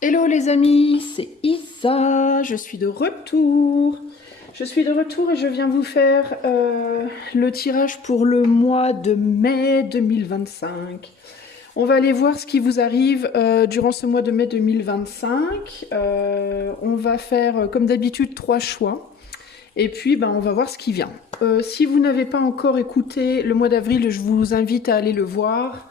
Hello les amis, c'est Isa, je suis de retour. Je suis de retour et je viens vous faire le tirage pour le mois de mai 2025. On va aller voir ce qui vous arrive durant ce mois de mai 2025. On va faire comme d'habitude 3 choix. Et puis on va voir ce qui vient. Si vous n'avez pas encore écouté le mois d'avril, je vous invite à aller le voir.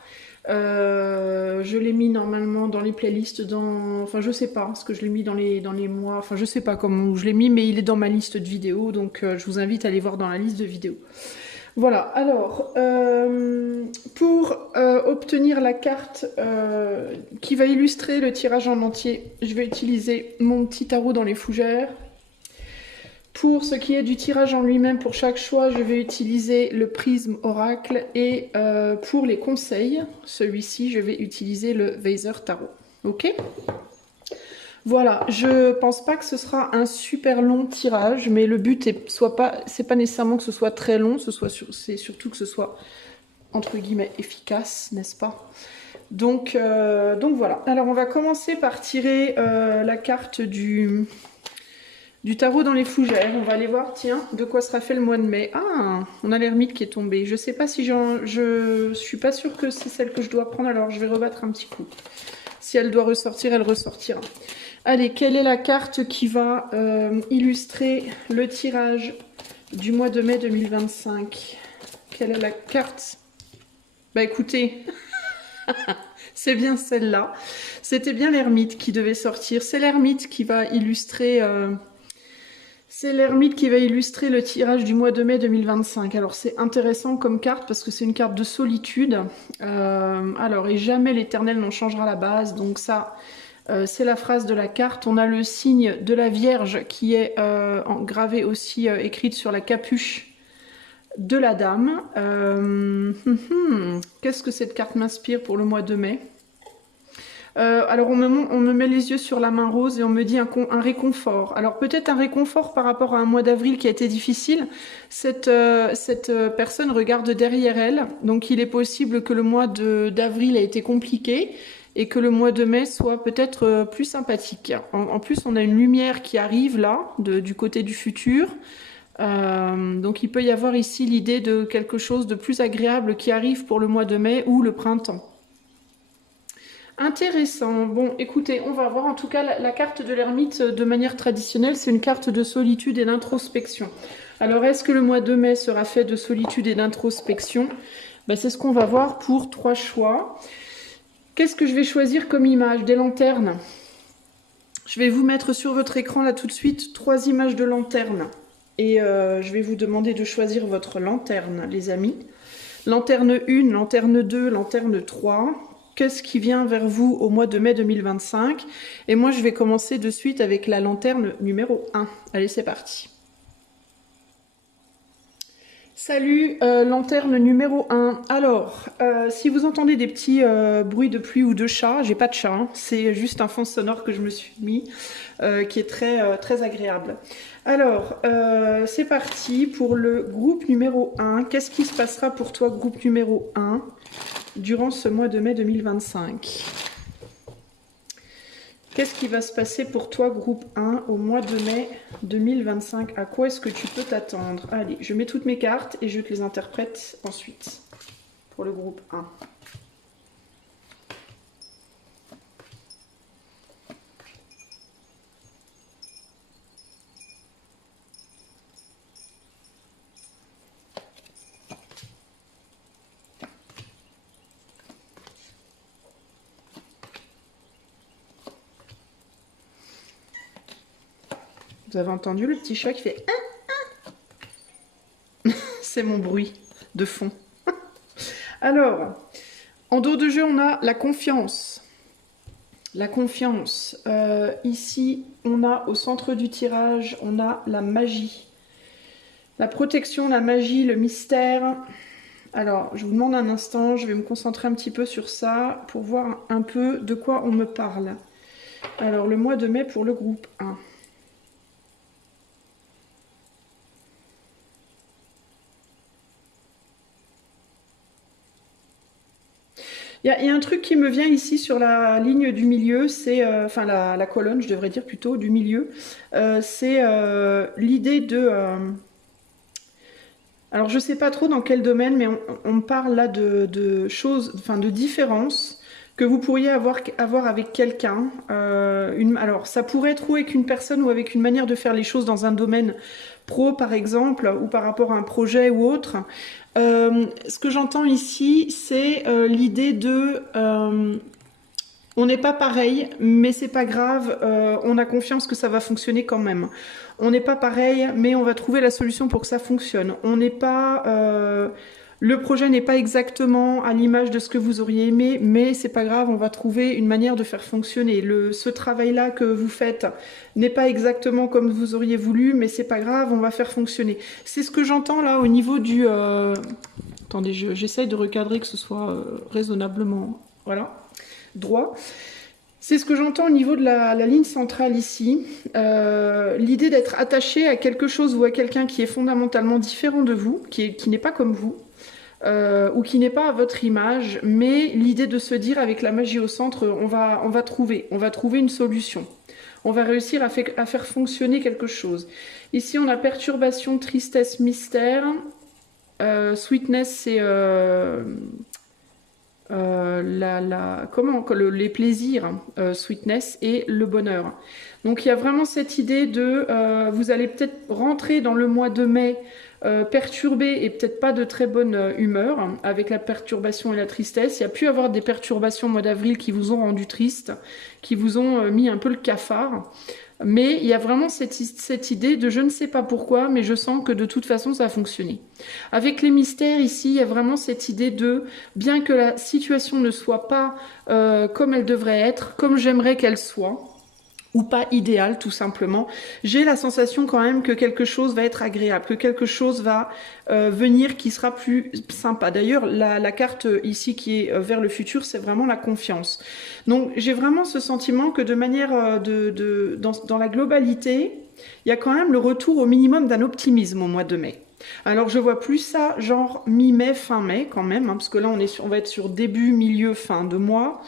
Je l'ai mis normalement dans les playlists, enfin je sais pas, parce que je l'ai mis dans les mois, enfin je sais pas comment je l'ai mis, mais il est dans ma liste de vidéos, donc je vous invite à aller voir dans la liste de vidéos. Voilà, alors, pour obtenir la carte qui va illustrer le tirage en entier, je vais utiliser mon petit tarot dans les fougères. Pour ce qui est du tirage en lui-même, pour chaque choix, je vais utiliser le prisme oracle et pour les conseils, celui-ci, je vais utiliser le Weiser Tarot. Ok? Voilà, je pense pas que ce sera un super long tirage, mais le but c'est pas nécessairement que ce soit très long, c'est surtout que ce soit entre guillemets efficace, n'est-ce pas? Donc voilà. Alors on va commencer par tirer la carte du tarot dans les fougères. On va aller voir, tiens, de quoi sera fait le mois de mai. Ah, on a l'ermite qui est tombée. Je sais pas si je suis pas sûre que c'est celle que je dois prendre, alors je vais rebattre un petit coup. Si elle doit ressortir, elle ressortira. Allez, quelle est la carte qui va illustrer le tirage du mois de mai 2025? Quelle est la carte? Bah écoutez, c'est bien celle-là. C'était bien l'ermite qui devait sortir. C'est l'ermite qui va illustrer... C'est l'ermite qui va illustrer le tirage du mois de mai 2025. Alors c'est intéressant comme carte parce que c'est une carte de solitude. Alors, et jamais l'éternel n'en changera la base. Donc ça, c'est la phrase de la carte. On a le signe de la Vierge qui est gravé aussi, écrite sur la capuche de la dame. Qu'est-ce que cette carte m'inspire pour le mois de mai? Alors on me met les yeux sur la main rose et on me dit un réconfort. Alors peut-être un réconfort par rapport à un mois d'avril qui a été difficile. Cette personne regarde derrière elle, donc il est possible que le mois d'avril a été compliqué et que le mois de mai soit peut-être plus sympathique. En plus, on a une lumière qui arrive là, du côté du futur. Donc il peut y avoir ici l'idée de quelque chose de plus agréable qui arrive pour le mois de mai ou le printemps. Intéressant. Bon, écoutez, on va voir. En tout cas, la carte de l'ermite, de manière traditionnelle, c'est une carte de solitude et d'introspection. Alors, est-ce que le mois de mai sera fait de solitude et d'introspection? Ben, c'est ce qu'on va voir pour 3 choix. Qu'est-ce que je vais choisir comme image? Des lanternes. Je vais vous mettre sur votre écran, là, tout de suite, 3 images de lanternes. Et je vais vous demander de choisir votre lanterne, les amis. Lanterne 1, lanterne 2, lanterne 3. Qu'est-ce qui vient vers vous au mois de mai 2025? Et moi, je vais commencer de suite avec la lanterne numéro 1. Allez, c'est parti. Salut, lanterne numéro 1. Alors, si vous entendez des petits bruits de pluie ou de chat, j'ai pas de chat, hein, c'est juste un fond sonore que je me suis mis, qui est très agréable. Alors, c'est parti pour le groupe numéro 1. Qu'est-ce qui se passera pour toi, groupe numéro 1, durant ce mois de mai 2025? Qu'est-ce qui va se passer pour toi, groupe 1, au mois de mai 2025? À quoi est-ce que tu peux t'attendre? Allez, je mets toutes mes cartes et je te les interprète ensuite pour le groupe 1. Vous avez entendu le petit chat qui fait c'est mon bruit de fond. Alors, en dos de jeu, on a la confiance. La confiance. Ici, on a au centre du tirage, on a la magie. La protection, la magie, le mystère. Alors, je vous demande un instant, je vais me concentrer un petit peu sur ça pour voir un peu de quoi on me parle. Alors, le mois de mai pour le groupe 1. Il y a un truc qui me vient ici sur la ligne du milieu, c'est, enfin la colonne, je devrais dire plutôt, du milieu, c'est l'idée de... alors je sais pas trop dans quel domaine, mais on me parle là de choses, enfin de différences que vous pourriez avoir avec quelqu'un. Alors ça pourrait être ou avec une personne ou avec une manière de faire les choses dans un domaine pro par exemple, ou par rapport à un projet ou autre. Ce que j'entends ici, c'est l'idée de on n'est pas pareil, mais c'est pas grave, on a confiance que ça va fonctionner quand même. On n'est pas pareil, mais on va trouver la solution pour que ça fonctionne. On n'est pas, le projet n'est pas exactement à l'image de ce que vous auriez aimé, mais c'est pas grave, on va trouver une manière de faire fonctionner. Ce travail-là que vous faites n'est pas exactement comme vous auriez voulu, mais c'est pas grave, on va faire fonctionner. C'est ce que j'entends là au niveau du... Attendez, j'essaye de recadrer que ce soit raisonnablement... Voilà. Droit. C'est ce que j'entends au niveau de la ligne centrale ici. L'idée d'être attaché à quelque chose ou à quelqu'un qui est fondamentalement différent de vous, qui n'est pas comme vous, ou qui n'est pas à votre image, mais l'idée de se dire avec la magie au centre, on va trouver une solution. On va réussir à faire fonctionner quelque chose. Ici, on a perturbation, tristesse, mystère. Sweetness, c'est... les plaisirs, sweetness et le bonheur. Donc il y a vraiment cette idée de vous allez peut-être rentrer dans le mois de mai perturbé et peut-être pas de très bonne humeur avec la perturbation et la tristesse. Il y a pu y avoir des perturbations au mois d'avril qui vous ont rendu triste, qui vous ont mis un peu le cafard. Mais il y a vraiment cette idée de je ne sais pas pourquoi, mais je sens que de toute façon ça a fonctionné. Avec les mystères ici, il y a vraiment cette idée de, bien que la situation ne soit pas comme elle devrait être, comme j'aimerais qu'elle soit, ou pas idéal tout simplement, j'ai la sensation quand même que quelque chose va être agréable, que quelque chose va venir qui sera plus sympa. D'ailleurs, la carte ici qui est vers le futur, c'est vraiment la confiance. Donc j'ai vraiment ce sentiment que de manière dans la globalité, il y a quand même le retour au minimum d'un optimisme au mois de mai. Alors je vois plus ça genre mi-mai, fin mai quand même, hein, parce que là on va être sur début, milieu, fin de mois.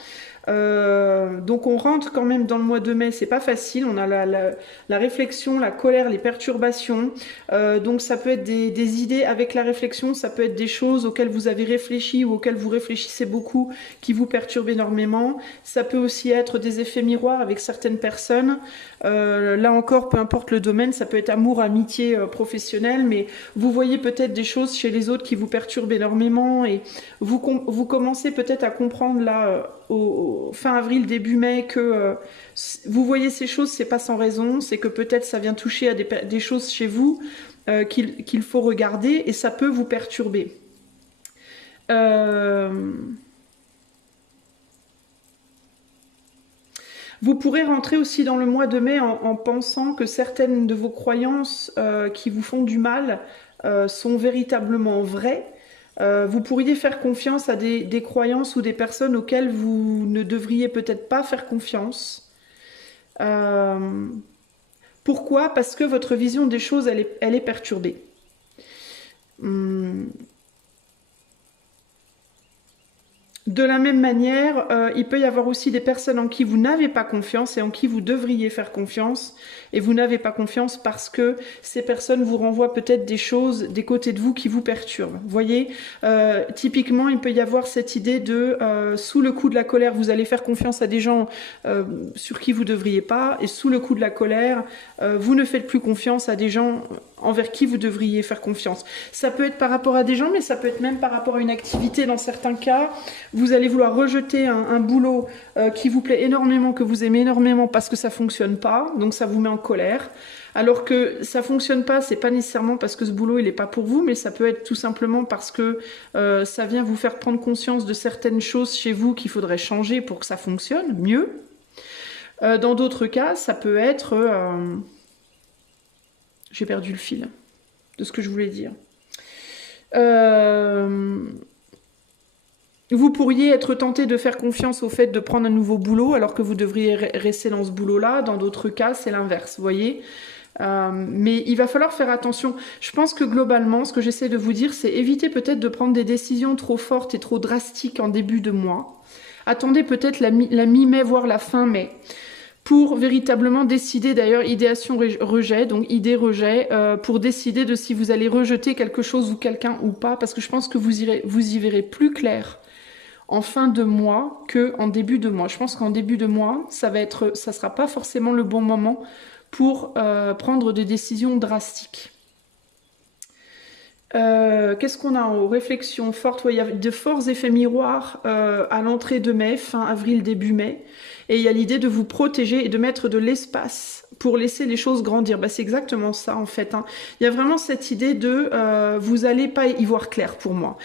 Donc on rentre quand même dans le mois de mai, c'est pas facile, on a la réflexion, la colère, les perturbations, donc ça peut être des idées avec la réflexion, ça peut être des choses auxquelles vous avez réfléchi ou auxquelles vous réfléchissez beaucoup, qui vous perturbent énormément, ça peut aussi être des effets miroirs avec certaines personnes, là encore, peu importe le domaine, ça peut être amour, amitié, professionnel, mais vous voyez peut-être des choses chez les autres qui vous perturbent énormément et vous commencez peut-être à comprendre là au fin avril, début mai, que vous voyez ces choses, c'est pas sans raison, c'est que peut-être ça vient toucher à des choses chez vous qu'il faut regarder et ça peut vous perturber. Vous pourrez rentrer aussi dans le mois de mai en pensant que certaines de vos croyances qui vous font du mal sont véritablement vraies. Vous pourriez faire confiance à des croyances ou des personnes auxquelles vous ne devriez peut-être pas faire confiance. Pourquoi? Parce que votre vision des choses, elle est perturbée. De la même manière, il peut y avoir aussi des personnes en qui vous n'avez pas confiance et en qui vous devriez faire confiance. Et vous n'avez pas confiance parce que ces personnes vous renvoient peut-être des choses des côtés de vous qui vous perturbent. Vous voyez, typiquement, il peut y avoir cette idée de, sous le coup de la colère, vous allez faire confiance à des gens sur qui vous ne devriez pas. Et sous le coup de la colère, vous ne faites plus confiance à des gens envers qui vous devriez faire confiance. Ça peut être par rapport à des gens, mais ça peut être même par rapport à une activité. Dans certains cas, vous allez vouloir rejeter un boulot qui vous plaît énormément, que vous aimez énormément parce que ça fonctionne pas, donc ça vous met en colère. Alors que ça fonctionne pas, c'est pas nécessairement parce que ce boulot il est pas pour vous, mais ça peut être tout simplement parce que ça vient vous faire prendre conscience de certaines choses chez vous qu'il faudrait changer pour que ça fonctionne mieux. Dans d'autres cas, ça peut être... J'ai perdu le fil de ce que je voulais dire. Vous pourriez être tenté de faire confiance au fait de prendre un nouveau boulot alors que vous devriez rester dans ce boulot-là. Dans d'autres cas, c'est l'inverse, vous voyez. Mais il va falloir faire attention. Je pense que globalement, ce que j'essaie de vous dire, c'est éviter peut-être de prendre des décisions trop fortes et trop drastiques en début de mois. Attendez peut-être la mi-mai, voire la fin mai, pour véritablement décider, d'ailleurs, idéation-rejet, donc idée-rejet, pour décider de si vous allez rejeter quelque chose ou quelqu'un ou pas, parce que je pense que vous y verrez plus clair en fin de mois que en début de mois. Je pense qu'en début de mois, ça sera pas forcément le bon moment pour prendre des décisions drastiques. Qu'est-ce qu'on a en haut? Réflexion forte, ouais, il y a de forts effets miroirs à l'entrée de mai, fin avril, début mai. Et il y a l'idée de vous protéger et de mettre de l'espace pour laisser les choses grandir. Bah, c'est exactement ça en fait. Hein. Il y a vraiment cette idée de vous n'allez pas y voir clair pour moi.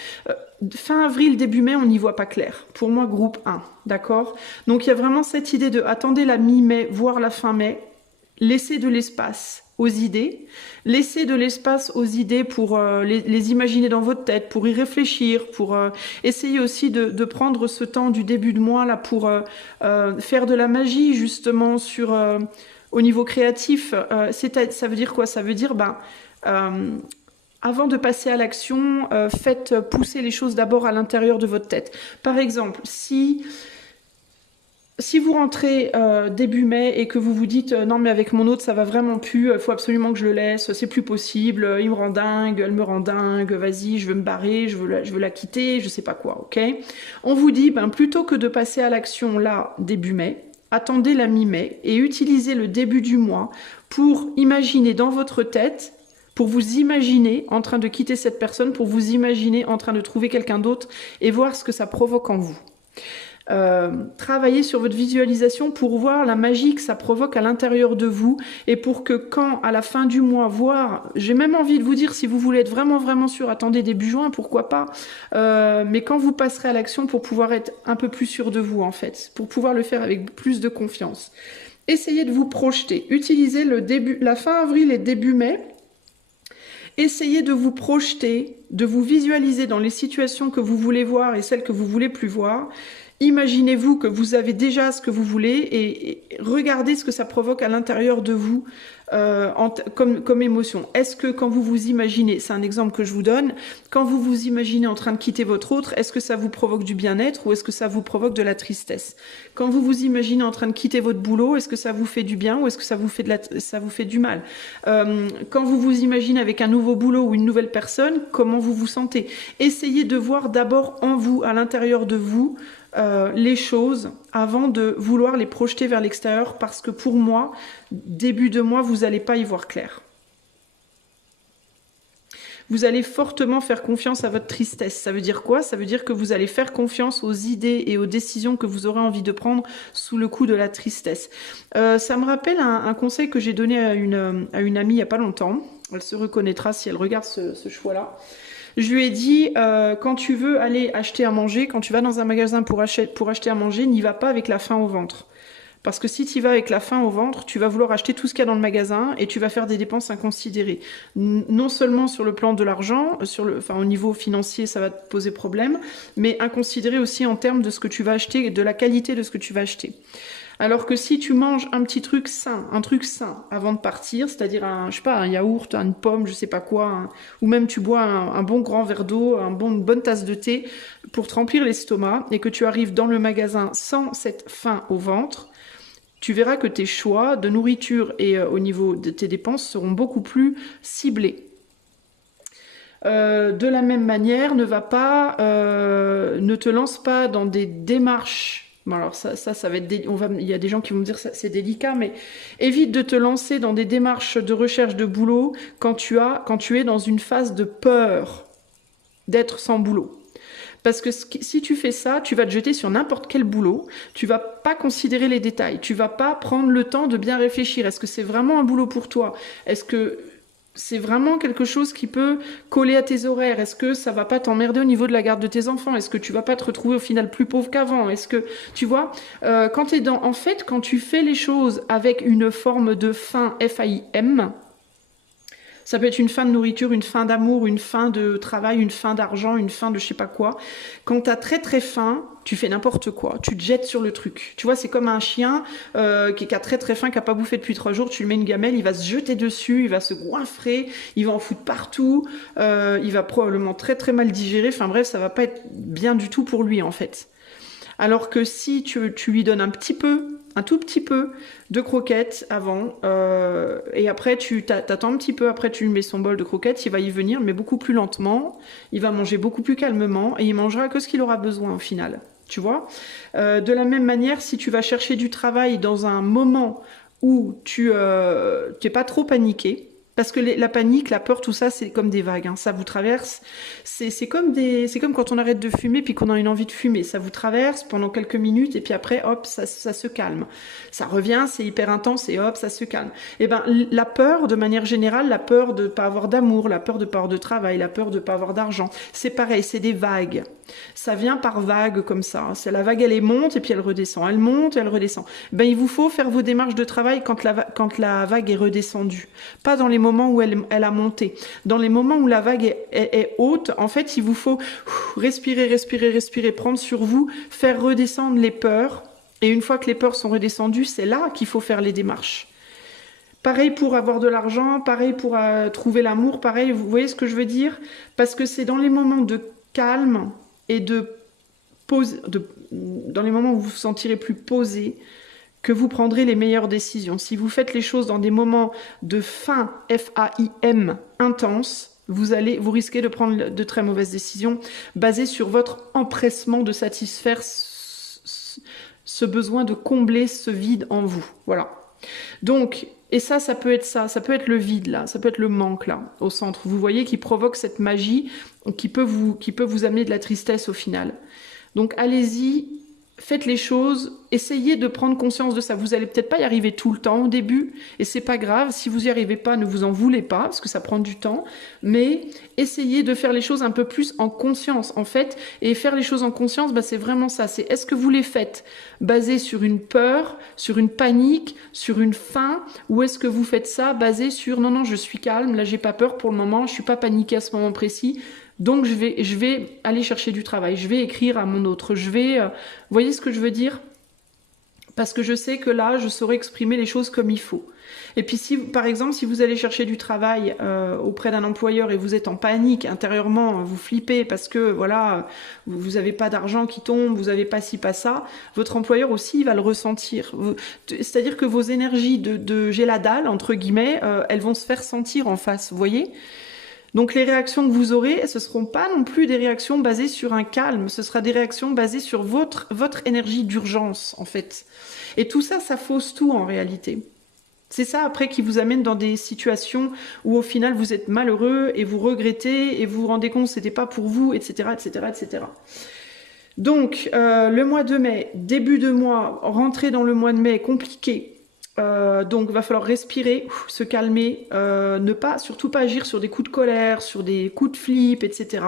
Fin avril, début mai, on n'y voit pas clair. Pour moi, groupe 1, d'accord? Donc il y a vraiment cette idée de attendez la mi-mai, voire la fin mai, laissez de l'espace aux idées, laissez de l'espace aux idées pour les imaginer dans votre tête, pour y réfléchir, pour essayer aussi de prendre ce temps du début de mois là pour faire de la magie justement sur au niveau créatif. Ça veut dire quoi? Ça veut dire avant de passer à l'action, faites pousser les choses d'abord à l'intérieur de votre tête. Par exemple, si vous rentrez début mai et que vous vous dites non mais avec mon autre ça va vraiment plus, faut absolument que je le laisse, c'est plus possible, il me rend dingue, elle me rend dingue, vas-y je veux me barrer, je veux la quitter, je sais pas quoi, ok? On vous dit plutôt que de passer à l'action là début mai, attendez la mi-mai et utilisez le début du mois pour imaginer dans votre tête, pour vous imaginer en train de quitter cette personne, pour vous imaginer en train de trouver quelqu'un d'autre et voir ce que ça provoque en vous. Travailler sur votre visualisation pour voir la magie que ça provoque à l'intérieur de vous et pour que quand à la fin du mois, j'ai même envie de vous dire si vous voulez être vraiment vraiment sûr, attendez début juin, pourquoi pas, mais quand vous passerez à l'action pour pouvoir être un peu plus sûr de vous en fait, pour pouvoir le faire avec plus de confiance. Essayez de vous projeter, utilisez la fin avril et début mai. Essayez de vous projeter, de vous visualiser dans les situations que vous voulez voir et celles que vous voulez plus voir. Imaginez-vous que vous avez déjà ce que vous voulez et regardez ce que ça provoque à l'intérieur de vous comme émotion. Est-ce que quand vous vous imaginez, c'est un exemple que je vous donne, quand vous vous imaginez en train de quitter votre autre, est-ce que ça vous provoque du bien-être ou est-ce que ça vous provoque de la tristesse? Quand vous vous imaginez en train de quitter votre boulot, est-ce que ça vous fait du bien ou est-ce que ça vous fait du mal? Quand vous vous imaginez avec un nouveau boulot ou une nouvelle personne, comment vous vous sentez? Essayez de voir d'abord en vous, à l'intérieur de vous, les choses avant de vouloir les projeter vers l'extérieur parce que pour moi, début de mois, vous n'allez pas y voir clair. Vous allez fortement faire confiance à votre tristesse. Ça veut dire quoi? Ça veut dire que vous allez faire confiance aux idées et aux décisions que vous aurez envie de prendre sous le coup de la tristesse. Ça me rappelle un conseil que j'ai donné à une amie il n'y a pas longtemps. Elle se reconnaîtra si elle regarde ce choix-là. Je lui ai dit, quand tu veux aller acheter à manger, quand tu vas dans un magasin pour acheter à manger, n'y va pas avec la faim au ventre. Parce que si tu y vas avec la faim au ventre, tu vas vouloir acheter tout ce qu'il y a dans le magasin et tu vas faire des dépenses inconsidérées. Non seulement sur le plan de l'argent, au niveau financier, ça va te poser problème, mais inconsidéré aussi en termes de ce que tu vas acheter et de la qualité de ce que tu vas acheter. Alors que si tu manges un truc sain avant de partir, c'est-à-dire un yaourt, une pomme, je sais pas quoi, ou même tu bois un bon grand verre d'eau, une bonne tasse de thé pour te remplir l'estomac et que tu arrives dans le magasin sans cette faim au ventre, tu verras que tes choix de nourriture et au niveau de tes dépenses seront beaucoup plus ciblés. De la même manière, ne te lance pas dans des démarches. Bon alors ça va être il y a des gens qui vont me dire c'est délicat, mais évite de te lancer dans des démarches de recherche de boulot quand tu es dans une phase de peur d'être sans boulot. Parce que si tu fais ça, tu vas te jeter sur n'importe quel boulot, tu vas pas considérer les détails, tu vas pas prendre le temps de bien réfléchir. Est-ce que c'est vraiment un boulot pour toi? Est-ce que c'est vraiment quelque chose qui peut coller à tes horaires? Est-ce que ça va pas t'emmerder au niveau de la garde de tes enfants? Est-ce que tu vas pas te retrouver au final plus pauvre qu'avant? Est-ce que, tu vois, quand tu fais les choses avec une forme de faim, F-A-I-M, Ça peut être une fin de nourriture, une fin d'amour, une fin de travail, une fin d'argent, une fin de je sais pas quoi. Quand t'as très très faim, tu fais n'importe quoi. Tu te jettes sur le truc. Tu vois, c'est comme un chien qui a très très faim, qui a pas bouffé depuis 3 jours. Tu lui mets une gamelle, il va se jeter dessus, il va se goinfrer, il va en foutre partout. Il va probablement très très mal digérer. Enfin bref, ça va pas être bien du tout pour lui en fait. Alors que si tu lui donnes un petit peu, un tout petit peu de croquettes avant, et après tu t'attends un petit peu, après tu lui mets son bol de croquettes, il va y venir, mais beaucoup plus lentement, il va manger beaucoup plus calmement, et il mangera que ce qu'il aura besoin au final. Tu vois? De la même manière, si tu vas chercher du travail dans un moment où tu t'es pas trop paniqué, parce que la panique, la peur, tout ça, c'est comme des vagues, hein, ça vous traverse. C'est comme quand on arrête de fumer puis qu'on a une envie de fumer. Ça vous traverse pendant quelques minutes et puis après, hop, ça se calme. Ça revient, c'est hyper intense et hop, ça se calme. Et ben, la peur, de manière générale, la peur de pas avoir d'amour, la peur de pas avoir de travail, la peur de pas avoir d'argent, c'est pareil, c'est des vagues. Ça vient par vagues comme ça. C'est la vague, elle monte et puis elle redescend. Elle monte et elle redescend. Ben, il vous faut faire vos démarches de travail quand la vague est redescendue. Pas dans les moments où elle a monté. Dans les moments où la vague est haute, en fait, il vous faut respirer, respirer, respirer, prendre sur vous, faire redescendre les peurs. Et une fois que les peurs sont redescendues, c'est là qu'il faut faire les démarches. Pareil pour avoir de l'argent, pareil pour trouver l'amour, pareil, vous voyez ce que je veux dire? Parce que c'est dans les moments de calme et de pause, dans les moments où vous vous sentirez plus posé, que vous prendrez les meilleures décisions. Si vous faites les choses dans des moments de faim, F-A-I-M, intense, vous risquez de prendre de très mauvaises décisions basées sur votre empressement de satisfaire ce besoin de combler ce vide en vous. Voilà. Donc, et ça peut être ça peut être le vide là, ça peut être le manque là, au centre. Vous voyez, qui provoque cette magie qui peut vous amener de la tristesse au final. Donc allez-y, faites les choses, essayez de prendre conscience de ça. Vous allez peut-être pas y arriver tout le temps au début, et c'est pas grave. Si vous y arrivez pas, ne vous en voulez pas, parce que ça prend du temps. Mais essayez de faire les choses un peu plus en conscience, en fait. Et faire les choses en conscience, bah, c'est vraiment ça. C'est est-ce que vous les faites basé sur une peur, sur une panique, sur une faim, ou est-ce que vous faites ça basé sur non, non, je suis calme, là j'ai pas peur pour le moment, je suis pas paniquée à ce moment précis. Donc je vais aller chercher du travail, je vais écrire à mon autre, vous voyez ce que je veux dire? Parce que je sais que là, je saurai exprimer les choses comme il faut. Et puis si, par exemple, si vous allez chercher du travail auprès d'un employeur et vous êtes en panique intérieurement, vous flippez parce que voilà, vous n'avez pas d'argent qui tombe, vous n'avez pas ci, pas ça, votre employeur aussi il va le ressentir. C'est-à-dire que vos énergies de j'ai la dalle, entre guillemets, elles vont se faire sentir en face, vous voyez? Donc les réactions que vous aurez, ce ne seront pas non plus des réactions basées sur un calme, ce sera des réactions basées sur votre énergie d'urgence en fait. Et tout ça, ça fausse tout en réalité. C'est ça après qui vous amène dans des situations où au final vous êtes malheureux et vous regrettez et vous vous rendez compte que c'était pas pour vous, etc., etc., etc. Donc le mois de mai, début de mois, rentrer dans le mois de mai compliqué. Donc va falloir respirer, se calmer, surtout pas agir sur des coups de colère, sur des coups de flip, etc.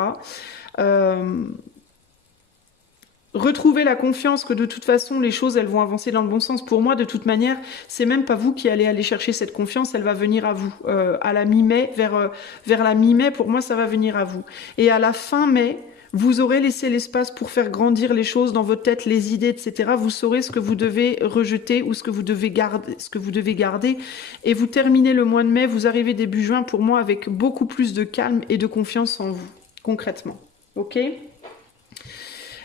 Retrouver la confiance que de toute façon les choses elles vont avancer dans le bon sens. Pour moi, de toute manière, c'est même pas vous qui allez aller chercher cette confiance, elle va venir à vous. À la mi-mai, vers la mi-mai, pour moi, ça va venir à vous. Et à la fin mai, vous aurez laissé l'espace pour faire grandir les choses dans votre tête, les idées, etc. Vous saurez ce que vous devez rejeter ou ce que vous devez garder. Et vous terminez le mois de mai, vous arrivez début juin, pour moi, avec beaucoup plus de calme et de confiance en vous, concrètement. Ok ?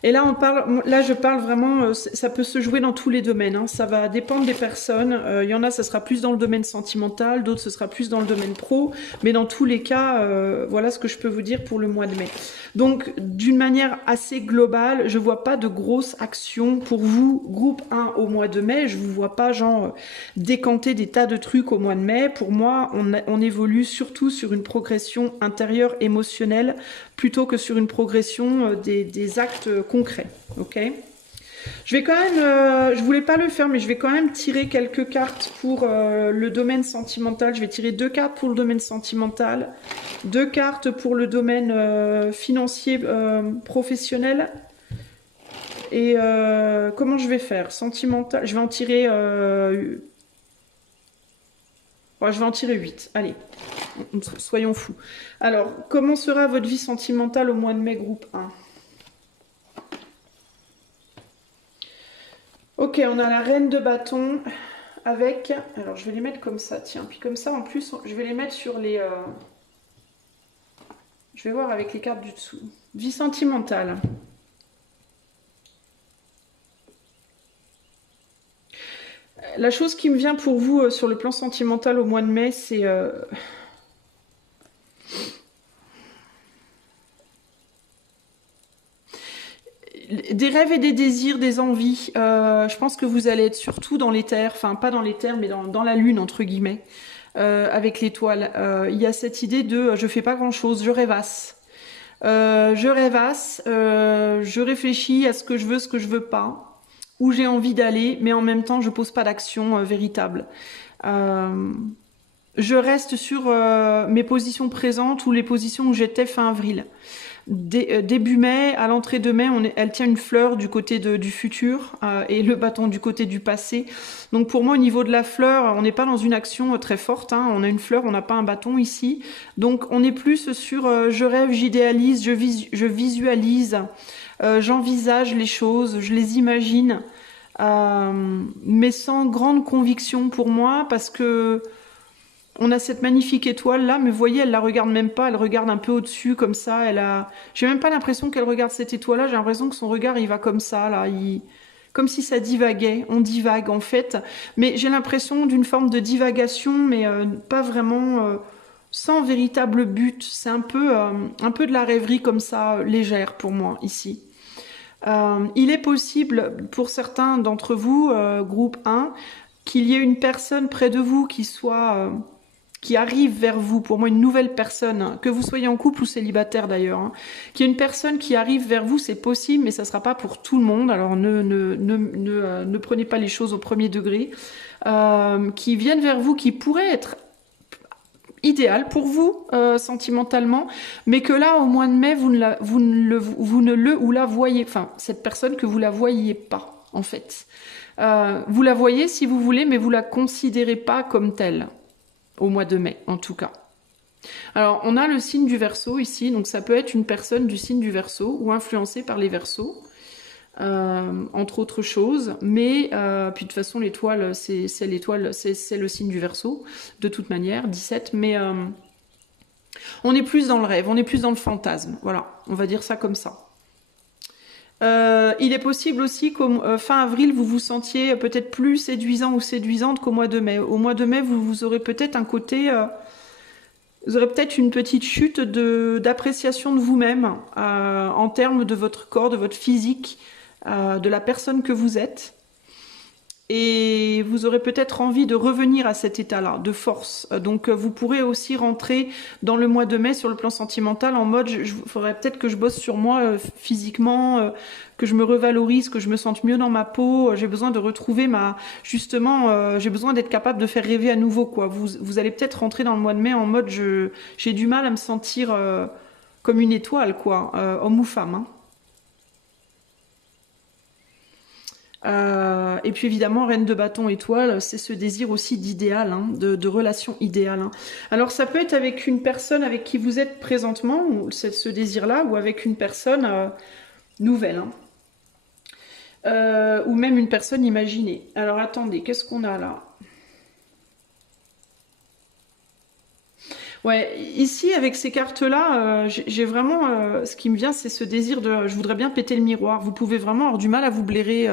Et là, je parle vraiment, ça peut se jouer dans tous les domaines, hein. Ça va dépendre des personnes. Il y en a, ça sera plus dans le domaine sentimental, d'autres, ce sera plus dans le domaine pro. Mais dans tous les cas, voilà ce que je peux vous dire pour le mois de mai. Donc, d'une manière assez globale, je vois pas de grosses actions pour vous, groupe 1 au mois de mai. Je vous vois pas, genre, décanter des tas de trucs au mois de mai. Pour moi, on évolue surtout sur une progression intérieure émotionnelle plutôt que sur une progression des actes concret, ok? Je vais quand même, je voulais pas le faire, mais je vais quand même tirer quelques cartes pour le domaine sentimental. Je vais tirer 2 cartes pour le domaine sentimental, 2 cartes pour le domaine financier professionnel. Et comment je vais faire? Sentimental, je vais en tirer... Bon, je vais en tirer 8. Allez, soyons fous. Alors, comment sera votre vie sentimentale au mois de mai, groupe 1? Ok, on a la reine de bâton avec... Alors, je vais les mettre comme ça, tiens. Puis comme ça, en plus, je vais les mettre sur les... Je vais voir avec les cartes du dessous. Vie sentimentale. La chose qui me vient pour vous sur le plan sentimental au mois de mai, c'est... des rêves et des désirs, des envies. Je pense que vous allez être surtout dans l'éther, enfin pas dans l'éther, mais dans la lune, entre guillemets, avec l'étoile. Il y a cette idée de je fais pas grand-chose, je rêvasse. Je réfléchis à ce que je veux pas, où j'ai envie d'aller, mais en même temps, je pose pas d'action véritable. Je reste sur mes positions présentes ou les positions où j'étais fin avril. Début mai, à l'entrée de mai, elle tient une fleur du côté du futur et le bâton du côté du passé. Donc pour moi, au niveau de la fleur, on n'est pas dans une action très forte. Hein. On a une fleur, on n'a pas un bâton ici. Donc on est plus sur je rêve, j'idéalise, je visualise, j'envisage les choses, je les imagine, mais sans grande conviction pour moi parce que on a cette magnifique étoile là, mais vous voyez, elle la regarde même pas, elle regarde un peu au-dessus comme ça. J'ai même pas l'impression qu'elle regarde cette étoile là. J'ai l'impression que son regard il va comme ça là, comme si ça divaguait. On divague en fait, mais j'ai l'impression d'une forme de divagation, mais pas vraiment, sans véritable but. C'est un peu de la rêverie comme ça, légère pour moi ici. Il est possible pour certains d'entre vous, groupe 1, qu'il y ait une personne près de vous qui arrive vers vous, pour moi une nouvelle personne, que vous soyez en couple ou célibataire d'ailleurs, hein, qu'il y ait une personne qui arrive vers vous, c'est possible, mais ça ne sera pas pour tout le monde, alors ne prenez pas les choses au premier degré, qui viennent vers vous, qui pourraient être idéal pour vous sentimentalement, mais que là au mois de mai vous ne le ou la voyez, enfin cette personne que vous la voyez pas en fait. Vous la voyez si vous voulez, mais vous la considérez pas comme telle au mois de mai en tout cas. Alors on a le signe du Verseau ici, donc ça peut être une personne du signe du Verseau ou influencée par les Verseaux. Entre autres choses, mais puis de toute façon l'étoile, c'est le signe du Verseau, de toute manière, 17, mais on est plus dans le rêve, on est plus dans le fantasme, voilà, on va dire ça comme ça. Il est possible aussi qu'au fin avril, vous vous sentiez peut-être plus séduisant ou séduisante qu'au mois de mai. Au mois de mai, vous aurez peut-être un côté... vous aurez peut-être une petite chute d'appréciation de vous-même en termes de votre corps, de votre physique, de la personne que vous êtes. Et vous aurez peut-être envie de revenir à cet état-là, de force. Donc vous pourrez aussi rentrer dans le mois de mai sur le plan sentimental en mode, il faudrait peut-être que je bosse sur moi physiquement, que je me revalorise, que je me sente mieux dans ma peau. J'ai besoin de retrouver j'ai besoin d'être capable de faire rêver à nouveau, quoi. Vous allez peut-être rentrer dans le mois de mai en mode, j'ai du mal à me sentir comme une étoile, quoi, homme ou femme, hein. Et puis évidemment, reine de bâton étoile, c'est ce désir aussi d'idéal, hein, de relation idéale. Hein. Alors ça peut être avec une personne avec qui vous êtes présentement, ce désir-là, ou avec une personne nouvelle, hein. Ou même une personne imaginée. Alors attendez, qu'est-ce qu'on a là ? Ouais, ici avec ces cartes-là, j'ai vraiment, ce qui me vient, c'est ce désir de, je voudrais bien péter le miroir. Vous pouvez vraiment avoir du mal à vous blairer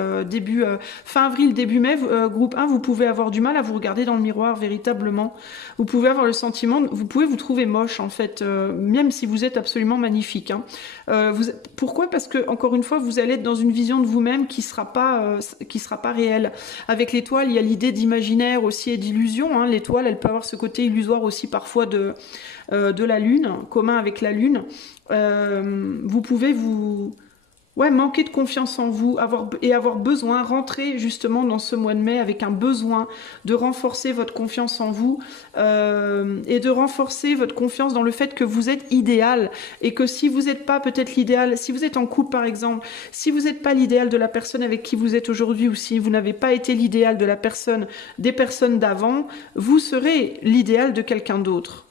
fin avril, début mai, groupe 1, vous pouvez avoir du mal à vous regarder dans le miroir véritablement. Vous pouvez avoir le sentiment, vous pouvez vous trouver moche en fait, même si vous êtes absolument magnifique. Hein. Pourquoi ? Parce que encore une fois, vous allez être dans une vision de vous-même qui sera pas réelle. Avec l'étoile, il y a l'idée d'imaginaire aussi et d'illusion. Hein. L'étoile, elle peut avoir ce côté illusoire aussi parfois de la lune, commun avec la lune. Vous pouvez vous Ouais, manquer de confiance en vous, avoir besoin, rentrer justement dans ce mois de mai avec un besoin de renforcer votre confiance en vous et de renforcer votre confiance dans le fait que vous êtes idéal et que si vous n'êtes pas peut-être l'idéal, si vous êtes en couple par exemple, si vous n'êtes pas l'idéal de la personne avec qui vous êtes aujourd'hui ou si vous n'avez pas été l'idéal de la personne, des personnes d'avant, vous serez l'idéal de quelqu'un d'autre.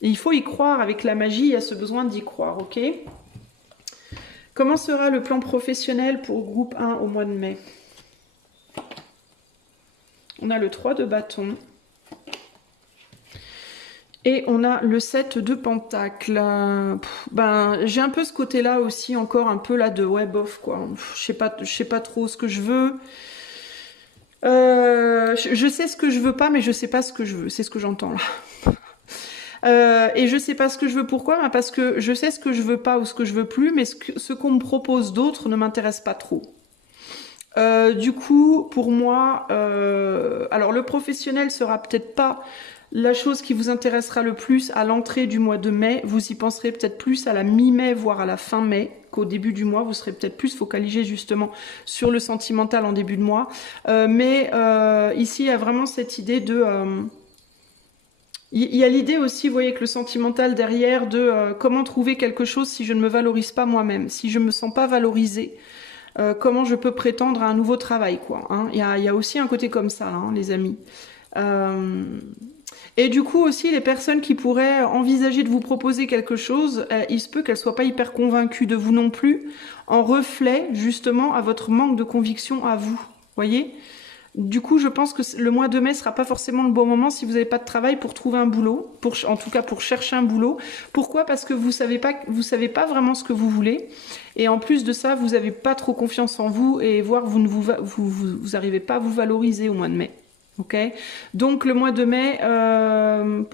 Et il faut y croire avec la magie, il y a ce besoin d'y croire, ok ? Comment sera le plan professionnel pour groupe 1 au mois de mai? On a le 3 de bâton. Et on a le 7 de pentacle. Ben, j'ai un peu ce côté-là aussi, encore un peu là de ouais, bof, quoi. Je sais pas trop ce que je veux. Je sais ce que je veux pas, mais je sais pas ce que je veux. C'est ce que j'entends là. Et je sais pas ce que je veux, pourquoi? Ben parce que je sais ce que je veux pas ou ce que je veux plus, mais ce qu'on me propose d'autre ne m'intéresse pas trop. Du coup, pour moi, alors le professionnel sera peut-être pas la chose qui vous intéressera le plus à l'entrée du mois de mai. Vous y penserez peut-être plus à la mi-mai, voire à la fin mai, qu'au début du mois. Vous serez peut-être plus focalisé justement sur le sentimental en début de mois. Mais ici, il y a vraiment cette idée de... il y a l'idée aussi, vous voyez, que le sentimental derrière de comment trouver quelque chose si je ne me valorise pas moi-même, si je me sens pas valorisée, comment je peux prétendre à un nouveau travail, quoi. Hein. Il y a aussi un côté comme ça, hein, les amis. Et du coup aussi, les personnes qui pourraient envisager de vous proposer quelque chose, il se peut qu'elles soient pas hyper convaincues de vous non plus, en reflet justement à votre manque de conviction à vous, voyez ? Du coup, je pense que le mois de mai sera pas forcément le bon moment si vous n'avez pas de travail pour trouver un boulot, en tout cas pour chercher un boulot. Pourquoi? Parce que vous savez pas vraiment ce que vous voulez. Et en plus de ça, vous n'avez pas trop confiance en vous et voire vous arrivez pas à vous valoriser au mois de mai. Ok, donc le mois de mai,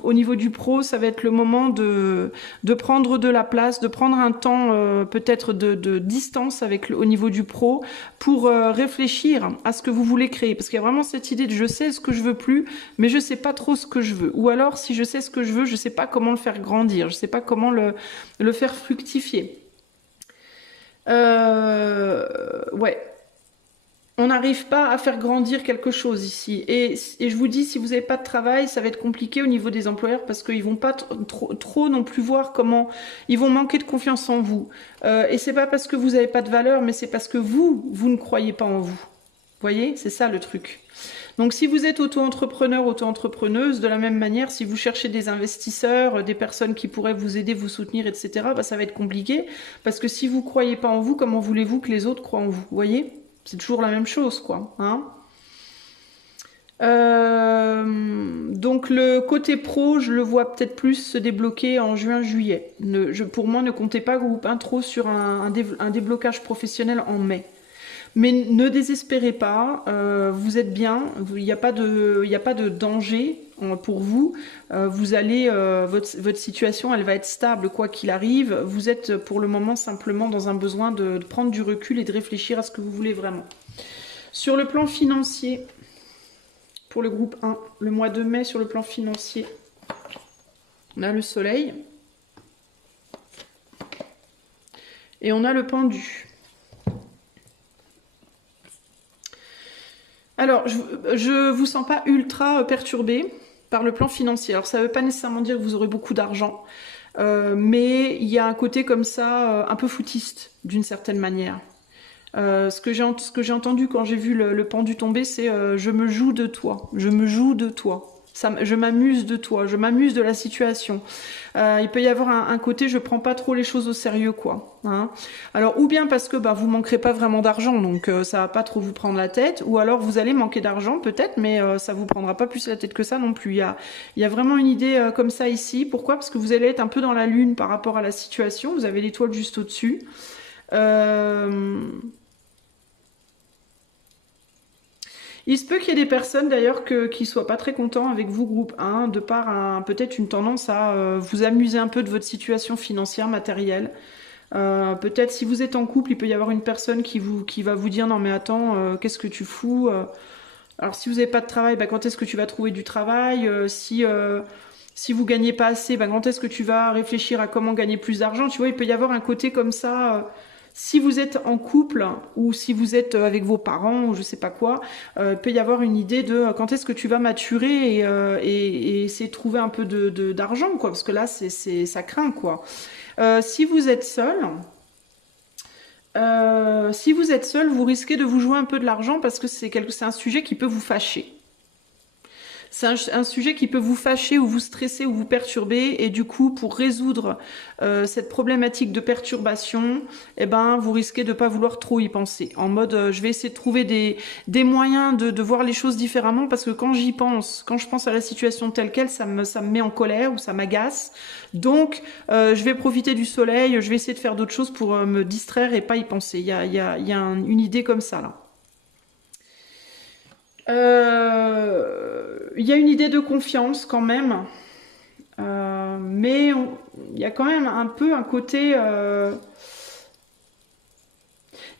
au niveau du pro, ça va être le moment de prendre de la place, de prendre un temps peut-être de distance au niveau du pro pour réfléchir à ce que vous voulez créer. Parce qu'il y a vraiment cette idée de je sais ce que je veux plus, mais je sais pas trop ce que je veux. Ou alors, si je sais ce que je veux, je sais pas comment le faire grandir, je sais pas comment le faire fructifier. Ouais. On n'arrive pas à faire grandir quelque chose ici. Et je vous dis, si vous n'avez pas de travail, ça va être compliqué au niveau des employeurs parce qu'ils vont pas trop non plus voir comment... Ils vont manquer de confiance en vous. Et c'est pas parce que vous n'avez pas de valeur, mais c'est parce que vous ne croyez pas en vous. Vous voyez? C'est ça le truc. Donc si vous êtes auto-entrepreneur, auto-entrepreneuse, de la même manière, si vous cherchez des investisseurs, des personnes qui pourraient vous aider, vous soutenir, etc., bah, ça va être compliqué. Parce que si vous ne croyez pas en vous, comment voulez-vous que les autres croient en vous? Vous voyez? C'est toujours la même chose, quoi. Hein, donc le côté pro, je le vois peut-être plus se débloquer en juin-juillet. Pour moi, ne comptez pas groupe 1 trop sur un déblocage professionnel en mai. Mais ne désespérez pas, vous êtes bien, il n'y a pas de danger pour vous. Vous allez, votre situation, elle va être stable quoi qu'il arrive. Vous êtes pour le moment simplement dans un besoin de prendre du recul et de réfléchir à ce que vous voulez vraiment. Sur le plan financier, pour le groupe 1, le mois de mai sur le plan financier, on a le soleil et on a le pendu. Alors, je vous sens pas ultra perturbé par le plan financier. Alors, ça ne veut pas nécessairement dire que vous aurez beaucoup d'argent, mais il y a un côté comme ça, un peu foutiste, d'une certaine manière. Ce que j'ai entendu quand j'ai vu le pendu tomber, c'est je me joue de toi, je me joue de toi. Je m'amuse de toi, je m'amuse de la situation. Il peut y avoir un côté, je prends pas trop les choses au sérieux, quoi. Hein. Alors, ou bien parce que vous manquerez pas vraiment d'argent, donc ça va pas trop vous prendre la tête, ou alors vous allez manquer d'argent peut-être, mais ça vous prendra pas plus la tête que ça non plus. Il y a vraiment une idée comme ça ici. Pourquoi? Parce que vous allez être un peu dans la lune par rapport à la situation. Vous avez l'étoile juste au-dessus. Il se peut qu'il y ait des personnes d'ailleurs qui soient pas très contents avec vous, groupe 1, de par peut-être une tendance à vous amuser un peu de votre situation financière, matérielle. Peut-être si vous êtes en couple, il peut y avoir une personne qui va vous dire non mais attends, qu'est-ce que tu fous alors si vous n'avez pas de travail, quand est-ce que tu vas trouver du travail si vous gagnez pas assez, quand est-ce que tu vas réfléchir à comment gagner plus d'argent? Tu vois, il peut y avoir un côté comme ça Si vous êtes en couple ou si vous êtes avec vos parents ou je sais pas quoi, peut y avoir une idée de quand est-ce que tu vas maturer et essayer de trouver un peu d'argent, quoi, parce que là, ça craint, quoi. Si vous êtes seul, vous risquez de vous jouer un peu de l'argent parce que c'est un sujet qui peut vous fâcher. C'est un sujet qui peut vous fâcher ou vous stresser ou vous perturber et du coup pour résoudre cette problématique de perturbation, eh ben, vous risquez de ne pas vouloir trop y penser. En mode je vais essayer de trouver des moyens de voir les choses différemment parce que quand j'y pense, quand je pense à la situation telle qu'elle, ça me met en colère ou ça m'agace. Donc je vais profiter du soleil, je vais essayer de faire d'autres choses pour me distraire et pas y penser. Il y a une idée comme ça là. Il y a une idée de confiance quand même, mais il y a quand même un peu un côté. Il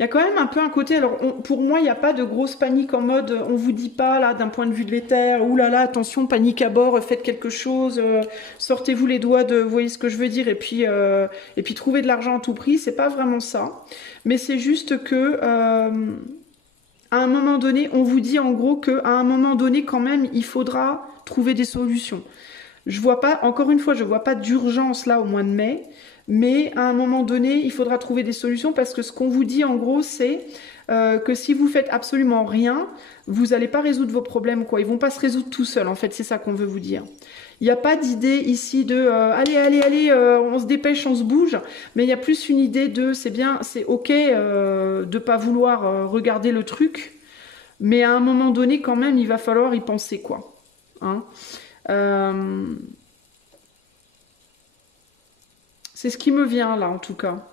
y a quand même un peu un côté. Alors, pour moi, il n'y a pas de grosse panique en mode on vous dit pas là d'un point de vue de l'éther. Ouh là là, attention, panique à bord, faites quelque chose, sortez-vous les doigts de, vous voyez ce que je veux dire, et puis trouvez de l'argent à tout prix. C'est pas vraiment ça, mais c'est juste que. À un moment donné, on vous dit en gros qu'à un moment donné, quand même, il faudra trouver des solutions. Je vois pas, encore une fois, je vois pas d'urgence là au mois de mai, mais à un moment donné, il faudra trouver des solutions parce que ce qu'on vous dit en gros, c'est que si vous faites absolument rien, vous n'allez pas résoudre vos problèmes, quoi. Ils vont pas se résoudre tout seuls, en fait, c'est ça qu'on veut vous dire. Il n'y a pas d'idée ici de allez, allez, allez, on se dépêche, on se bouge, mais il y a plus une idée de c'est bien, c'est ok de pas vouloir regarder le truc, mais à un moment donné, quand même, il va falloir y penser, quoi. Hein. C'est ce qui me vient là, en tout cas.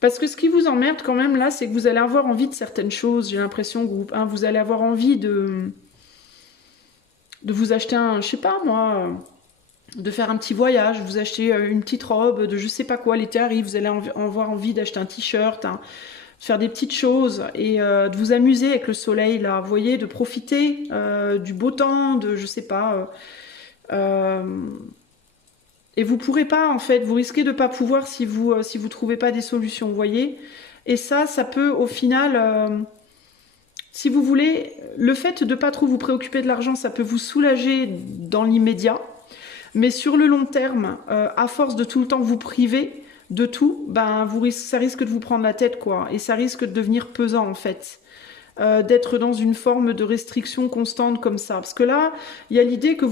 Parce que ce qui vous emmerde quand même là, c'est que vous allez avoir envie de certaines choses. J'ai l'impression que vous allez avoir envie de vous acheter un, je sais pas moi, de faire un petit voyage, vous acheter une petite robe, de je sais pas quoi, l'été arrive, vous allez avoir envie d'acheter un t-shirt, de faire des petites choses et de vous amuser avec le soleil là, vous voyez, de profiter du beau temps, de je sais pas. Et vous pourrez pas en fait, vous risquez de pas pouvoir si vous trouvez pas des solutions, vous voyez. Et ça peut au final, si vous voulez, le fait de pas trop vous préoccuper de l'argent, ça peut vous soulager dans l'immédiat. Mais sur le long terme, à force de tout le temps vous priver de tout, ben ça risque de vous prendre la tête, quoi. Et ça risque de devenir pesant, en fait. D'être dans une forme de restriction constante comme ça. Parce que là, il y a l'idée que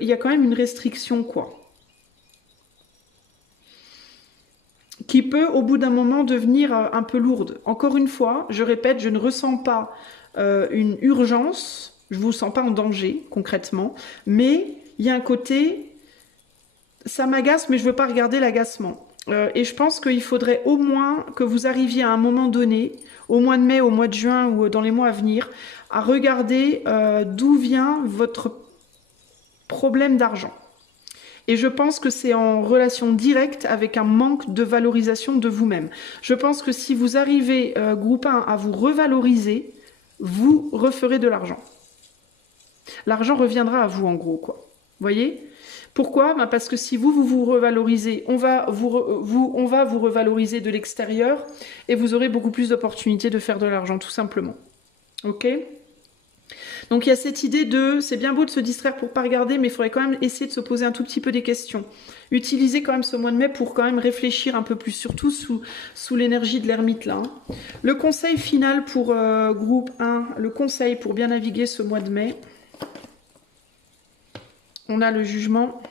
il y a quand même une restriction, quoi. Qui peut, au bout d'un moment, devenir un peu lourde. Encore une fois, je répète, je ne ressens pas une urgence, je ne vous sens pas en danger, concrètement, mais il y a un côté, ça m'agace, mais je ne veux pas regarder l'agacement. Et je pense qu'il faudrait au moins que vous arriviez à un moment donné, au mois de mai, au mois de juin ou dans les mois à venir, à regarder d'où vient votre problème d'argent. Et je pense que c'est en relation directe avec un manque de valorisation de vous-même. Je pense que si vous arrivez, groupe 1, à vous revaloriser, vous referez de l'argent. L'argent reviendra à vous, en gros, quoi. Vous voyez ? Pourquoi ? Ben parce que si vous vous revalorisez, on va vous revaloriser de l'extérieur et vous aurez beaucoup plus d'opportunités de faire de l'argent, tout simplement. Ok ? Donc il y a cette idée de, c'est bien beau de se distraire pour pas regarder, mais il faudrait quand même essayer de se poser un tout petit peu des questions. Utilisez quand même ce mois de mai pour quand même réfléchir un peu plus, surtout sous l'énergie de l'ermite là. Hein. Le conseil final pour groupe 1, le conseil pour bien naviguer ce mois de mai. On a le jugement.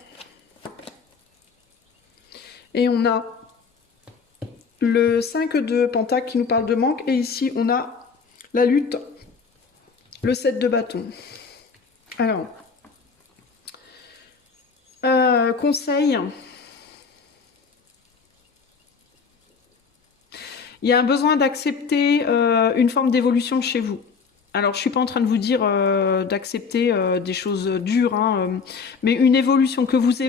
Et on a le 5 de Pentacle qui nous parle de manque. Et ici, on a la lutte. Le 7 de bâton. Alors, conseil. Il y a un besoin d'accepter une forme d'évolution chez vous. Alors, je ne suis pas en train de vous dire d'accepter des choses dures, hein, mais une évolution, que vous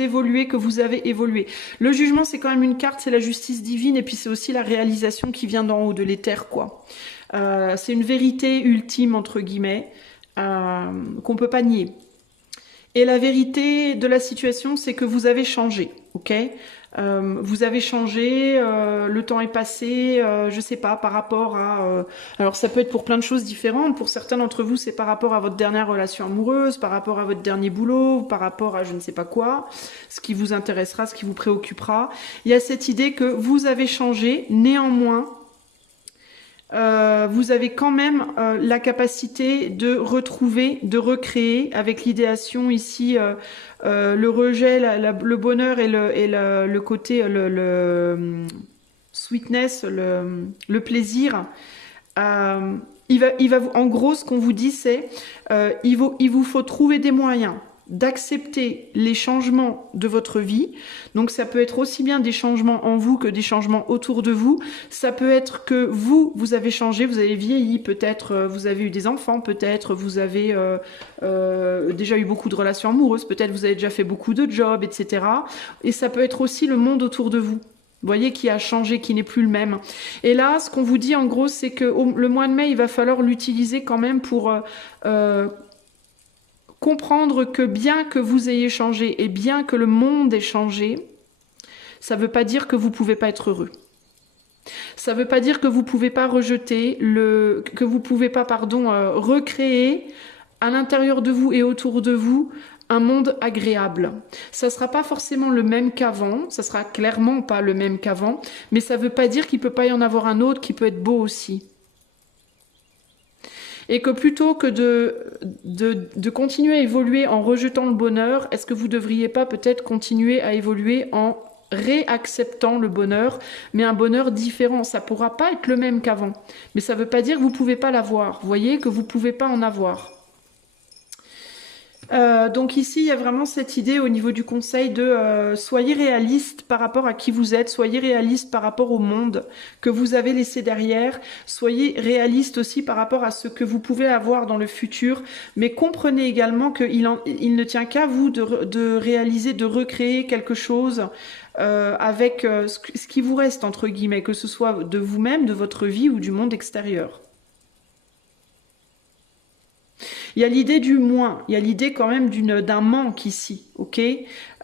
évoluez, que vous avez évolué. Le jugement, c'est quand même une carte, c'est la justice divine, et puis c'est aussi la réalisation qui vient d'en haut, de l'éther, quoi. C'est une vérité ultime, entre guillemets, qu'on ne peut pas nier. Et la vérité de la situation, c'est que vous avez changé, ok? Vous avez changé, le temps est passé, je sais pas, par rapport à... alors ça peut être pour plein de choses différentes. Pour certains d'entre vous, c'est par rapport à votre dernière relation amoureuse, par rapport à votre dernier boulot, par rapport à je ne sais pas quoi, ce qui vous intéressera, ce qui vous préoccupera. Il y a cette idée que vous avez changé, néanmoins... vous avez quand même la capacité de retrouver, de recréer avec l'idéation ici, le rejet, le bonheur et le côté, sweetness, le plaisir. En gros, ce qu'on vous dit, c'est il vous faut trouver des moyens d'accepter les changements de votre vie. Donc ça peut être aussi bien des changements en vous que des changements autour de vous. Ça peut être que vous avez changé, vous avez vieilli, peut-être vous avez eu des enfants, peut-être vous avez déjà eu beaucoup de relations amoureuses, peut-être vous avez déjà fait beaucoup de jobs, etc. Et ça peut être aussi le monde autour de vous. Vous voyez, qui a changé, qui n'est plus le même. Et là, ce qu'on vous dit en gros, c'est que le mois de mai, il va falloir l'utiliser quand même pour comprendre que bien que vous ayez changé et bien que le monde ait changé, ça ne veut pas dire que vous ne pouvez pas être heureux. Ça ne veut pas dire que vous ne pouvez pas rejeter, que vous ne pouvez pas, recréer à l'intérieur de vous et autour de vous un monde agréable. Ça ne sera pas forcément le même qu'avant, ça sera clairement pas le même qu'avant, mais ça ne veut pas dire qu'il ne peut pas y en avoir un autre qui peut être beau aussi. Et que plutôt que de continuer à évoluer en rejetant le bonheur, est-ce que vous ne devriez pas peut-être continuer à évoluer en réacceptant le bonheur, mais un bonheur différent. Ça ne pourra pas être le même qu'avant. Mais ça ne veut pas dire que vous ne pouvez pas l'avoir. Vous voyez que vous ne pouvez pas en avoir. Donc ici, il y a vraiment cette idée au niveau du conseil de soyez réaliste par rapport à qui vous êtes, soyez réaliste par rapport au monde que vous avez laissé derrière, soyez réaliste aussi par rapport à ce que vous pouvez avoir dans le futur, mais comprenez également qu'il ne tient qu'à vous de réaliser, de recréer quelque chose avec ce qui vous reste, entre guillemets, que ce soit de vous-même, de votre vie ou du monde extérieur. Il y a l'idée du moins, il y a l'idée quand même d'un manque ici, ok?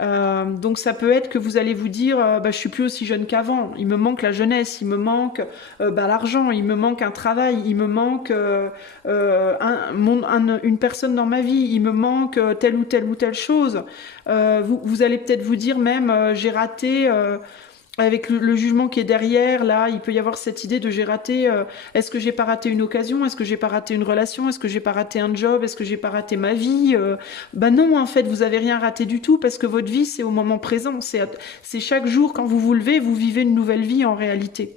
Donc ça peut être que vous allez vous dire, je suis plus aussi jeune qu'avant, il me manque la jeunesse, il me manque l'argent, il me manque un travail, il me manque une personne dans ma vie, il me manque telle ou telle ou telle chose. Vous allez peut-être vous dire même, j'ai raté... avec le jugement qui est derrière, là, il peut y avoir cette idée de j'ai raté, est-ce que j'ai pas raté une occasion, est-ce que j'ai pas raté une relation, est-ce que j'ai pas raté un job, est-ce que j'ai pas raté ma vie Ben non, en fait, vous avez rien raté du tout parce que votre vie, c'est au moment présent, c'est chaque jour quand vous vous levez, vous vivez une nouvelle vie en réalité.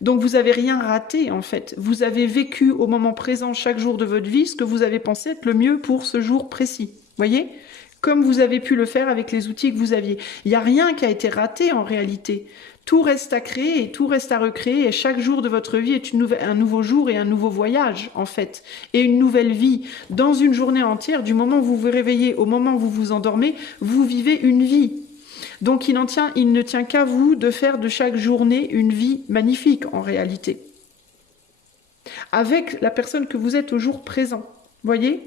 Donc vous avez rien raté en fait, vous avez vécu au moment présent chaque jour de votre vie ce que vous avez pensé être le mieux pour ce jour précis, voyez ? Comme vous avez pu le faire avec les outils que vous aviez. Il n'y a rien qui a été raté en réalité. Tout reste à créer et tout reste à recréer et chaque jour de votre vie est un nouveau jour et un nouveau voyage en fait. Et une nouvelle vie. Dans une journée entière, du moment où vous vous réveillez au moment où vous vous endormez, vous vivez une vie. Donc il ne tient qu'à vous de faire de chaque journée une vie magnifique en réalité. Avec la personne que vous êtes au jour présent. Voyez ?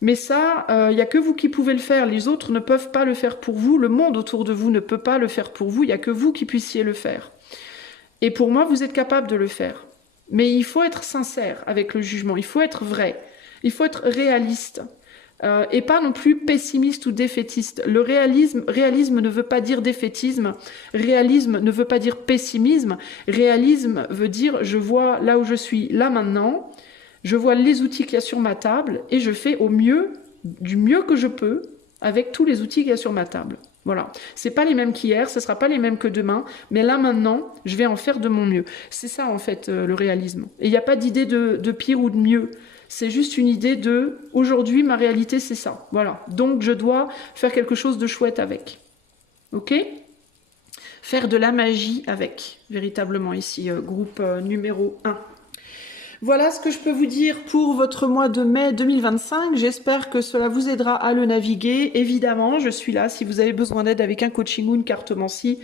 Mais ça, il n'y a que vous qui pouvez le faire. Les autres ne peuvent pas le faire pour vous. Le monde autour de vous ne peut pas le faire pour vous. Il n'y a que vous qui puissiez le faire. Et pour moi, vous êtes capable de le faire. Mais il faut être sincère avec le jugement. Il faut être vrai. Il faut être réaliste. Et pas non plus pessimiste ou défaitiste. Le réalisme ne veut pas dire défaitisme. Réalisme ne veut pas dire pessimisme. Réalisme veut dire je vois là où je suis, là maintenant. Je vois les outils qu'il y a sur ma table et je fais au mieux, du mieux que je peux, avec tous les outils qu'il y a sur ma table. Voilà. C'est pas les mêmes qu'hier, ce sera pas les mêmes que demain, mais là maintenant, je vais en faire de mon mieux. C'est ça en fait le réalisme. Et il n'y a pas d'idée de pire ou de mieux. C'est juste une idée de aujourd'hui ma réalité c'est ça. Voilà. Donc je dois faire quelque chose de chouette avec. Ok ? Faire de la magie avec. Véritablement ici, groupe numéro 1. Voilà ce que je peux vous dire pour votre mois de mai 2025. J'espère que cela vous aidera à le naviguer. Évidemment, je suis là. Si vous avez besoin d'aide avec un coaching ou une cartomancie,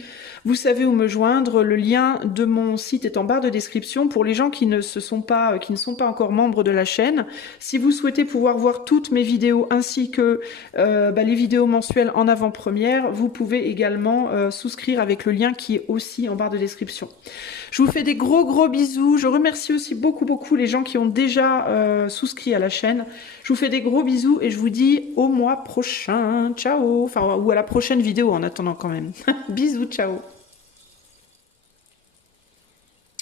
vous savez où me joindre. Le lien de mon site est en barre de description pour les gens qui ne sont pas encore membres de la chaîne. Si vous souhaitez pouvoir voir toutes mes vidéos ainsi que les vidéos mensuelles en avant-première, vous pouvez également souscrire avec le lien qui est aussi en barre de description. Je vous fais des gros bisous. Je remercie aussi beaucoup les gens qui ont déjà souscrit à la chaîne. Je vous fais des gros bisous et je vous dis au mois prochain. Ciao. Enfin, ou à la prochaine vidéo en attendant quand même. Bisous, ciao.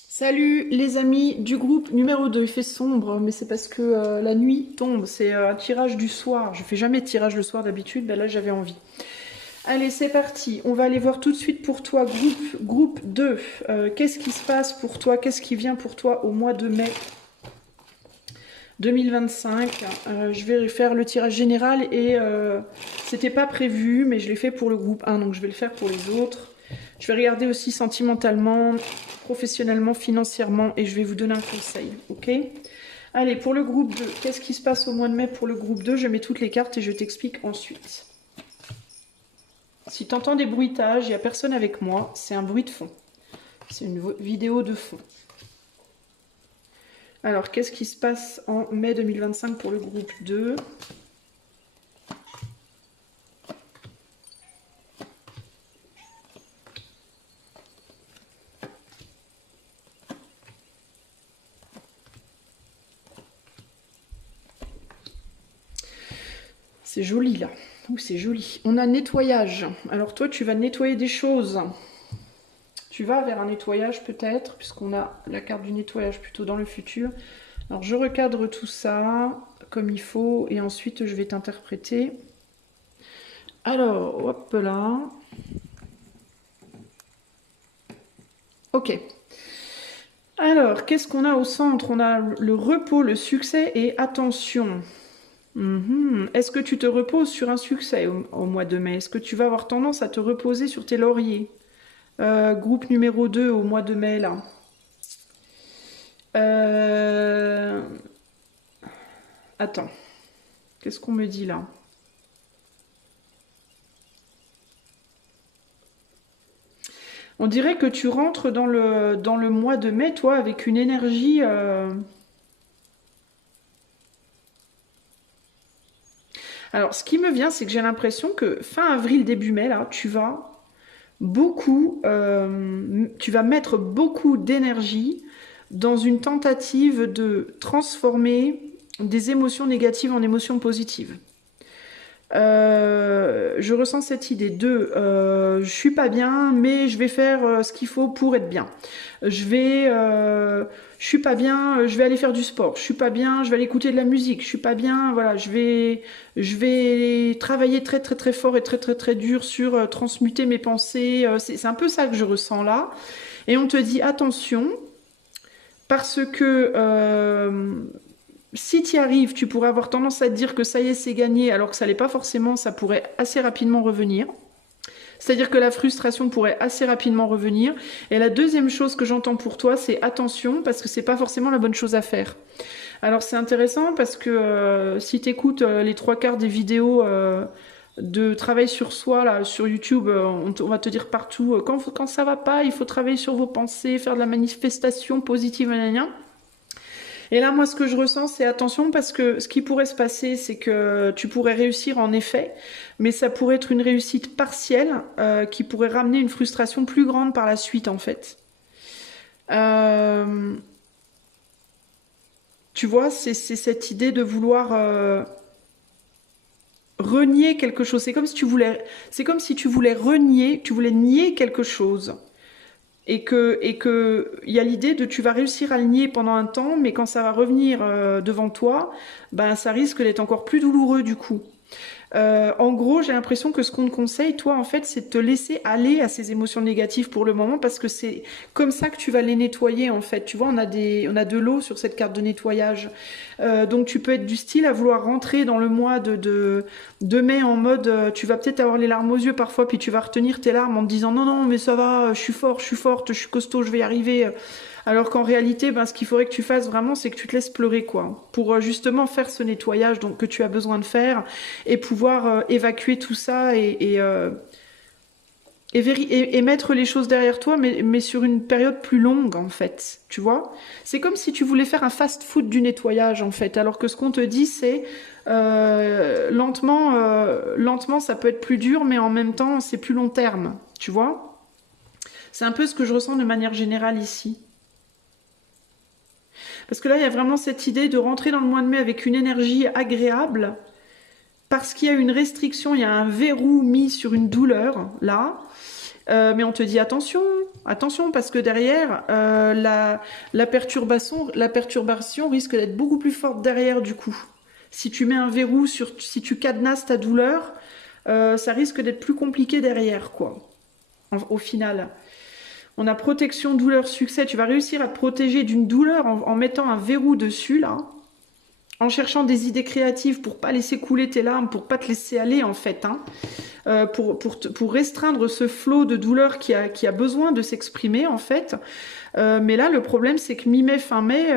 Salut les amis du groupe numéro 2. Il fait sombre, mais c'est parce que la nuit tombe. C'est un tirage du soir. Je fais jamais de tirage le soir d'habitude. Ben là, j'avais envie. Allez, c'est parti. On va aller voir tout de suite pour toi, groupe 2. Qu'est-ce qui se passe pour toi? Qu'est-ce qui vient pour toi au mois de mai 2025? Je vais faire le tirage général et c'était pas prévu, mais je l'ai fait pour le groupe 1, donc je vais le faire pour les autres. Je vais regarder aussi sentimentalement, professionnellement, financièrement et je vais vous donner un conseil, ok? Allez, pour le groupe 2, qu'est-ce qui se passe au mois de mai pour le groupe 2? Je mets toutes les cartes et je t'explique ensuite. Si tu entends des bruitages, il n'y a personne avec moi, c'est un bruit de fond. C'est une vidéo de fond. Alors, qu'est-ce qui se passe en mai 2025 pour le groupe 2? C'est joli là. Ouh, c'est joli. On a nettoyage. Alors toi, tu vas nettoyer des choses. Tu vas vers un nettoyage peut-être, puisqu'on a la carte du nettoyage plutôt dans le futur. Alors je recadre tout ça comme il faut et ensuite je vais t'interpréter. Alors, hop là. Ok. Alors, qu'est-ce qu'on a au centre? On a le repos, le succès et attention. Est-ce que tu te reposes sur un succès au mois de mai? Est-ce que tu vas avoir tendance à te reposer sur tes lauriers? Groupe numéro 2 au mois de mai, là. Attends. Qu'est-ce qu'on me dit, là? On dirait que tu rentres dans le mois de mai, toi, avec une énergie... Alors, ce qui me vient, c'est que j'ai l'impression que fin avril, début mai, là, tu vas mettre beaucoup d'énergie dans une tentative de transformer des émotions négatives en émotions positives. Je ressens cette idée de je suis pas bien, mais je vais faire ce qu'il faut pour être bien. Je suis pas bien, je vais aller faire du sport. Je suis pas bien, je vais aller écouter de la musique. Je suis pas bien, voilà, je vais travailler très fort et très dur sur transmuter mes pensées. C'est un peu ça que je ressens là. Et on te dit attention, parce que si tu y arrives, tu pourrais avoir tendance à te dire que ça y est, c'est gagné, alors que ça l'est pas forcément, ça pourrait assez rapidement revenir. C'est-à-dire que la frustration pourrait assez rapidement revenir. Et la deuxième chose que j'entends pour toi, c'est attention, parce que c'est pas forcément la bonne chose à faire. Alors c'est intéressant parce que si tu écoutes les 3/4 des vidéos de travail sur soi, là, sur YouTube, on va te dire partout, quand ça va pas, il faut travailler sur vos pensées, faire de la manifestation positive, nanana. Et là, moi, ce que je ressens, c'est attention, parce que ce qui pourrait se passer, c'est que tu pourrais réussir en effet, mais ça pourrait être une réussite partielle qui pourrait ramener une frustration plus grande par la suite, en fait. Tu vois, c'est cette idée de vouloir renier quelque chose. C'est comme si tu voulais renier, tu voulais nier quelque chose. Et que il y a l'idée de tu vas réussir à le nier pendant un temps, mais quand ça va revenir devant toi, ben ça risque d'être encore plus douloureux du coup. En gros, j'ai l'impression que ce qu'on te conseille, toi, en fait, c'est de te laisser aller à ces émotions négatives pour le moment parce que c'est comme ça que tu vas les nettoyer, en fait. Tu vois, on a de l'eau sur cette carte de nettoyage. Donc, tu peux être du style à vouloir rentrer dans le mois de mai en mode, tu vas peut-être avoir les larmes aux yeux parfois, puis tu vas retenir tes larmes en te disant non, non, mais ça va, je suis fort, je suis forte, je suis costaud, je vais y arriver. Alors qu'en réalité, ben, ce qu'il faudrait que tu fasses vraiment, c'est que tu te laisses pleurer, quoi, pour justement faire ce nettoyage donc, que tu as besoin de faire et pouvoir évacuer tout ça et mettre les choses derrière toi, mais sur une période plus longue, en fait, tu vois. C'est comme si tu voulais faire un fast-food du nettoyage, en fait, alors que ce qu'on te dit, c'est lentement, ça peut être plus dur, mais en même temps, c'est plus long terme, tu vois. C'est un peu ce que je ressens de manière générale ici. Parce que là, il y a vraiment cette idée de rentrer dans le mois de mai avec une énergie agréable, parce qu'il y a une restriction, il y a un verrou mis sur une douleur, là. Mais on te dit attention, attention, parce que derrière, la perturbation risque d'être beaucoup plus forte derrière, du coup. Si tu mets un verrou si tu cadenasses ta douleur, ça risque d'être plus compliqué derrière, quoi. Au final. On a protection, douleur, succès. Tu vas réussir à te protéger d'une douleur en mettant un verrou dessus, là. En cherchant des idées créatives pour pas laisser couler tes larmes, pour pas te laisser aller, en fait. Hein. Pour restreindre ce flot de douleur qui a besoin de s'exprimer, en fait. Mais là, le problème, c'est que mi-mai, fin mai,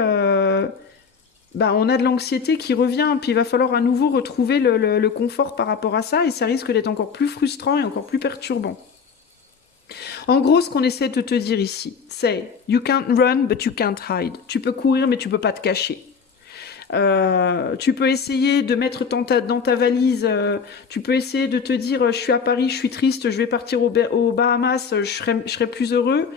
bah, on a de l'anxiété qui revient, puis il va falloir à nouveau retrouver le confort par rapport à ça, et ça risque d'être encore plus frustrant et encore plus perturbant. En gros, ce qu'on essaie de te dire ici, c'est you can't run, but you can't hide. Tu peux courir, mais tu peux pas te cacher. Tu peux essayer de mettre dans ta valise, tu peux essayer de te dire je suis à Paris, je suis triste, je vais partir aux Bahamas, je serai plus heureux.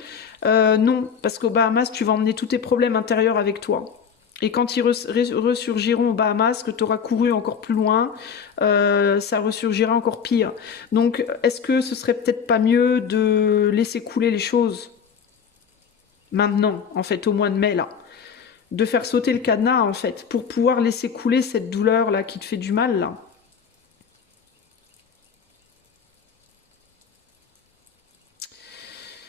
Non, parce qu'aux Bahamas, tu vas emmener tous tes problèmes intérieurs avec toi. Et quand ils ressurgiront aux Bahamas, que tu auras couru encore plus loin, ça ressurgira encore pire. Donc, est-ce que ce serait peut-être pas mieux de laisser couler les choses maintenant, en fait, au mois de mai, là? De faire sauter le cadenas, en fait, pour pouvoir laisser couler cette douleur-là qui te fait du mal, là.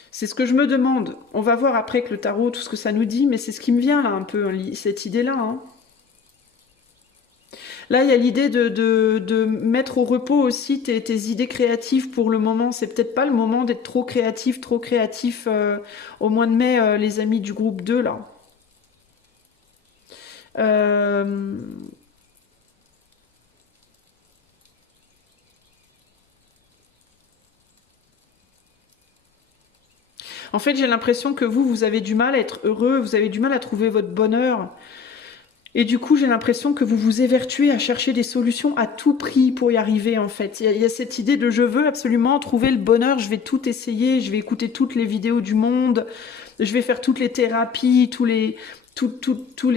C'est ce que je me demande. On va voir après que le tarot, tout ce que ça nous dit, mais c'est ce qui me vient, là, un peu, cette idée-là. Hein. Là, il y a l'idée de mettre au repos aussi tes idées créatives pour le moment. C'est peut-être pas le moment d'être trop créatif au mois de mai, les amis du groupe 2, là. Euh, En fait, j'ai l'impression que vous avez du mal à être heureux, vous avez du mal à trouver votre bonheur. Et du coup, j'ai l'impression que vous vous évertuez à chercher des solutions à tout prix pour y arriver, en fait. Il y a cette idée de je veux absolument trouver le bonheur, je vais tout essayer, je vais écouter toutes les vidéos du monde, je vais faire toutes les thérapies, tous les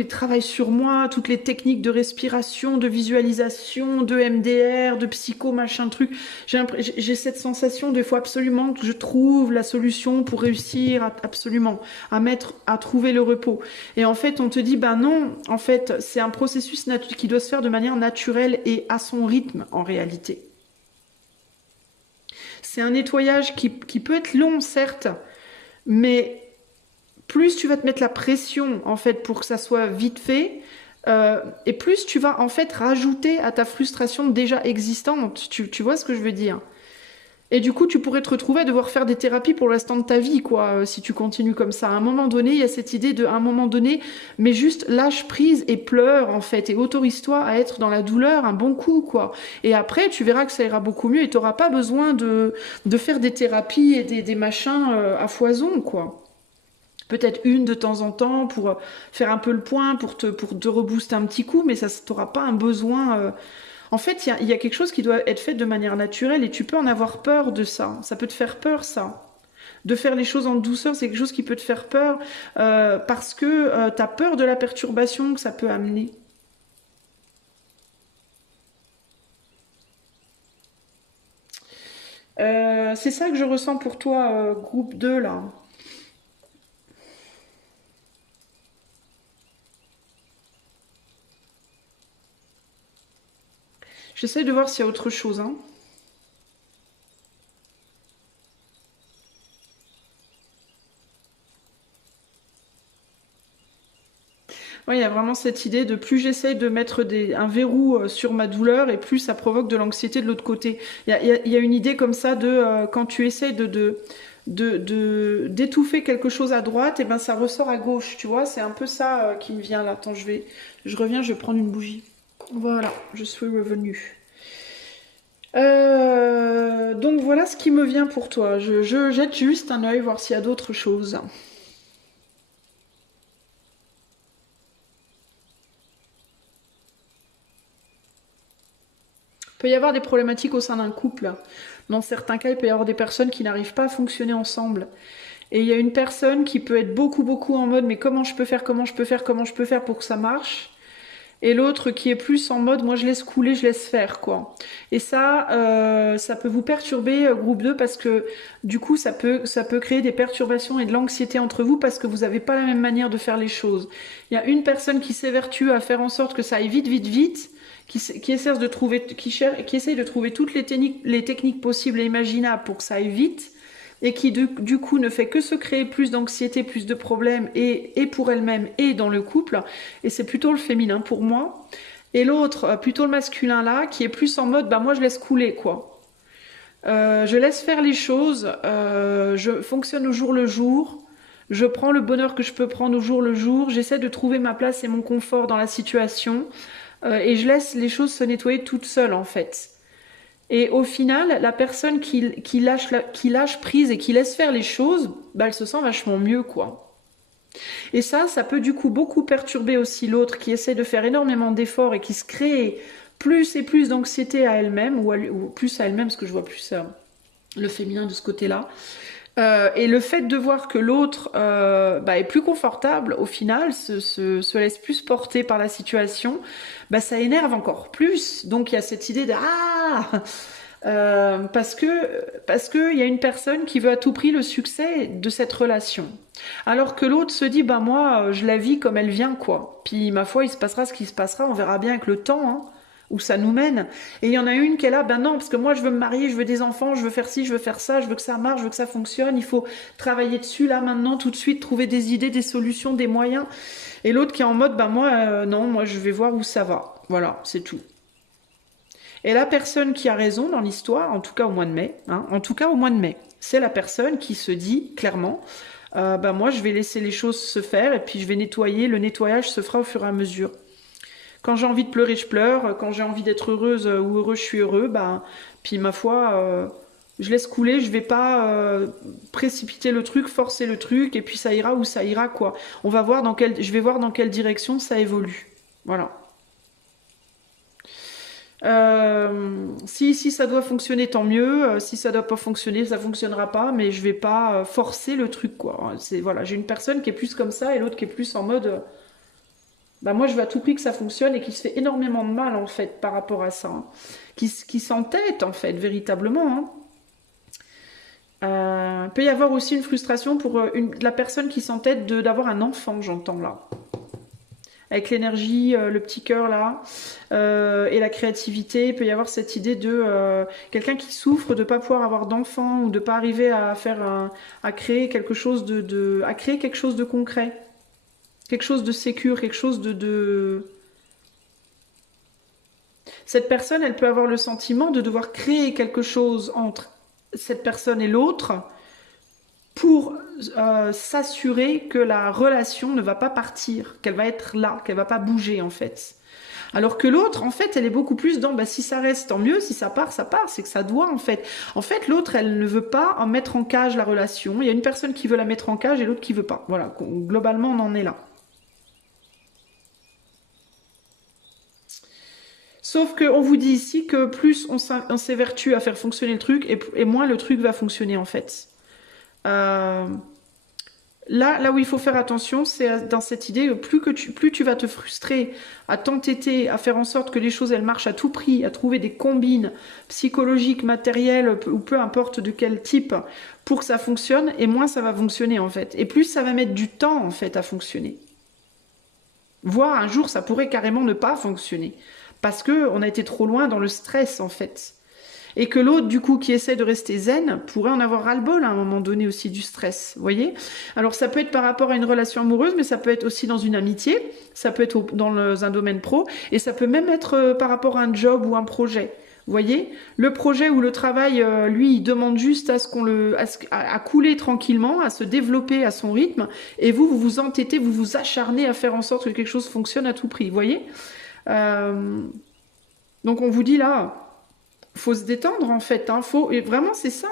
travails sur moi, toutes les techniques de respiration, de visualisation, de MDR, de psycho, machin truc. J'ai cette sensation des fois absolument que je trouve la solution pour réussir absolument à trouver le repos. Et en fait, on te dit, ben non, en fait, c'est un processus qui doit se faire de manière naturelle et à son rythme en réalité. C'est un nettoyage qui peut être long, certes, mais plus tu vas te mettre la pression en fait pour que ça soit vite fait, et plus tu vas en fait rajouter à ta frustration déjà existante. Tu vois ce que je veux dire? Et du coup, tu pourrais te retrouver à devoir faire des thérapies pour le restant de ta vie, quoi, si tu continues comme ça. À un moment donné, il y a cette idée à un moment donné, mais juste lâche prise et pleure, en fait, et autorise-toi à être dans la douleur un bon coup, quoi. Et après, tu verras que ça ira beaucoup mieux et tu n'auras pas besoin de faire des thérapies et des machins à foison, quoi. Peut-être une de temps en temps pour faire un peu le point, pour te rebooster un petit coup, mais ça t'aura pas un besoin. En fait, il y a quelque chose qui doit être fait de manière naturelle et tu peux en avoir peur de ça. Ça peut te faire peur, ça. De faire les choses en douceur, c'est quelque chose qui peut te faire peur parce que tu as peur de la perturbation que ça peut amener. C'est ça que je ressens pour toi, groupe 2 là. J'essaie de voir s'il y a autre chose, hein. Ouais, il y a vraiment cette idée de plus j'essaye de mettre un verrou sur ma douleur et plus ça provoque de l'anxiété de l'autre côté. Il y a une idée comme ça de quand tu essayes d'étouffer quelque chose à droite, et ben ça ressort à gauche, tu vois. C'est un peu ça qui me vient là. Attends, je reviens, je vais prendre une bougie. Voilà, je suis revenue. Donc voilà ce qui me vient pour toi. Je jette juste un œil voir s'il y a d'autres choses. Il peut y avoir des problématiques au sein d'un couple. Dans certains cas, il peut y avoir des personnes qui n'arrivent pas à fonctionner ensemble. Et il y a une personne qui peut être beaucoup, beaucoup en mode mais comment je peux faire, comment je peux faire, comment je peux faire pour que ça marche. Et l'autre qui est plus en mode moi je laisse couler, je laisse faire quoi. Et ça peut vous perturber groupe 2 parce que du coup ça peut créer des perturbations et de l'anxiété entre vous parce que vous n'avez pas la même manière de faire les choses. Il y a une personne qui s'évertue à faire en sorte que ça aille vite, vite, vite, qui essaie de trouver, qui essaye de trouver toutes les techniques possibles et imaginables pour que ça aille vite et qui du coup ne fait que se créer plus d'anxiété, plus de problèmes et pour elle-même et dans le couple. Et c'est plutôt le féminin pour moi. Et l'autre, plutôt le masculin là, qui est plus en mode bah moi je laisse couler quoi. Je laisse faire les choses, je fonctionne au jour le jour, je prends le bonheur que je peux prendre au jour le jour, j'essaie de trouver ma place et mon confort dans la situation et je laisse les choses se nettoyer toutes seules en fait. Et au final, la personne qui lâche prise et qui laisse faire les choses, bah, elle se sent vachement mieux, quoi. Et ça peut du coup beaucoup perturber aussi l'autre qui essaie de faire énormément d'efforts et qui se crée plus et plus d'anxiété à elle-même, ou plus à elle-même, parce que je vois plus le féminin de ce côté-là. Et le fait de voir que l'autre est plus confortable, au final, se laisse plus porter par la situation, bah, ça énerve encore plus. Donc il y a cette idée de ah parce que il y a une personne qui veut à tout prix le succès de cette relation, alors que l'autre se dit bah moi je la vis comme elle vient quoi. Puis ma foi il se passera ce qui se passera, on verra bien avec le temps. Hein où ça nous mène. Et il y en a une qui est là, ben non, parce que moi je veux me marier, je veux des enfants, je veux faire ci, je veux faire ça, je veux que ça marche, je veux que ça fonctionne, il faut travailler dessus là maintenant, tout de suite, trouver des idées, des solutions, des moyens. Et l'autre qui est en mode, ben moi, non, moi je vais voir où ça va. Voilà, c'est tout. Et la personne qui a raison dans l'histoire, en tout cas au mois de mai, hein, en tout cas au mois de mai, c'est la personne qui se dit clairement, ben moi je vais laisser les choses se faire et puis je vais nettoyer, le nettoyage se fera au fur et à mesure. Quand j'ai envie de pleurer, je pleure. Quand j'ai envie d'être heureuse ou heureux, je suis heureux. Bah, puis ma foi, je laisse couler. Je vais pas précipiter le truc, forcer le truc, et puis ça ira où ça ira quoi. On va voir je vais voir dans quelle direction ça évolue. Voilà. Si ça doit fonctionner, tant mieux. Si ça doit pas fonctionner, ça fonctionnera pas. Mais je vais pas forcer le truc quoi. C'est voilà, j'ai une personne qui est plus comme ça et l'autre qui est plus en mode. Bah moi je veux à tout prix que ça fonctionne et qui se fait énormément de mal en fait par rapport à ça, hein. Qui s'entête en fait véritablement, hein. Peut y avoir aussi une frustration pour la personne qui s'entête d'avoir un enfant, j'entends là. Avec l'énergie, le petit cœur là, et la créativité, il peut y avoir cette idée de quelqu'un qui souffre de ne pas pouvoir avoir d'enfant ou de ne pas arriver à à créer quelque chose à créer quelque chose de concret. Quelque chose de sécure, quelque chose Cette personne, elle peut avoir le sentiment de devoir créer quelque chose entre cette personne et l'autre pour s'assurer que la relation ne va pas partir, qu'elle va être là, qu'elle va pas bouger en fait. Alors que l'autre, en fait, elle est beaucoup plus dans bah, si ça reste, tant mieux, si ça part, c'est que ça doit en fait. En fait, l'autre, elle ne veut pas en mettre en cage la relation. Il y a une personne qui veut la mettre en cage et l'autre qui veut pas. Voilà, globalement, on en est là. Sauf qu'on vous dit ici que plus on s'évertue à faire fonctionner le truc et moins le truc va fonctionner en fait. Euh, là où il faut faire attention, c'est dans cette idée, plus tu vas te frustrer à t'entêter, à faire en sorte que les choses elles marchent à tout prix, à trouver des combines psychologiques, matérielles ou peu importe de quel type pour que ça fonctionne, et moins ça va fonctionner en fait. Et plus ça va mettre du temps en fait à fonctionner. Voire un jour ça pourrait carrément ne pas fonctionner. parce qu'on a été trop loin dans le stress en fait. Et que l'autre, du coup, qui essaie de rester zen, pourrait en avoir ras-le-bol à un moment donné aussi du stress, vous voyez? Alors ça peut être par rapport à une relation amoureuse, mais ça peut être aussi dans une amitié, ça peut être dans un domaine pro, et ça peut même être par rapport à un job ou un projet. Vous voyez, le projet ou le travail, lui, il demande juste à ce qu'on à couler tranquillement, à se développer à son rythme, et vous, vous vous entêtez, vous vous acharnez à faire en sorte que quelque chose fonctionne à tout prix. Vous voyez, donc on vous dit là, faut se détendre en fait. Hein, et vraiment, c'est ça.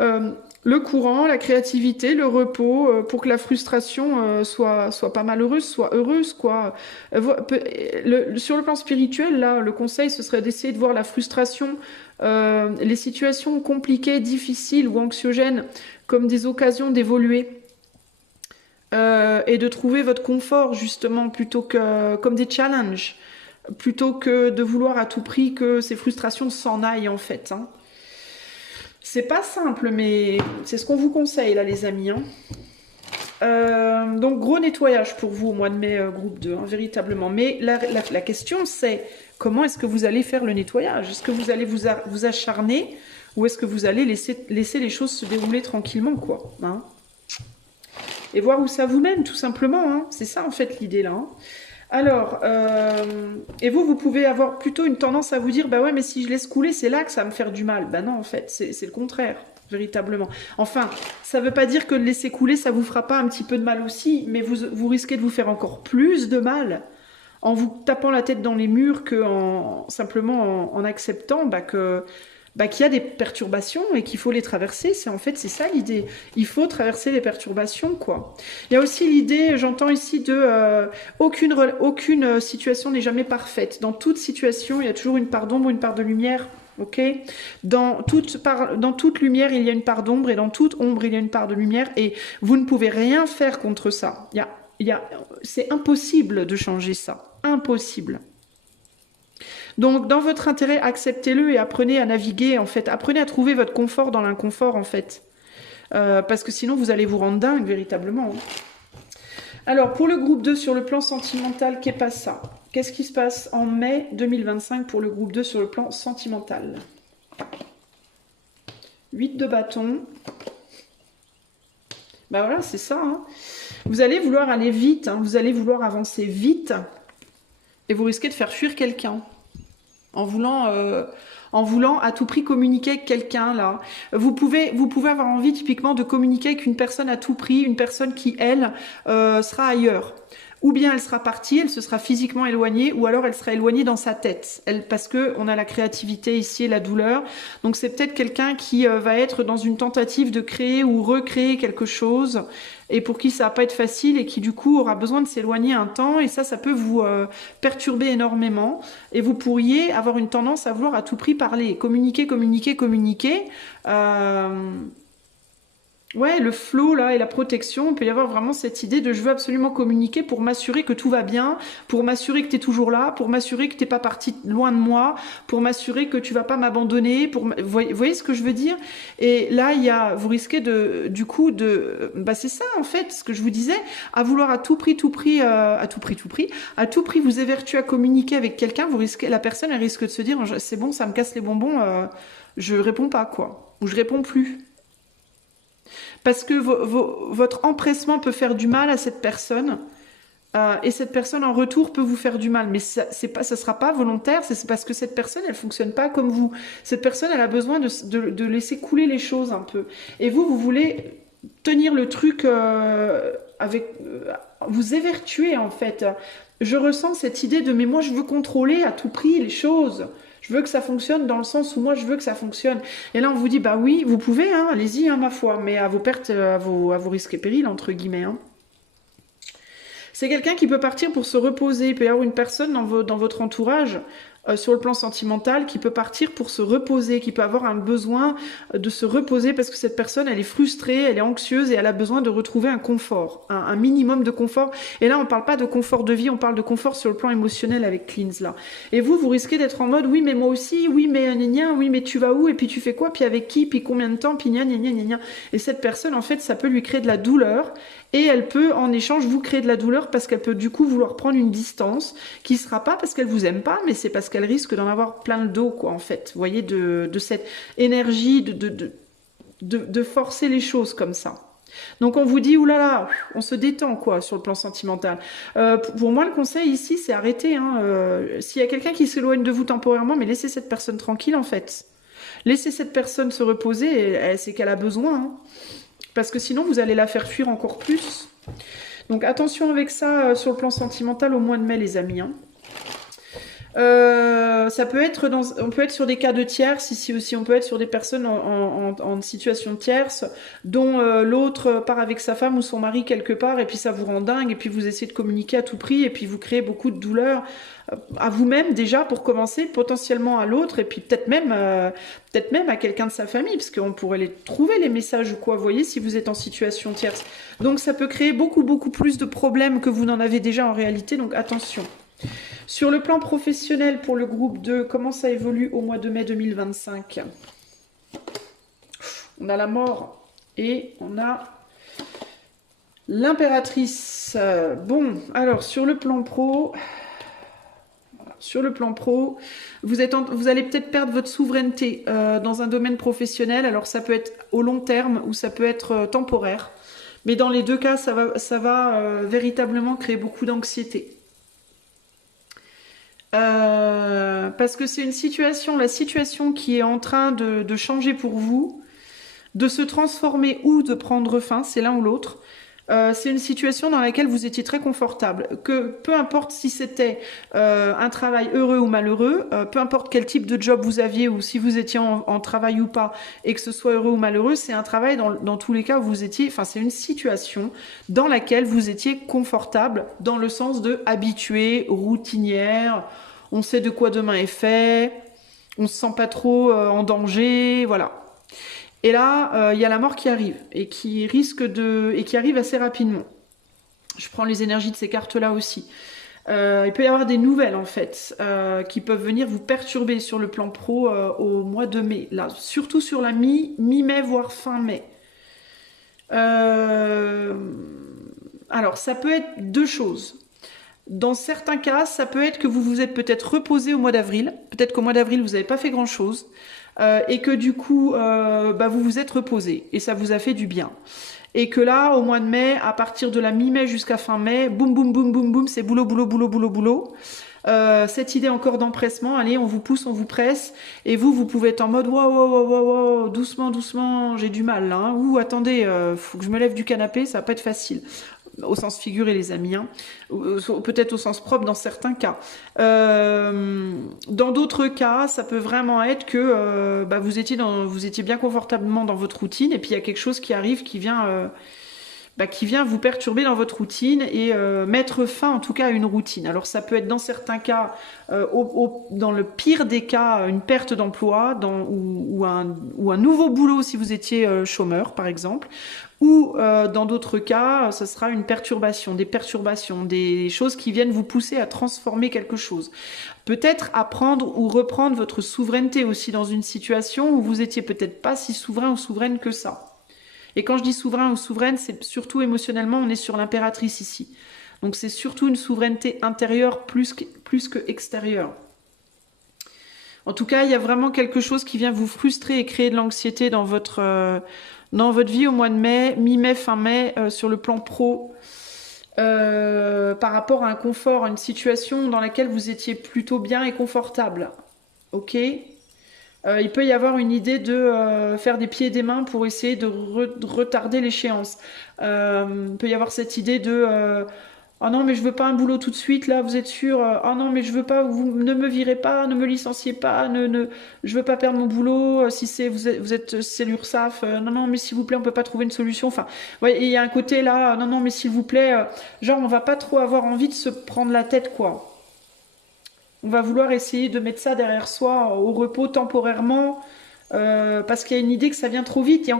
Hein, le courant, la créativité, le repos, pour que la frustration soit pas malheureuse, soit heureuse, quoi. Sur le plan spirituel, là, le conseil, ce serait d'essayer de voir la frustration, les situations compliquées, difficiles ou anxiogènes, comme des occasions d'évoluer. Et de trouver votre confort, justement, plutôt que comme des challenges, plutôt que de vouloir à tout prix que ces frustrations s'en aillent, en fait. Hein. C'est pas simple, mais c'est ce qu'on vous conseille, là, les amis. Hein. Donc, gros nettoyage pour vous au mois de mai, groupe 2, hein, véritablement. Mais la question, c'est comment est-ce que vous allez faire le nettoyage? Est-ce que vous allez vous acharner ou est-ce que vous allez laisser les choses se dérouler tranquillement, quoi, hein, et voir où ça vous mène, tout simplement. Hein. C'est ça, en fait, l'idée, là. Hein. Alors, et vous pouvez avoir plutôt une tendance à vous dire, bah ouais, mais si je laisse couler, c'est là que ça va me faire du mal. Bah non, en fait, c'est le contraire, véritablement. Enfin, ça ne veut pas dire que de laisser couler, ça vous fera pas un petit peu de mal aussi, mais vous risquez de vous faire encore plus de mal en vous tapant la tête dans les murs que simplement en acceptant qu'il y a des perturbations et qu'il faut les traverser. C'est ça l'idée. Il faut traverser les perturbations, quoi. Il y a aussi l'idée, j'entends ici, aucune situation n'est jamais parfaite. Dans toute situation, il y a toujours une part d'ombre, une part de lumière. Ok, dans toute lumière, il y a une part d'ombre, et dans toute ombre, il y a une part de lumière, et vous ne pouvez rien faire contre ça. C'est impossible de changer ça. Impossible. Donc, dans votre intérêt, acceptez-le et apprenez à naviguer, en fait. Apprenez à trouver votre confort dans l'inconfort, en fait. Parce que sinon, vous allez vous rendre dingue, véritablement. Alors, pour le groupe 2, sur le plan sentimental, qu'est pas ça? Qu'est-ce qui se passe en mai 2025 pour le groupe 2 sur le plan sentimental? 8 de bâton. Ben voilà, c'est ça. Hein. Vous allez vouloir aller vite, hein. Vous allez vouloir avancer vite. Et vous risquez de faire fuir quelqu'un. En voulant à tout prix communiquer avec quelqu'un, là. Vous pouvez avoir envie typiquement de communiquer avec une personne à tout prix, une personne qui, elle, sera ailleurs. Ou bien elle sera partie, elle se sera physiquement éloignée, ou alors elle sera éloignée dans sa tête. Parce qu'on a la créativité ici et la douleur. Donc c'est peut-être quelqu'un qui va être dans une tentative de créer ou recréer quelque chose, et pour qui ça va pas être facile, et qui du coup aura besoin de s'éloigner un temps, et ça peut vous perturber énormément, et vous pourriez avoir une tendance à vouloir à tout prix parler, communiquer. Ouais, le flow là et la protection, il peut y avoir vraiment cette idée de je veux absolument communiquer pour m'assurer que tout va bien, pour m'assurer que tu es toujours là, pour m'assurer que tu n'es pas parti loin de moi, pour m'assurer que tu vas pas m'abandonner, vous voyez ce que je veux dire? Et là, vous risquez c'est ça en fait, ce que je vous disais, à vouloir à tout prix vous évertuer à communiquer avec quelqu'un, la personne elle risque de se dire c'est bon, ça me casse les bonbons, je réponds pas quoi, ou je réponds plus. Parce que votre empressement peut faire du mal à cette personne, et cette personne en retour peut vous faire du mal. Mais ça sera pas volontaire, c'est parce que cette personne, elle fonctionne pas comme vous. Cette personne, elle a besoin de laisser couler les choses un peu. Et vous voulez tenir le truc vous évertuer en fait. Je ressens cette idée de mais moi je veux contrôler à tout prix les choses. Je veux que ça fonctionne dans le sens où moi je veux que ça fonctionne. Et là on vous dit bah oui, vous pouvez, hein, allez-y, hein, ma foi, mais à vos pertes, à vos risques et périls, entre guillemets. Hein. C'est quelqu'un qui peut partir pour se reposer. Il peut y avoir une personne dans votre entourage, sur le plan sentimental, qui peut partir pour se reposer, qui peut avoir un besoin de se reposer parce que cette personne, elle est frustrée, elle est anxieuse et elle a besoin de retrouver un confort, un minimum de confort. Et là, on ne parle pas de confort de vie, on parle de confort sur le plan émotionnel avec Cleans, là. Et vous risquez d'être en mode, oui, mais moi aussi, oui, mais gna, oui, mais tu vas où? Et puis tu fais quoi? Puis avec qui? Puis combien de temps? Puis gna, gna, gna, gna. Et cette personne, en fait, ça peut lui créer de la douleur. Et elle peut, en échange, vous créer de la douleur parce qu'elle peut, du coup, vouloir prendre une distance qui ne sera pas parce qu'elle vous aime pas, mais c'est parce parce qu'elle risque d'en avoir plein le dos, quoi, en fait. Vous voyez, de cette énergie de forcer les choses comme ça. Donc on vous dit, oulala, on se détend quoi sur le plan sentimental. Pour moi, le conseil ici, c'est arrêter. Hein, s'il y a quelqu'un qui s'éloigne de vous temporairement, mais laissez cette personne tranquille en fait. Laissez cette personne se reposer, c'est qu'elle a besoin. Hein, parce que sinon, vous allez la faire fuir encore plus. Donc attention avec ça sur le plan sentimental au mois de mai, les amis. Hein. Ça peut être on peut être sur des cas de tierces, ici aussi on peut être sur des personnes en situation de tierce, dont l'autre part avec sa femme ou son mari quelque part, et puis ça vous rend dingue, et puis vous essayez de communiquer à tout prix, et puis vous créez beaucoup de douleur à vous-même déjà pour commencer, potentiellement à l'autre, et puis peut-être même à quelqu'un de sa famille, parce qu'on pourrait les trouver les messages ou quoi, vous voyez, si vous êtes en situation tierce. Donc ça peut créer beaucoup plus de problèmes que vous n'en avez déjà en réalité, donc attention. Sur le plan professionnel, pour le groupe 2, comment ça évolue au mois de mai 2025? On a la mort et on a l'impératrice. Bon, alors sur le plan pro, vous allez peut-être perdre votre souveraineté dans un domaine professionnel. Alors ça peut être au long terme ou ça peut être temporaire. Mais dans les deux cas, ça va véritablement créer beaucoup d'anxiété. Parce que c'est la situation qui est en train de changer pour vous, de se transformer ou de prendre fin, c'est l'un ou l'autre. C'est une situation dans laquelle vous étiez très confortable, que peu importe si c'était un travail heureux ou malheureux, peu importe quel type de job vous aviez ou si vous étiez en travail ou pas, et que ce soit heureux ou malheureux, c'est un travail dans tous les cas où vous étiez, enfin c'est une situation dans laquelle vous étiez confortable, dans le sens de habitué, routinière, on sait de quoi demain est fait, on se sent pas trop en danger, voilà. Et là, il y a la mort qui arrive et qui arrive assez rapidement. Je prends les énergies de ces cartes-là aussi. Il peut y avoir des nouvelles en fait qui peuvent venir vous perturber sur le plan pro au mois de mai. Là, surtout sur la mi-mai voire fin mai. Alors, ça peut être deux choses. Dans certains cas, ça peut être que vous vous êtes peut-être reposé au mois d'avril. Peut-être qu'au mois d'avril, vous n'avez pas fait grand-chose. Et que du coup, vous vous êtes reposé. Et ça vous a fait du bien. Et que là, au mois de mai, à partir de la mi-mai jusqu'à fin mai, boum, boum, boum, boum, boum, c'est boulot, boulot, boulot, boulot, boulot. Cette idée encore d'empressement, allez, on vous pousse, on vous presse. Et vous pouvez être en mode, wow, doucement, doucement, j'ai du mal. Hein. Ouh, attendez, faut que je me lève du canapé, ça va pas être facile. Au sens figuré, les amis, hein. Peut-être au sens propre dans certains cas. Dans d'autres cas, ça peut vraiment être que vous étiez bien confortablement dans votre routine et puis il y a quelque chose qui arrive qui vient vous perturber dans votre routine et mettre fin en tout cas à une routine. Alors ça peut être dans certains cas, dans le pire des cas, une perte d'emploi ou un nouveau boulot si vous étiez chômeur par exemple, ou dans d'autres cas, ce sera une perturbation, des choses qui viennent vous pousser à transformer quelque chose. Peut-être à prendre ou reprendre votre souveraineté aussi dans une situation où vous étiez peut-être pas si souverain ou souveraine que ça. Et quand je dis souverain ou souveraine, c'est surtout émotionnellement, on est sur l'impératrice ici. Donc c'est surtout une souveraineté intérieure plus que extérieure. En tout cas, il y a vraiment quelque chose qui vient vous frustrer et créer de l'anxiété dans votre vie au mois de mai, mi-mai, fin mai, sur le plan pro, par rapport à un confort, à une situation dans laquelle vous étiez plutôt bien et confortable. Ok ? Il peut y avoir une idée de faire des pieds et des mains pour essayer de retarder l'échéance. Il peut y avoir cette idée de oh non mais je veux pas un boulot tout de suite là, vous êtes sûr? Oh non mais je veux pas, vous ne me virez pas, ne me licenciez pas, je veux pas perdre mon boulot. Si c'est l'URSSAF, non mais s'il vous plaît on peut pas trouver une solution. Enfin, ouais, il y a un côté là, non mais s'il vous plaît, genre on va pas trop avoir envie de se prendre la tête quoi. On va vouloir essayer de mettre ça derrière soi au repos temporairement parce qu'il y a une idée que ça vient trop vite. Il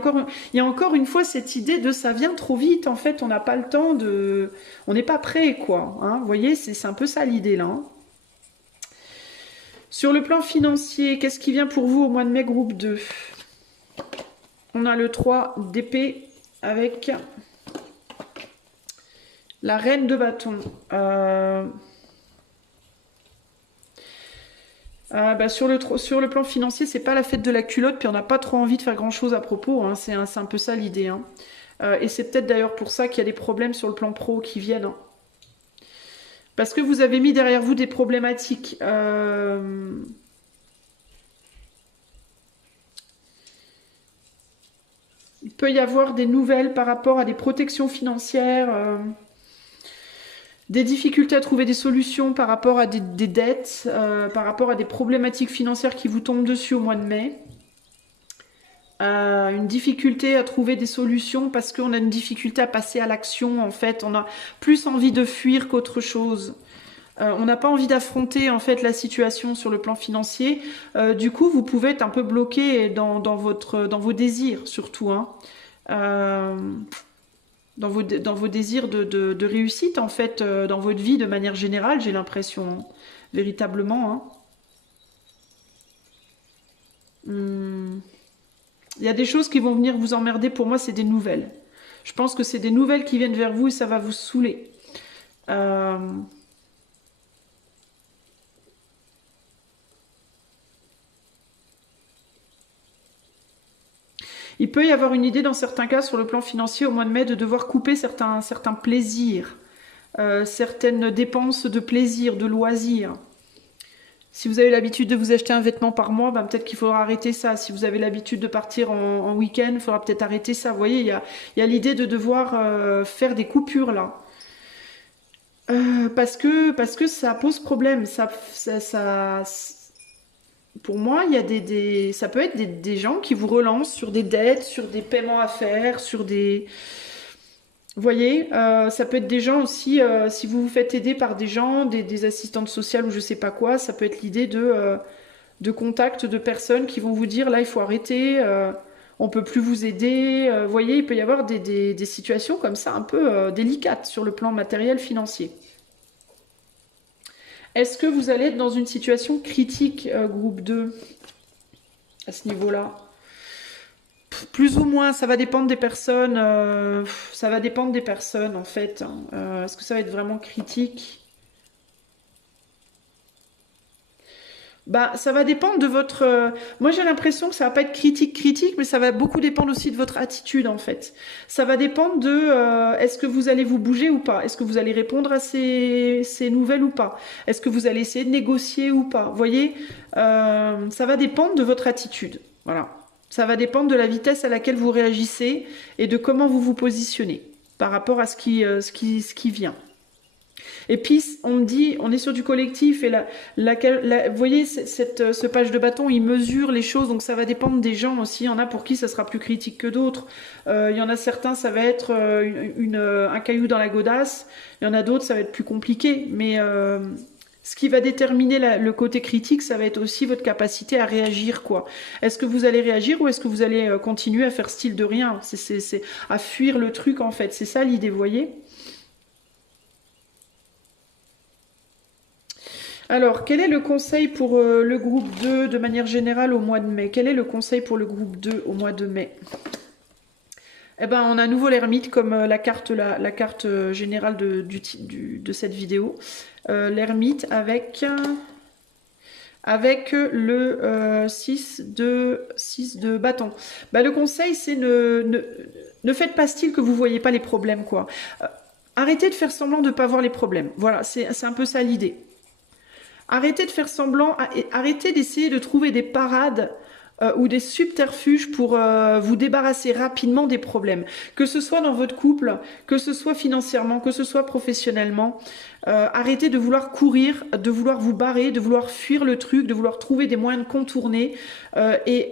y a encore une fois cette idée de ça vient trop vite. En fait, on n'a pas le temps de... On n'est pas prêt, quoi. Hein. Vous voyez, c'est un peu ça l'idée, là. Hein. Sur le plan financier, qu'est-ce qui vient pour vous au mois de mai, groupe 2? On a le 3 d'épée avec la reine de bâton. Sur le plan financier, c'est pas la fête de la culotte, puis on n'a pas trop envie de faire grand-chose à propos, hein. C'est un peu ça l'idée, hein. Et c'est peut-être d'ailleurs pour ça qu'il y a des problèmes sur le plan pro qui viennent, hein. Parce que vous avez mis derrière vous des problématiques. Il peut y avoir des nouvelles par rapport à des protections financières, des difficultés à trouver des solutions par rapport à des dettes, par rapport à des problématiques financières qui vous tombent dessus au mois de mai. Une difficulté à trouver des solutions parce qu'on a une difficulté à passer à l'action. En fait, on a plus envie de fuir qu'autre chose. On n'a pas envie d'affronter en fait la situation sur le plan financier. Du coup, vous pouvez être un peu bloqué dans vos désirs surtout, hein. Euh, dans vos désirs de réussite en fait, dans votre vie de manière générale, j'ai l'impression, hein, véritablement, hein. Hmm. Il y a des choses qui vont venir vous emmerder. Pour moi, c'est des nouvelles. Je pense que c'est des nouvelles qui viennent vers vous et ça va vous saouler. Euh, Il peut y avoir une idée dans certains cas sur le plan financier au mois de mai de devoir couper certains plaisirs, certaines dépenses de plaisir, de loisirs. Si vous avez l'habitude de vous acheter un vêtement par mois, ben peut-être qu'il faudra arrêter ça. Si vous avez l'habitude de partir en week-end, il faudra peut-être arrêter ça. Vous voyez, il y a l'idée de devoir faire des coupures là. Parce que ça pose problème. Pour moi, il y a ça peut être des gens qui vous relancent sur des dettes, sur des paiements à faire, sur des... Vous voyez, ça peut être des gens aussi, si vous vous faites aider par des gens, des assistantes sociales ou je sais pas quoi, ça peut être l'idée de contacts de personnes qui vont vous dire là, il faut arrêter, on peut plus vous aider. Vous voyez, il peut y avoir des situations comme ça un peu délicates sur le plan matériel financier. Est-ce que vous allez être dans une situation critique, groupe 2, à ce niveau-là? Plus ou moins, ça va dépendre des personnes. Ça va dépendre des personnes, en fait, hein. Est-ce que ça va être vraiment critique? Bah, ça va dépendre de votre. Moi, j'ai l'impression que ça va pas être critique, mais ça va beaucoup dépendre aussi de votre attitude, en fait. Ça va dépendre de est-ce que vous allez vous bouger ou pas? Est-ce que vous allez répondre à ces nouvelles ou pas? Est-ce que vous allez essayer de négocier ou pas? Vous voyez, ça va dépendre de votre attitude. Voilà. Ça va dépendre de la vitesse à laquelle vous réagissez et de comment vous vous positionnez par rapport à ce qui vient. Et puis, on me dit, on est sur du collectif et vous voyez, ce page de bâton, il mesure les choses, donc ça va dépendre des gens aussi. Il y en a pour qui ça sera plus critique que d'autres. Il y en a certains, ça va être un caillou dans la godasse. Il y en a d'autres, ça va être plus compliqué. Mais ce qui va déterminer le côté critique, ça va être aussi votre capacité à réagir, quoi. Est-ce que vous allez réagir ou est-ce que vous allez continuer à faire style de rien? C'est à fuir le truc, en fait. C'est ça l'idée, vous voyez? Alors, quel est le conseil pour le groupe 2 de manière générale au mois de mai? Quel est le conseil pour le groupe 2 au mois de mai? Eh ben, on a à nouveau l'ermite comme la carte générale de cette vidéo. L'ermite avec le 6 de bâton. Bah, le conseil, c'est ne faites pas style que vous ne voyez pas les problèmes, quoi. Arrêtez de faire semblant de ne pas voir les problèmes. Voilà, c'est un peu ça l'idée. Arrêtez de faire semblant, arrêtez d'essayer de trouver des parades ou des subterfuges pour vous débarrasser rapidement des problèmes. Que ce soit dans votre couple, que ce soit financièrement, que ce soit professionnellement. Arrêtez de vouloir courir, de vouloir vous barrer, de vouloir fuir le truc, de vouloir trouver des moyens de contourner. Et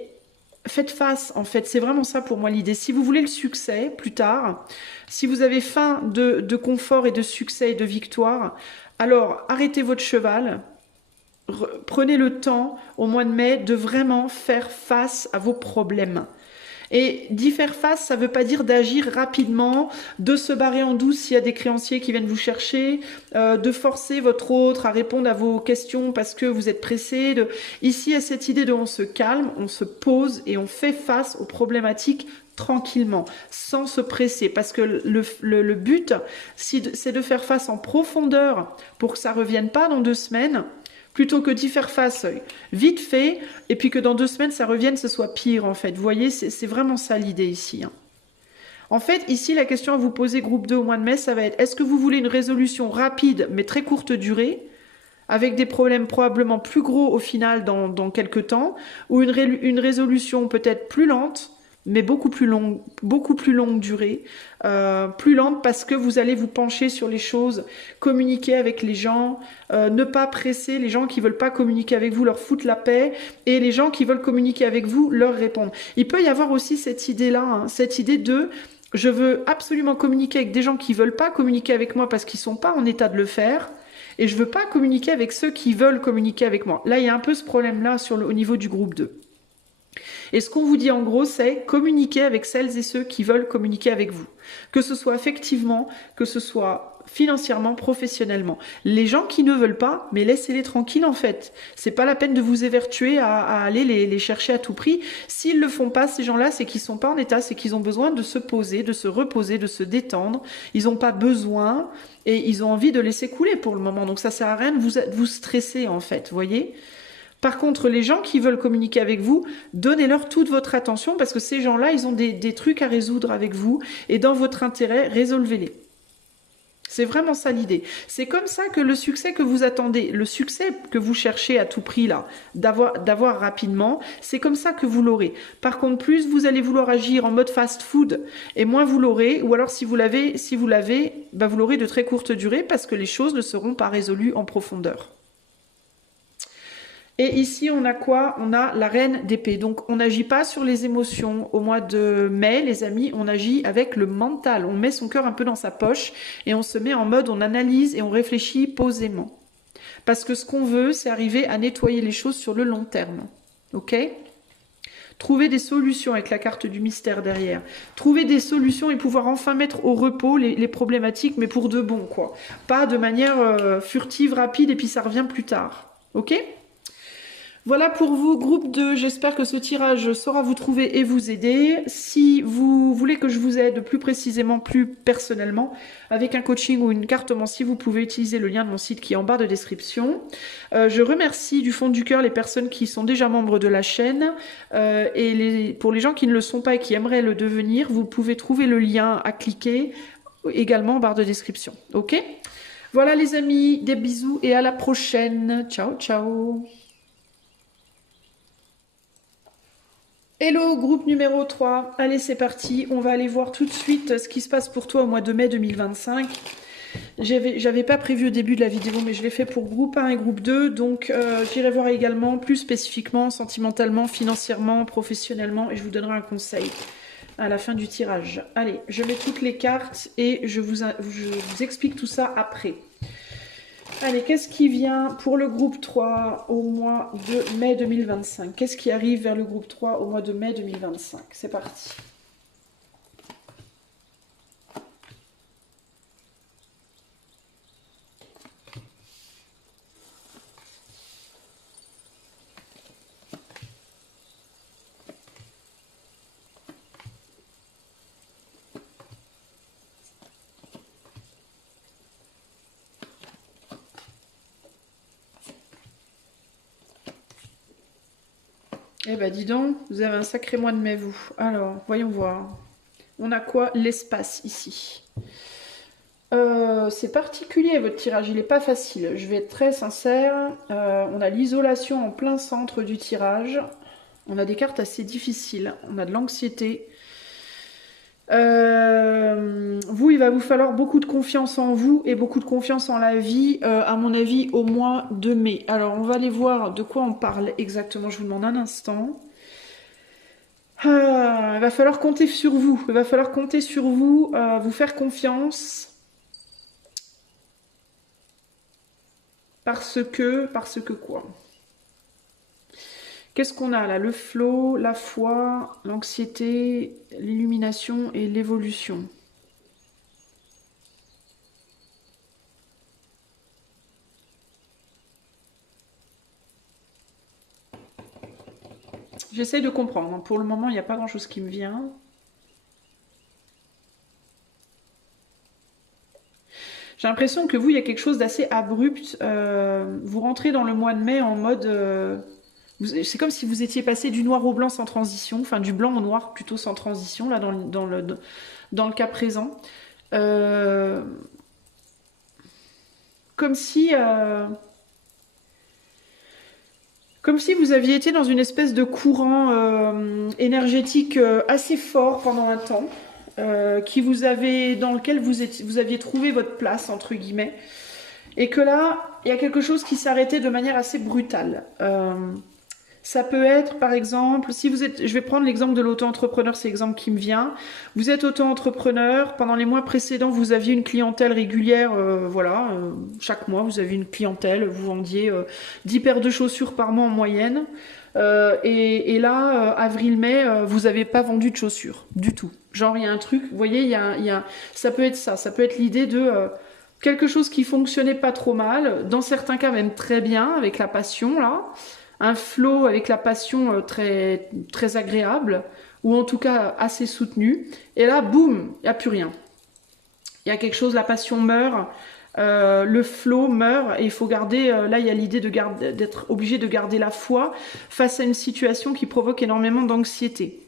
faites face, en fait. C'est vraiment ça pour moi l'idée. Si vous voulez le succès plus tard, si vous avez faim de confort et de succès et de victoire, alors arrêtez votre cheval. Prenez le temps au mois de mai de vraiment faire face à vos problèmes. Et d'y faire face, ça ne veut pas dire d'agir rapidement, de se barrer en douce s'il y a des créanciers qui viennent vous chercher, de forcer votre autre à répondre à vos questions parce que vous êtes pressé. Ici, il y a cette idée de on se calme, on se pose et on fait face aux problématiques tranquillement, sans se presser. Parce que le but, c'est de faire face en profondeur pour que ça ne revienne pas dans 2 semaines, plutôt que d'y faire face vite fait, et puis que dans 2 semaines, ça revienne, ce soit pire, en fait. Vous voyez, c'est vraiment ça l'idée ici. Hein. En fait, ici, la question à vous poser, groupe 2 au mois de mai, ça va être, est-ce que vous voulez une résolution rapide, mais très courte durée, avec des problèmes probablement plus gros au final dans quelques temps, ou une résolution peut-être plus lente, mais beaucoup plus longue durée, plus lente parce que vous allez vous pencher sur les choses, communiquer avec les gens, ne pas presser les gens qui veulent pas communiquer avec vous, leur foutre la paix, et les gens qui veulent communiquer avec vous, leur répondre. Il peut y avoir aussi cette idée-là, hein, cette idée de je veux absolument communiquer avec des gens qui veulent pas communiquer avec moi parce qu'ils sont pas en état de le faire, et je veux pas communiquer avec ceux qui veulent communiquer avec moi. Là, il y a un peu ce problème-là au niveau du groupe 2. Et ce qu'on vous dit en gros, c'est communiquer avec celles et ceux qui veulent communiquer avec vous. Que ce soit affectivement, que ce soit financièrement, professionnellement. Les gens qui ne veulent pas, mais laissez-les tranquilles en fait. C'est pas la peine de vous évertuer à aller les chercher à tout prix. S'ils le font pas, ces gens-là, c'est qu'ils sont pas en état, c'est qu'ils ont besoin de se poser, de se reposer, de se détendre. Ils n'ont pas besoin et ils ont envie de laisser couler pour le moment. Donc ça sert à rien de vous stresser en fait, vous voyez ? Par contre, les gens qui veulent communiquer avec vous, donnez-leur toute votre attention parce que ces gens-là, ils ont des trucs à résoudre avec vous et dans votre intérêt, résolvez-les. C'est vraiment ça l'idée. C'est comme ça que le succès que vous attendez, le succès que vous cherchez à tout prix là, d'avoir rapidement, c'est comme ça que vous l'aurez. Par contre, plus vous allez vouloir agir en mode fast-food et moins vous l'aurez, ou alors si vous l'avez, bah vous l'aurez de très courte durée parce que les choses ne seront pas résolues en profondeur. Et ici, on a quoi? On a la reine d'épée. Donc, on n'agit pas sur les émotions au mois de mai, les amis. On agit avec le mental. On met son cœur un peu dans sa poche et on se met en mode, on analyse et on réfléchit posément. Parce que ce qu'on veut, c'est arriver à nettoyer les choses sur le long terme. Ok? Trouver des solutions avec la carte du mystère derrière. Trouver des solutions et pouvoir enfin mettre au repos les problématiques, mais pour de bon, quoi. Pas de manière furtive, rapide, et puis ça revient plus tard. Ok? Voilà pour vous, groupe 2, j'espère que ce tirage saura vous trouver et vous aider. Si vous voulez que je vous aide plus précisément, plus personnellement, avec un coaching ou une cartomancie, vous pouvez utiliser le lien de mon site qui est en barre de description. Je remercie du fond du cœur les personnes qui sont déjà membres de la chaîne et pour les gens qui ne le sont pas et qui aimeraient le devenir, vous pouvez trouver le lien à cliquer également en barre de description. Ok? Voilà les amis, des bisous et à la prochaine. Ciao, ciao. Hello, groupe numéro 3. Allez, c'est parti. On va aller voir tout de suite ce qui se passe pour toi au mois de mai 2025. J'avais pas prévu au début de la vidéo, mais je l'ai fait pour groupe 1 et groupe 2. Donc, j'irai voir également plus spécifiquement, sentimentalement, financièrement, professionnellement. Et je vous donnerai un conseil à la fin du tirage. Allez, je mets toutes les cartes et je vous explique tout ça après. Allez, qu'est-ce qui vient pour le groupe 3 au mois de mai 2025? Qu'est-ce qui arrive vers le groupe 3 au mois de mai 2025? C'est parti. Eh ben dis donc, vous avez un sacré mois de mai, vous. Alors, voyons voir. On a quoi? L'espace ici. C'est particulier votre tirage, il n'est pas facile. Je vais être très sincère. On a l'isolation en plein centre du tirage. On a des cartes assez difficiles. On a de l'anxiété. Vous, il va vous falloir beaucoup de confiance en vous et beaucoup de confiance en la vie, à mon avis, au mois de mai. Alors, on va aller voir de quoi on parle exactement. Je vous demande un instant. Il va falloir compter sur vous. Il va falloir compter sur vous, vous faire confiance. Parce que quoi? Qu'est-ce qu'on a là? Le flow, la foi, l'anxiété, l'illumination et l'évolution. J'essaie de comprendre. Pour le moment, il n'y a pas grand-chose qui me vient. J'ai l'impression que vous, il y a quelque chose d'assez abrupt. Vous rentrez dans le mois de mai en mode... c'est comme si vous étiez passé du noir au blanc sans transition, enfin du blanc au noir plutôt sans transition, là, dans le cas présent. Euh, comme si... Comme si vous aviez été dans une espèce de courant énergétique assez fort pendant un temps, dans lequel vous aviez trouvé votre place, entre guillemets, et que là, il y a quelque chose qui s'arrêtait de manière assez brutale. Ça peut être, par exemple, si vous êtes, je vais prendre l'exemple de l'auto-entrepreneur, c'est l'exemple qui me vient. Vous êtes auto-entrepreneur, pendant les mois précédents, vous aviez une clientèle régulière, voilà, chaque mois, vous aviez une clientèle, vous vendiez 10 paires de chaussures par mois en moyenne. Et là, avril-mai, vous n'avez pas vendu de chaussures, du tout. Genre, il y a un truc, vous voyez, ça peut être ça peut être l'idée de quelque chose qui fonctionnait pas trop mal, dans certains cas même très bien, avec la passion, là. Un flow avec la passion très, très agréable, ou en tout cas assez soutenu. Et là, boum, il n'y a plus rien. Il y a quelque chose, la passion meurt, le flow meurt, et il faut garder, là il y a l'idée d'être obligé de garder la foi face à une situation qui provoque énormément d'anxiété.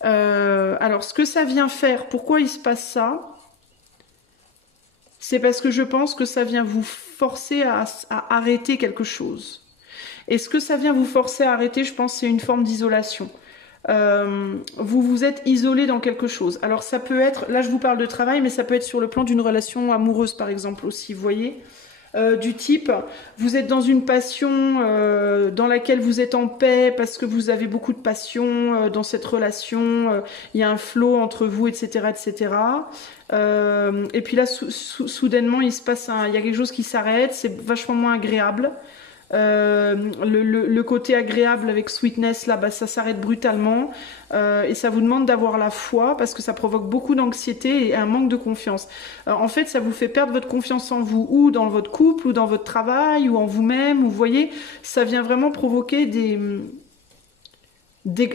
Alors, ce que ça vient faire, pourquoi il se passe ça? C'est parce que je pense que ça vient vous forcer à arrêter quelque chose. Et ce que ça vient vous forcer à arrêter, je pense, c'est une forme d'isolation. Vous vous êtes isolé dans quelque chose. Alors ça peut être, là je vous parle de travail, mais ça peut être sur le plan d'une relation amoureuse par exemple aussi, vous voyez. Du type, vous êtes dans une passion dans laquelle vous êtes en paix parce que vous avez beaucoup de passion dans cette relation, il y a un flow entre vous, etc. etc. Et puis là, soudainement, il se passe il y a quelque chose qui s'arrête, c'est vachement moins agréable. Le côté agréable avec sweetness là, bah, ça s'arrête brutalement et ça vous demande d'avoir la foi parce que ça provoque beaucoup d'anxiété et un manque de confiance. En fait, ça vous fait perdre votre confiance en vous ou dans votre couple ou dans votre travail ou en vous-même. Vous voyez, ça vient vraiment provoquer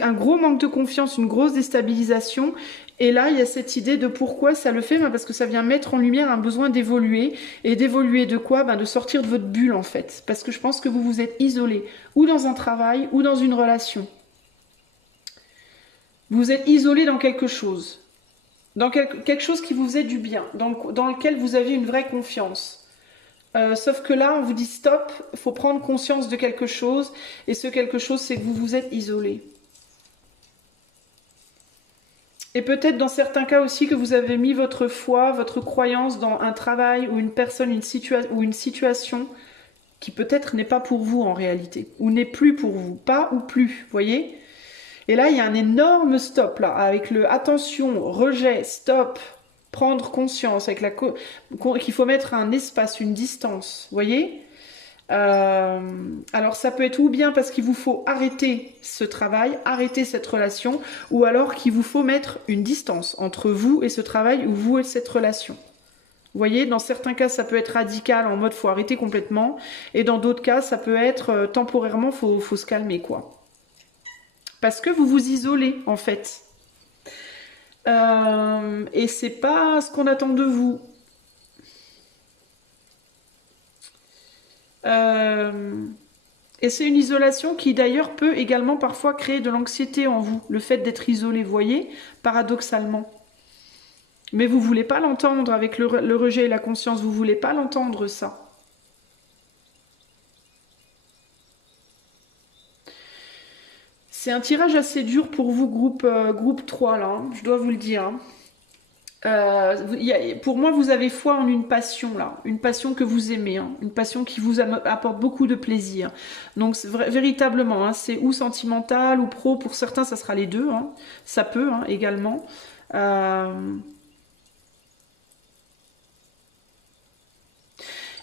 un gros manque de confiance, une grosse déstabilisation. Et là, il y a cette idée de pourquoi ça le fait, parce que ça vient mettre en lumière un besoin d'évoluer. Et d'évoluer de quoi? De sortir de votre bulle, en fait. Parce que je pense que vous vous êtes isolé, ou dans un travail, ou dans une relation. Vous êtes isolé dans quelque chose. Dans quelque chose qui vous faisait du bien, dans lequel vous aviez une vraie confiance. Sauf que là, on vous dit stop, il faut prendre conscience de quelque chose. Et ce quelque chose, c'est que vous vous êtes isolé. Et peut-être dans certains cas aussi que vous avez mis votre foi, votre croyance dans un travail ou une personne, une situation qui peut-être n'est pas pour vous en réalité, ou n'est plus pour vous, pas ou plus, voyez. Et là, il y a un énorme stop là, avec le attention, rejet, stop, prendre conscience, avec qu'il faut mettre un espace, une distance, voyez. Alors ça peut être ou bien parce qu'il vous faut arrêter ce travail, arrêter cette relation, ou alors qu'il vous faut mettre une distance entre vous et ce travail ou vous et cette relation. Vous voyez, dans certains cas ça peut être radical en mode faut arrêter complètement, et dans d'autres cas ça peut être temporairement faut se calmer quoi. Parce que vous vous isolez en fait. Et c'est pas ce qu'on attend de vous. Et c'est une isolation qui d'ailleurs peut également parfois créer de l'anxiété en vous, le fait d'être isolé, voyez, paradoxalement. Mais vous voulez pas l'entendre avec le rejet et la conscience, vous voulez pas l'entendre ça. C'est un tirage assez dur pour vous, groupe 3, là, hein, je dois vous le dire. Hein. Pour moi, vous avez foi en une passion là, une passion que vous aimez, hein, une passion qui vous apporte beaucoup de plaisir. Donc véritablement, hein, c'est ou sentimental ou pro. Pour certains, ça sera les deux. Hein, ça peut hein, également.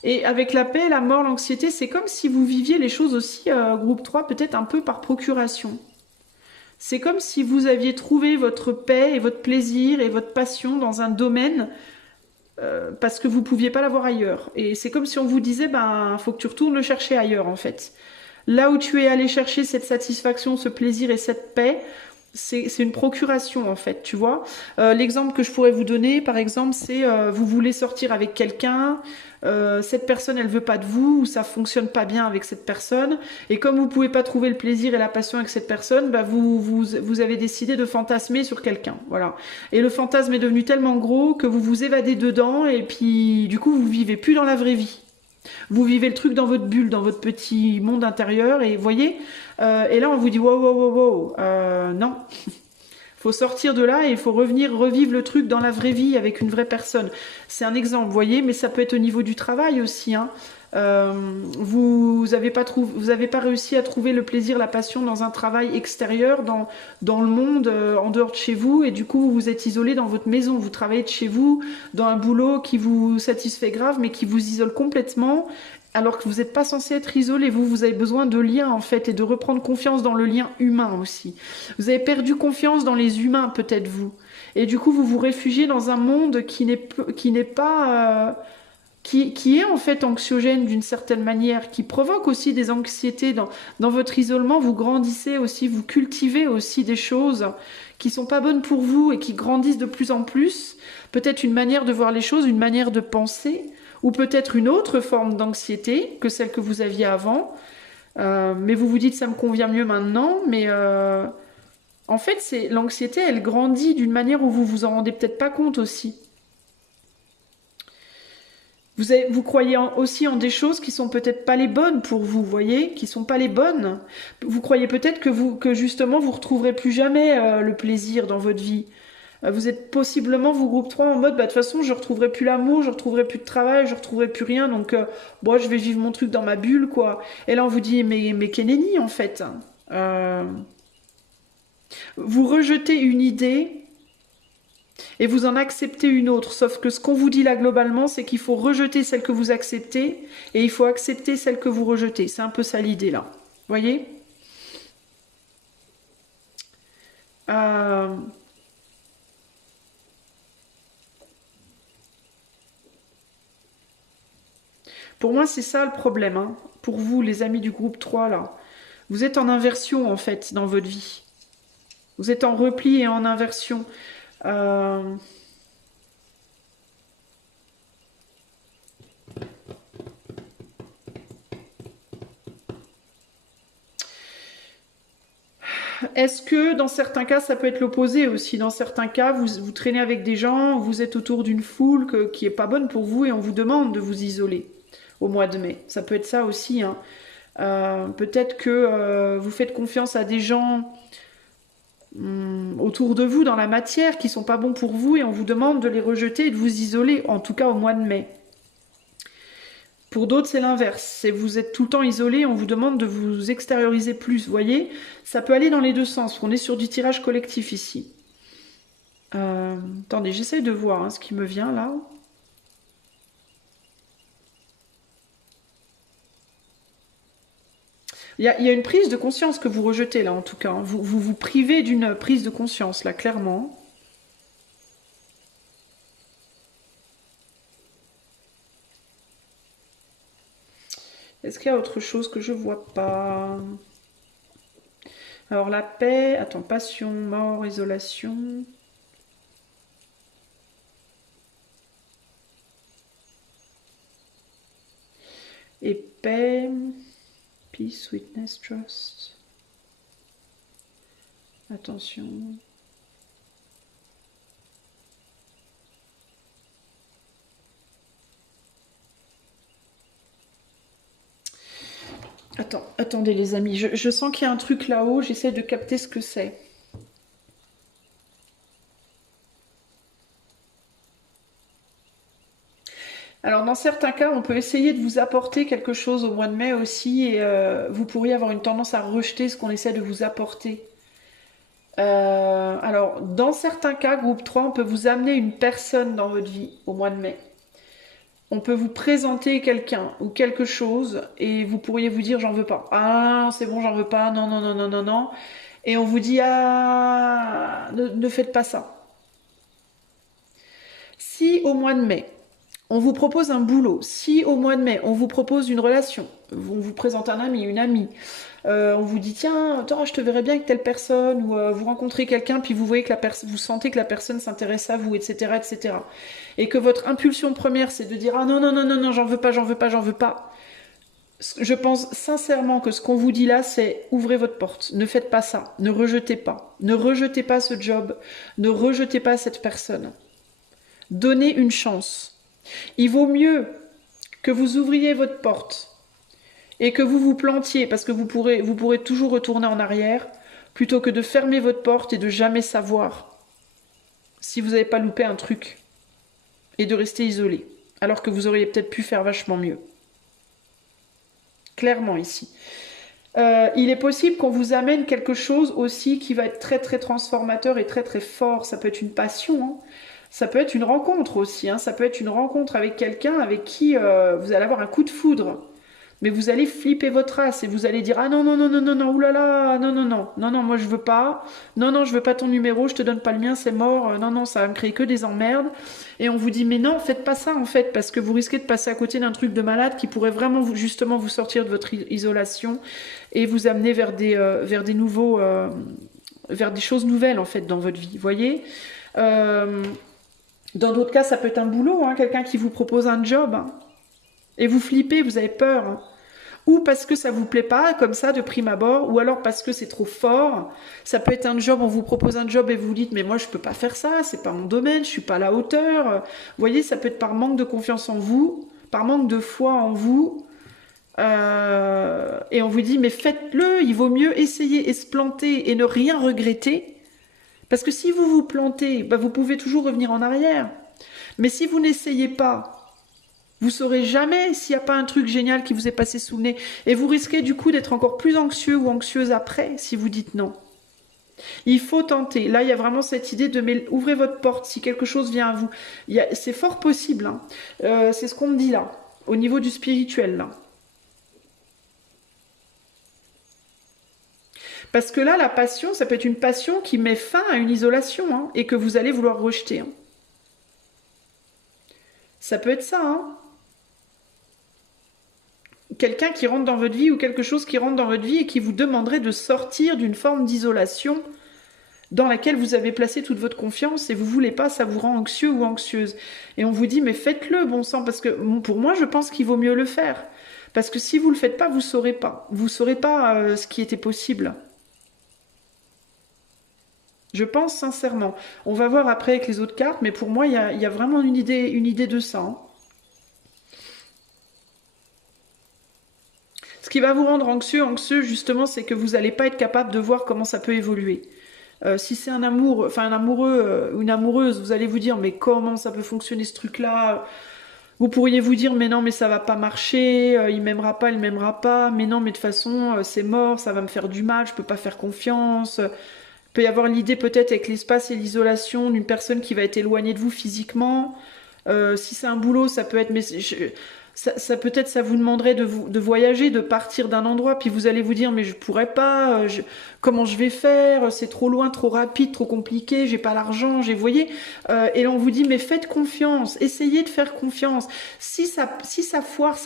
Et avec la paix, la mort, l'anxiété, c'est comme si vous viviez les choses aussi, groupe 3, peut-être un peu par procuration. C'est comme si vous aviez trouvé votre paix et votre plaisir et votre passion dans un domaine parce que vous ne pouviez pas l'avoir ailleurs. Et c'est comme si on vous disait, ben, faut que tu retournes le chercher ailleurs en fait. Là où tu es allé chercher cette satisfaction, ce plaisir et cette paix, c'est une procuration en fait, tu vois. L'exemple que je pourrais vous donner, par exemple, c'est vous voulez sortir avec quelqu'un, cette personne elle veut pas de vous, ou ça fonctionne pas bien avec cette personne, et comme vous pouvez pas trouver le plaisir et la passion avec cette personne, bah vous avez décidé de fantasmer sur quelqu'un, voilà. Et le fantasme est devenu tellement gros que vous vous évadez dedans, et puis du coup vous vivez plus dans la vraie vie. Vous vivez le truc dans votre bulle, dans votre petit monde intérieur, et vous voyez, et là on vous dit wow, wow, wow, wow, non. Faut sortir de là et il faut revenir revivre le truc dans la vraie vie avec une vraie personne. C'est un exemple, vous voyez, mais ça peut être au niveau du travail aussi. Hein. Vous avez pas réussi à trouver le plaisir, la passion dans un travail extérieur, dans le monde, en dehors de chez vous, et du coup vous vous êtes isolé dans votre maison. Vous travaillez de chez vous, dans un boulot qui vous satisfait grave, mais qui vous isole complètement. Alors que vous n'êtes pas censé être isolé, vous avez besoin de liens en fait et de reprendre confiance dans le lien humain aussi. Vous avez perdu confiance dans les humains peut-être vous, et du coup vous vous réfugiez dans un monde qui n'est pas qui est en fait anxiogène d'une certaine manière, qui provoque aussi des anxiétés dans votre isolement. Vous grandissez aussi, vous cultivez aussi des choses qui sont pas bonnes pour vous et qui grandissent de plus en plus. Peut-être une manière de voir les choses, une manière de penser, ou peut-être une autre forme d'anxiété que celle que vous aviez avant. Mais vous vous dites ça me convient mieux maintenant, mais en fait c'est l'anxiété, elle grandit d'une manière où vous vous en rendez peut-être pas compte aussi. Vous croyez aussi en des choses qui sont peut-être pas les bonnes pour vous, voyez, qui sont pas les bonnes. Vous croyez peut-être que justement vous retrouverez plus jamais le plaisir dans votre vie. Vous êtes possiblement, vous groupe 3 en mode, bah de toute façon je retrouverai plus l'amour, je retrouverai plus de travail, je retrouverai plus rien, donc bon, je vais vivre mon truc dans ma bulle, quoi. Et là on vous dit, mais qu'est nenni en fait. Euh, vous rejetez une idée et vous en acceptez une autre. Sauf que ce qu'on vous dit là globalement, c'est qu'il faut rejeter celle que vous acceptez et il faut accepter celle que vous rejetez. C'est un peu ça l'idée là. Vous voyez. euh... Pour moi, c'est ça le problème. Hein. Pour vous, les amis du groupe 3 là. Vous êtes en inversion en fait dans votre vie. Vous êtes en repli et en inversion. Euh... Est-ce que dans certains cas, ça peut être l'opposé aussi? Dans certains cas, vous traînez avec des gens, vous êtes autour d'une foule qui est pas bonne pour vous et on vous demande de vous isoler au mois de mai. Ça peut être ça aussi. Hein. Peut-être que vous faites confiance à des gens autour de vous dans la matière qui sont pas bons pour vous et on vous demande de les rejeter et de vous isoler, en tout cas au mois de mai. Pour d'autres, c'est l'inverse. C'est vous êtes tout le temps isolé, on vous demande de vous extérioriser plus. Vous voyez, ça peut aller dans les deux sens. On est sur du tirage collectif ici. Attendez, j'essaye de voir hein, ce qui me vient là. Il y a une prise de conscience que vous rejetez là en tout cas. Hein. Vous privez d'une prise de conscience là, clairement. Est-ce qu'il y a autre chose que je vois pas? Alors la paix, attends, passion, mort, isolation. Et paix, peace, sweetness, trust. Attention. Attendez les amis, je sens qu'il y a un truc là-haut, j'essaie de capter ce que c'est. Alors dans certains cas, on peut essayer de vous apporter quelque chose au mois de mai aussi et vous pourriez avoir une tendance à rejeter ce qu'on essaie de vous apporter. Alors dans certains cas, groupe 3, on peut vous amener une personne dans votre vie au mois de mai. On peut vous présenter quelqu'un ou quelque chose et vous pourriez vous dire j'en veux pas. Ah c'est bon j'en veux pas, non non non non non non. Et on vous dit ah ne faites pas ça. Si au mois de mai, On vous propose un boulot. Si au mois de mai, on vous propose une relation, on vous présente un ami, une amie, on vous dit tiens, toi, je te verrais bien avec telle personne, ou vous rencontrez quelqu'un, puis vous voyez que vous sentez que la personne s'intéresse à vous, etc., etc. Et que votre impulsion première, c'est de dire ah non, non, non, non, non, j'en veux pas, j'en veux pas, j'en veux pas. Je pense sincèrement que ce qu'on vous dit là, c'est ouvrez votre porte. Ne faites pas ça. Ne rejetez pas. Ne rejetez pas ce job. Ne rejetez pas cette personne. Donnez une chance. Il vaut mieux que vous ouvriez votre porte et que vous vous plantiez, parce que vous pourrez toujours retourner en arrière, plutôt que de fermer votre porte et de jamais savoir si vous n'avez pas loupé un truc et de rester isolé, alors que vous auriez peut-être pu faire vachement mieux. Clairement ici. Il est possible qu'on vous amène quelque chose aussi qui va être très très transformateur et très très fort. Ça peut être une passion, hein. Ça peut être une rencontre aussi, hein. Ça peut être une rencontre avec quelqu'un avec qui vous allez avoir un coup de foudre. Mais vous allez flipper votre race et vous allez dire ah non non non non non non oulala non non non non non moi je veux pas non non je veux pas ton numéro je te donne pas le mien c'est mort non non ça va me créer que des emmerdes et on vous dit mais non faites pas ça en fait parce que vous risquez de passer à côté d'un truc de malade qui pourrait vraiment justement vous sortir de votre isolation et vous amener vers des nouveaux vers des choses nouvelles en fait dans votre vie voyez. Dans d'autres cas ça peut être un boulot hein, quelqu'un qui vous propose un job hein, et vous flippez vous avez peur hein. Ou parce que ça vous plaît pas, comme ça, de prime abord, ou alors parce que c'est trop fort. Ça peut être un job, on vous propose un job et vous vous dites, mais moi je peux pas faire ça, c'est pas mon domaine, je suis pas à la hauteur. Vous voyez, ça peut être par manque de confiance en vous, par manque de foi en vous. Et on vous dit, mais faites-le, il vaut mieux essayer et se planter et ne rien regretter. Parce que si vous vous plantez, bah, vous pouvez toujours revenir en arrière. Mais si vous n'essayez pas, vous saurez jamais s'il n'y a pas un truc génial qui vous est passé sous le nez. Et vous risquez du coup d'être encore plus anxieux ou anxieuse après si vous dites non. Il faut tenter. Là, il y a vraiment cette idée de ouvrez votre porte si quelque chose vient à vous. C'est fort possible. Hein. C'est ce qu'on me dit là, au niveau du spirituel. Là. Parce que là, la passion, ça peut être une passion qui met fin à une isolation hein, et que vous allez vouloir rejeter. Hein. Ça peut être ça. Hein. Quelqu'un qui rentre dans votre vie ou quelque chose qui rentre dans votre vie et qui vous demanderait de sortir d'une forme d'isolation dans laquelle vous avez placé toute votre confiance et vous voulez pas, ça vous rend anxieux ou anxieuse. Et on vous dit mais faites-le bon sang parce que pour moi je pense qu'il vaut mieux le faire. Parce que si vous le faites pas, vous saurez pas. Vous saurez pas ce qui était possible. Je pense sincèrement. On va voir après avec les autres cartes, mais pour moi il y a vraiment une idée de ça. Hein. Ce qui va vous rendre anxieux justement, c'est que vous n'allez pas être capable de voir comment ça peut évoluer. Si c'est un amoureux ou une amoureuse, vous allez vous dire mais comment ça peut fonctionner ce truc-là. Vous pourriez vous dire mais non mais ça va pas marcher, il m'aimera pas, il m'aimera pas, mais non mais de toute façon c'est mort, ça va me faire du mal, je peux pas faire confiance. Il peut y avoir l'idée peut-être avec l'espace et l'isolation d'une personne qui va être éloignée de vous physiquement. Si c'est un boulot, ça peut être ça peut-être ça vous demanderait de voyager, de partir d'un endroit, puis vous allez vous dire mais je pourrais pas, comment je vais faire, c'est trop loin, trop rapide, trop compliqué, j'ai pas l'argent, vous voyez, et là on vous dit mais faites confiance, essayez de faire confiance. Si ça foire,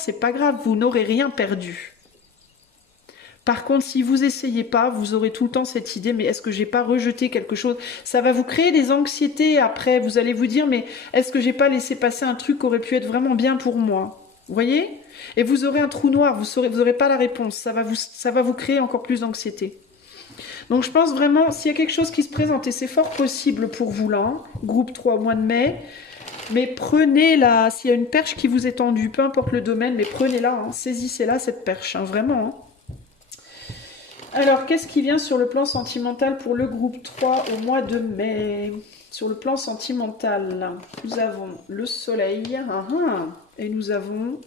c'est pas grave, vous n'aurez rien perdu. Par contre, si vous essayez pas, vous aurez tout le temps cette idée, mais est-ce que j'ai pas rejeté quelque chose? Ça va vous créer des anxiétés après. Vous allez vous dire, mais est-ce que j'ai pas laissé passer un truc qui aurait pu être vraiment bien pour moi? Vous voyez? Et vous aurez un trou noir, vous aurez pas la réponse. Ça va vous créer encore plus d'anxiété. Donc je pense vraiment, s'il y a quelque chose qui se présente, et c'est fort possible pour vous là, hein, groupe 3 au mois de mai, mais prenez-la, s'il y a une perche qui vous est tendue, peu importe le domaine, mais prenez-la, hein, saisissez-la cette perche, hein, vraiment. Hein. Alors, qu'est-ce qui vient sur le plan sentimental pour le groupe 3 au mois de mai? Sur le plan sentimental, nous avons le soleil, et nous avons...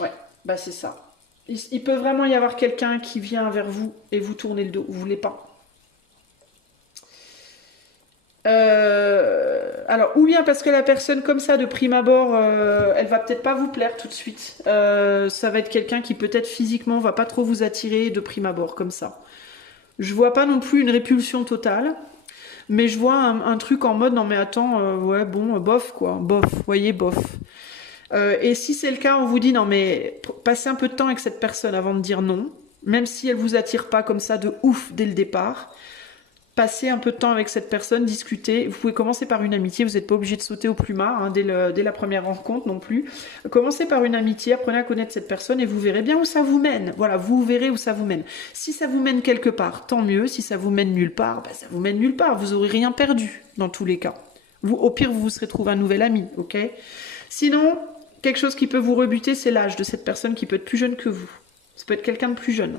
Ouais, bah c'est ça. Il peut vraiment y avoir quelqu'un qui vient vers vous et vous tournez le dos, vous voulez pas. Alors, ou bien parce que la personne comme ça, de prime abord, elle va peut-être pas vous plaire tout de suite. Ça va être quelqu'un qui peut-être physiquement va pas trop vous attirer de prime abord, comme ça. Je vois pas non plus une répulsion totale. Mais je vois un truc en mode, non mais attends, ouais, bon, bof, quoi. Bof, voyez, bof. Et si c'est le cas, on vous dit, non mais passez un peu de temps avec cette personne avant de dire non. Même si elle vous attire pas comme ça de ouf dès le départ. Passez un peu de temps avec cette personne, discutez. Vous pouvez commencer par une amitié, vous n'êtes pas obligé de sauter au plumard dès la première rencontre non plus. Commencez par une amitié, apprenez à connaître cette personne et vous verrez bien où ça vous mène. Voilà, vous verrez où ça vous mène. Si ça vous mène quelque part, tant mieux. Si ça vous mène nulle part, bah, ça vous mène nulle part. Vous n'aurez rien perdu dans tous les cas. Vous, au pire, vous vous serez trouvé un nouvel ami, ok? Sinon, quelque chose qui peut vous rebuter, c'est l'âge de cette personne qui peut être plus jeune que vous. Ça peut être quelqu'un de plus jeune.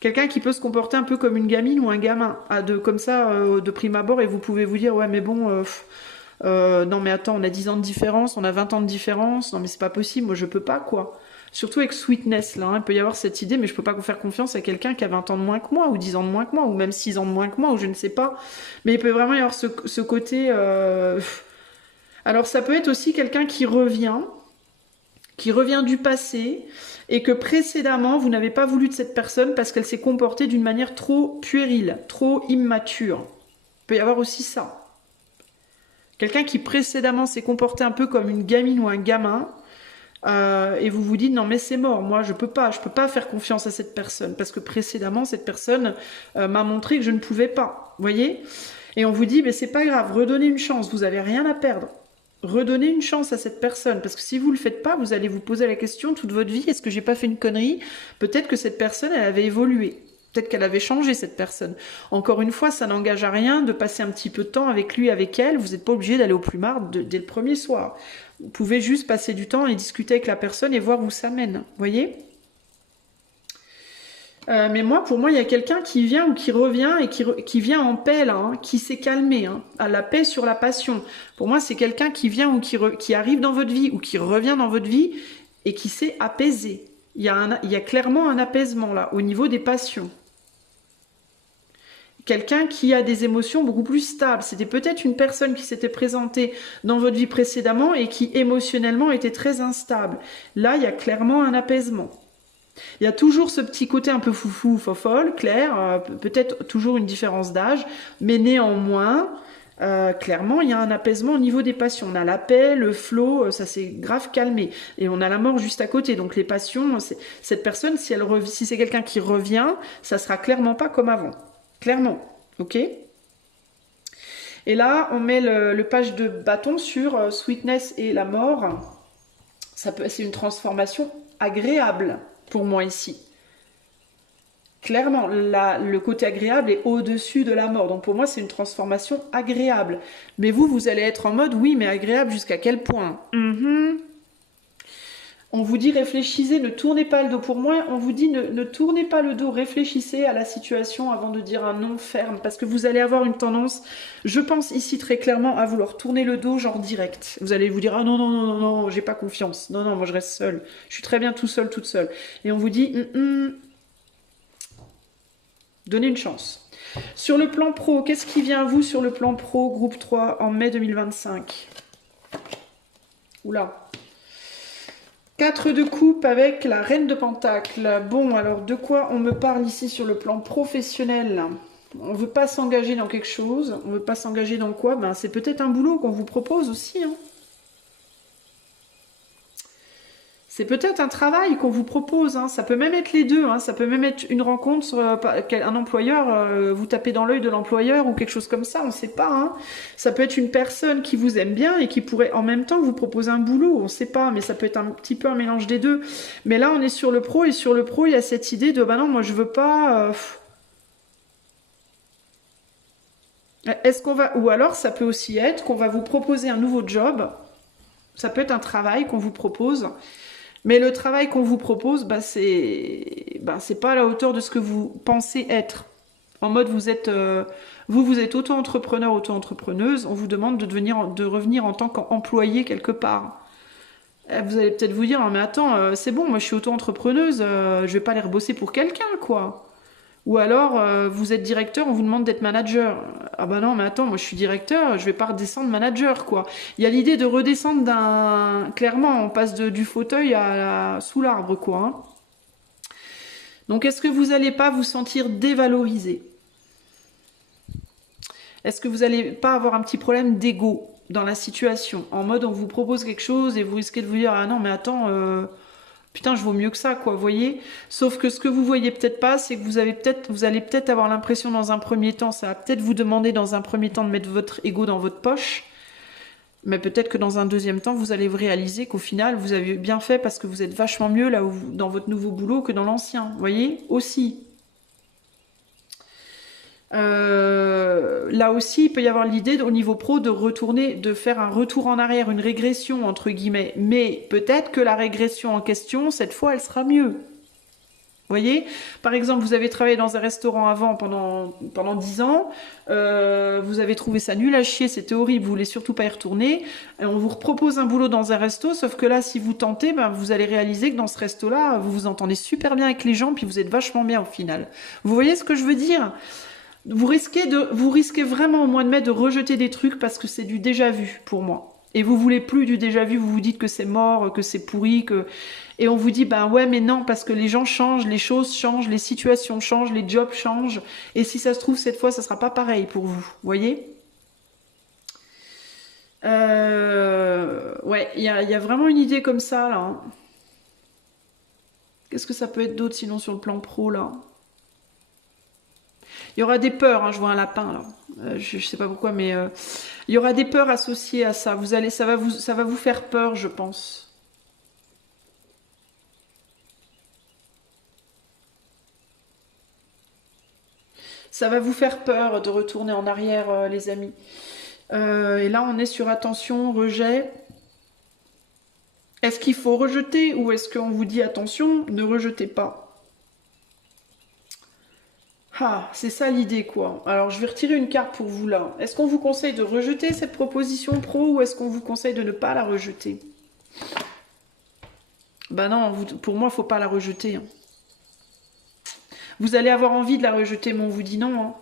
Quelqu'un qui peut se comporter un peu comme une gamine ou un gamin, comme ça, de prime abord, et vous pouvez vous dire, ouais, mais bon, non, mais attends, on a 10 ans de différence, on a 20 ans de différence, non, mais c'est pas possible, moi, je peux pas, quoi. Surtout avec Sweetness, là, il peut y avoir cette idée, mais je peux pas faire confiance à quelqu'un qui a 20 ans de moins que moi, ou 10 ans de moins que moi, ou même 6 ans de moins que moi, ou je ne sais pas. Mais il peut vraiment y avoir ce côté... Alors, ça peut être aussi quelqu'un qui revient du passé, et que précédemment, vous n'avez pas voulu de cette personne parce qu'elle s'est comportée d'une manière trop puérile, trop immature. Il peut y avoir aussi ça. Quelqu'un qui précédemment s'est comporté un peu comme une gamine ou un gamin, et vous vous dites, non mais c'est mort, moi je peux pas faire confiance à cette personne, parce que précédemment, cette personne m'a montré que je ne pouvais pas. Vous voyez? Et on vous dit, mais c'est pas grave, redonnez une chance, vous avez rien à perdre. Redonnez une chance à cette personne, parce que si vous ne le faites pas, vous allez vous poser la question toute votre vie, est-ce que j'ai pas fait une connerie? Peut-être que cette personne, elle avait évolué. Peut-être qu'elle avait changé, cette personne. Encore une fois, ça n'engage à rien de passer un petit peu de temps avec lui, avec elle. Vous n'êtes pas obligé d'aller au plumard dès le premier soir. Vous pouvez juste passer du temps et discuter avec la personne et voir où ça mène. Vous voyez? Mais pour moi, il y a quelqu'un qui vient ou qui revient et qui vient en paix, là, qui s'est calmé, à la paix sur la passion. Pour moi, c'est quelqu'un qui vient ou qui arrive dans votre vie ou qui revient dans votre vie et qui s'est apaisé. Il y a clairement un apaisement, là, au niveau des passions. Quelqu'un qui a des émotions beaucoup plus stables. C'était peut-être une personne qui s'était présentée dans votre vie précédemment et qui émotionnellement était très instable. Là, il y a clairement un apaisement. Il y a toujours ce petit côté un peu foufou, fofolle, clair, peut-être toujours une différence d'âge, mais néanmoins, clairement, il y a un apaisement au niveau des passions. On a la paix, le flot, ça s'est grave calmé. Et on a la mort juste à côté. Donc les passions, cette personne, si c'est quelqu'un qui revient, ça sera clairement pas comme avant. Clairement, ok? Et là, on met le page de bâton sur Sweetness et la mort. C'est une transformation agréable pour moi ici. Clairement, le côté agréable est au-dessus de la mort. Donc pour moi, c'est une transformation agréable. Mais vous allez être en mode, oui, mais agréable jusqu'à quel point? On vous dit réfléchissez, ne tournez pas le dos. Pour moi, on vous dit ne tournez pas le dos, réfléchissez à la situation avant de dire un non ferme. Parce que vous allez avoir une tendance, je pense ici très clairement, à vouloir tourner le dos genre direct. Vous allez vous dire, ah non, non, non, non, non, j'ai pas confiance. Non, non, moi je reste seule. Je suis très bien tout seul, toute seule. Et on vous dit, donnez une chance. Sur le plan pro, qu'est-ce qui vient à vous sur le plan pro, groupe 3, en mai 2025? Oula. 4 de coupe avec la reine de pentacle. Bon, alors de quoi on me parle ici sur le plan professionnel? On ne veut pas s'engager dans quelque chose. On ne veut pas s'engager dans quoi? Ben, c'est peut-être un boulot qu'on vous propose aussi. C'est peut-être un travail qu'on vous propose. Ça peut même être les deux. Ça peut même être une rencontre sur un employeur. Vous tapez dans l'œil de l'employeur ou quelque chose comme ça. On ne sait pas. Ça peut être une personne qui vous aime bien et qui pourrait en même temps vous proposer un boulot. On ne sait pas, mais ça peut être un petit peu un mélange des deux. Mais là, on est sur le pro et sur le pro, il y a cette idée de bah non, moi je veux pas. Est-ce qu'on va, ou alors ça peut aussi être qu'on va vous proposer un nouveau job. Ça peut être un travail qu'on vous propose. Mais le travail qu'on vous propose, c'est pas à la hauteur de ce que vous pensez être. En mode, vous êtes auto-entrepreneur, auto-entrepreneuse, on vous demande de revenir en tant qu'employé quelque part. Vous allez peut-être vous dire, non mais attends, c'est bon, moi je suis auto-entrepreneuse, je vais pas aller rebosser pour quelqu'un, quoi. Ou alors, vous êtes directeur, on vous demande d'être manager. Ah bah non, mais attends, moi je suis directeur, je vais pas redescendre manager, quoi. Il y a l'idée de redescendre Clairement, on passe du fauteuil sous l'arbre, quoi. Donc, est-ce que vous n'allez pas vous sentir dévalorisé? Est-ce que vous n'allez pas avoir un petit problème d'ego dans la situation? En mode, on vous propose quelque chose et vous risquez de vous dire, ah non, mais attends, putain, je vaux mieux que ça, quoi, vous voyez? Sauf que ce que vous voyez peut-être pas, c'est que vous allez peut-être avoir l'impression dans un premier temps, ça va peut-être vous demander dans un premier temps de mettre votre ego dans votre poche. Mais peut-être que dans un deuxième temps, vous allez vous réaliser qu'au final, vous avez bien fait parce que vous êtes vachement mieux là où dans votre nouveau boulot que dans l'ancien. Vous voyez? Aussi. Là aussi, il peut y avoir l'idée au niveau pro de retourner, de faire un retour en arrière, une régression entre guillemets. Mais peut-être que la régression en question, cette fois, elle sera mieux. Vous voyez, par exemple, vous avez travaillé dans un restaurant avant pendant 10 ans, vous avez trouvé ça nul à chier, c'était horrible, vous voulez surtout pas y retourner, et on vous propose un boulot dans un resto, sauf que là, si vous tentez, ben, vous allez réaliser que dans ce resto-là, vous vous entendez super bien avec les gens, puis vous êtes vachement bien au final. Vous voyez ce que je veux dire? Vous risquez vraiment au mois de mai de rejeter des trucs parce que c'est du déjà vu pour moi. Et vous voulez plus du déjà vu, vous vous dites que c'est mort, que c'est pourri, que... Et on vous dit, ben ouais, mais non, parce que les gens changent, les choses changent, les situations changent, les jobs changent. Et si ça se trouve, cette fois, ça sera pas pareil pour vous. Vous voyez? Ouais, il y a vraiment une idée comme ça, là. Hein. Qu'est-ce que ça peut être d'autre, sinon, sur le plan pro, là? Il y aura des peurs, hein, je vois un lapin, là. Je sais pas pourquoi, mais... il y aura des peurs associées à ça. Ça va vous faire peur, je pense. Ça va vous faire peur de retourner en arrière, les amis. Et là, on est sur attention, rejet. Est-ce qu'il faut rejeter ou est-ce qu'on vous dit attention, ne rejetez pas? Ah, c'est ça l'idée, quoi. Alors, je vais retirer une carte pour vous, là. Est-ce qu'on vous conseille de rejeter cette proposition pro ou est-ce qu'on vous conseille de ne pas la rejeter? Bah non, pour moi, il faut pas la rejeter. Hein. Vous allez avoir envie de la rejeter, mais on vous dit non. Hein.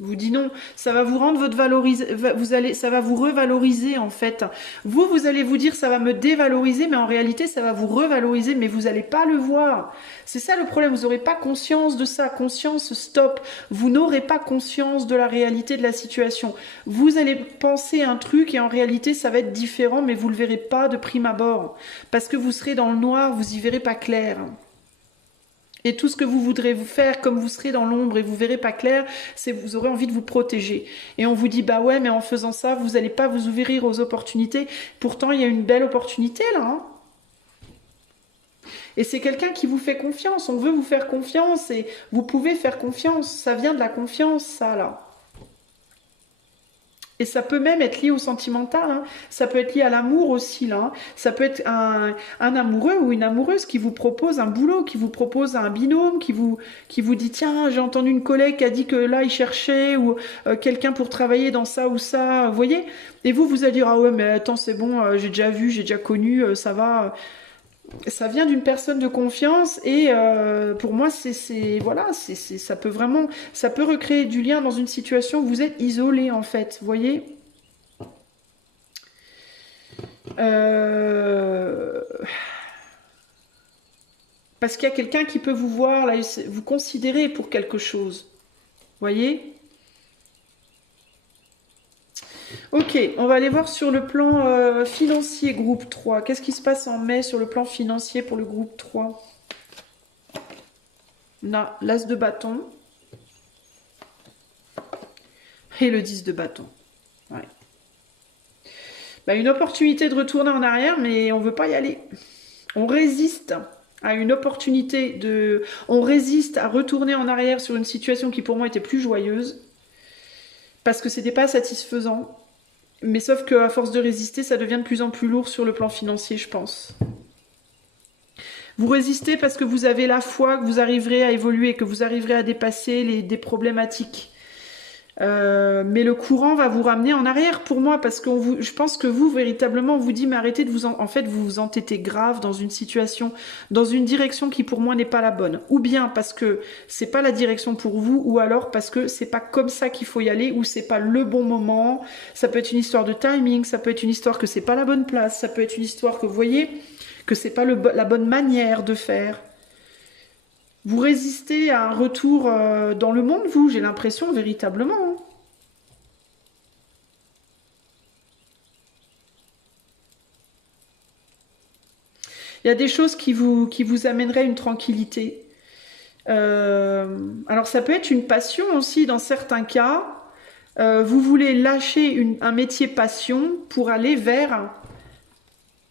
Vous dit non, ça va vous rendre votre ça va vous revaloriser en fait. Vous allez vous dire ça va me dévaloriser, mais en réalité ça va vous revaloriser, mais vous n'allez pas le voir. C'est ça le problème, vous n'aurez pas conscience de ça, conscience stop. Vous n'aurez pas conscience de la réalité de la situation. Vous allez penser un truc et en réalité ça va être différent, mais vous le verrez pas de prime abord, parce que vous serez dans le noir, vous y verrez pas clair. Et tout ce que vous voudrez vous faire, comme vous serez dans l'ombre et vous verrez pas clair, c'est vous aurez envie de vous protéger. Et on vous dit, bah ouais, mais en faisant ça, vous n'allez pas vous ouvrir aux opportunités. Pourtant, il y a une belle opportunité là. Hein. Et c'est quelqu'un qui vous fait confiance. On veut vous faire confiance et vous pouvez faire confiance. Ça vient de la confiance, ça là. Et ça peut même être lié au sentimental, hein. Ça peut être lié à l'amour aussi, là. Hein. Ça peut être un amoureux ou une amoureuse qui vous propose un boulot, qui vous propose un binôme, qui vous dit, tiens, j'ai entendu une collègue qui a dit que là, il cherchait, ou quelqu'un pour travailler dans ça ou ça, vous voyez? Et vous allez dire, ah ouais, mais attends, c'est bon, j'ai déjà vu, j'ai déjà connu, ça va... Ça vient d'une personne de confiance et pour moi voilà ça peut vraiment ça peut recréer du lien dans une situation où vous êtes isolé en fait, vous voyez. Parce qu'il y a quelqu'un qui peut vous voir là, vous considérer pour quelque chose, vous voyez. Ok, on va aller voir sur le plan financier groupe 3. Qu'est-ce qui se passe en mai sur le plan financier pour le groupe 3? On a l'as de bâton et le 10 de bâton. Ouais. Bah, une opportunité de retourner en arrière, mais on ne veut pas y aller. On résiste à une opportunité de... On résiste à retourner en arrière sur une situation qui pour moi était plus joyeuse parce que c'était pas satisfaisant. Mais sauf qu'à force de résister, ça devient de plus en plus lourd sur le plan financier, je pense. Vous résistez parce que vous avez la foi que vous arriverez à évoluer, que vous arriverez à dépasser des problématiques. Mais le courant va vous ramener en arrière pour moi parce que je pense que vous, véritablement, on vous dit mais arrêtez de en fait, vous vous entêtez grave dans une situation, dans une direction qui pour moi n'est pas la bonne. Ou bien parce que c'est pas la direction pour vous, ou alors parce que c'est pas comme ça qu'il faut y aller, ou c'est pas le bon moment. Ça peut être une histoire de timing, ça peut être une histoire que c'est pas la bonne place, ça peut être une histoire que vous voyez que c'est pas la bonne manière de faire. Vous résistez à un retour dans le monde, vous, j'ai l'impression, véritablement. Hein. Il y a des choses qui vous amèneraient une tranquillité. Alors ça peut être une passion aussi dans certains cas. Vous voulez lâcher un métier passion pour aller vers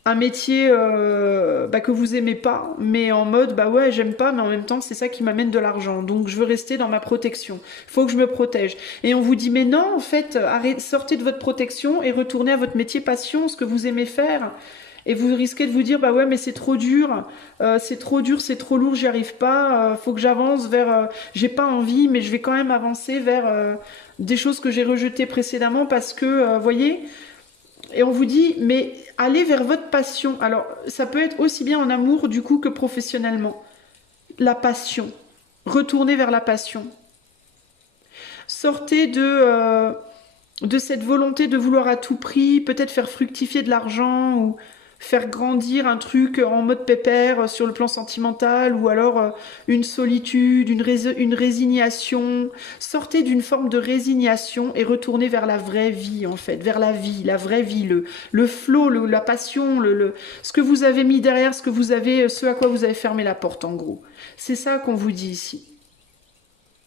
un métier que vous aimez pas, mais en mode bah ouais j'aime pas, mais en même temps c'est ça qui m'amène de l'argent, donc je veux rester dans ma protection, faut que je me protège. Et on vous dit mais non, en fait sortez de votre protection et retournez à votre métier passion, ce que vous aimez faire. Et vous risquez de vous dire bah ouais mais c'est trop dur, c'est trop lourd, j'y arrive pas, faut que j'avance vers, j'ai pas envie mais je vais quand même avancer vers des choses que j'ai rejetées précédemment parce que voyez. Et on vous dit, mais allez vers votre passion. Alors, ça peut être aussi bien en amour, du coup, que professionnellement. La passion. Retournez vers la passion. Sortez de cette volonté de vouloir à tout prix, peut-être faire fructifier de l'argent ou faire grandir un truc en mode pépère sur le plan sentimental ou alors une solitude, une résignation. Sortez d'une forme de résignation et retournez vers la vraie vie en fait, vers la vie, la vraie vie, le flow, la passion, ce que vous avez mis derrière, ce à quoi vous avez fermé la porte en gros. C'est ça qu'on vous dit ici.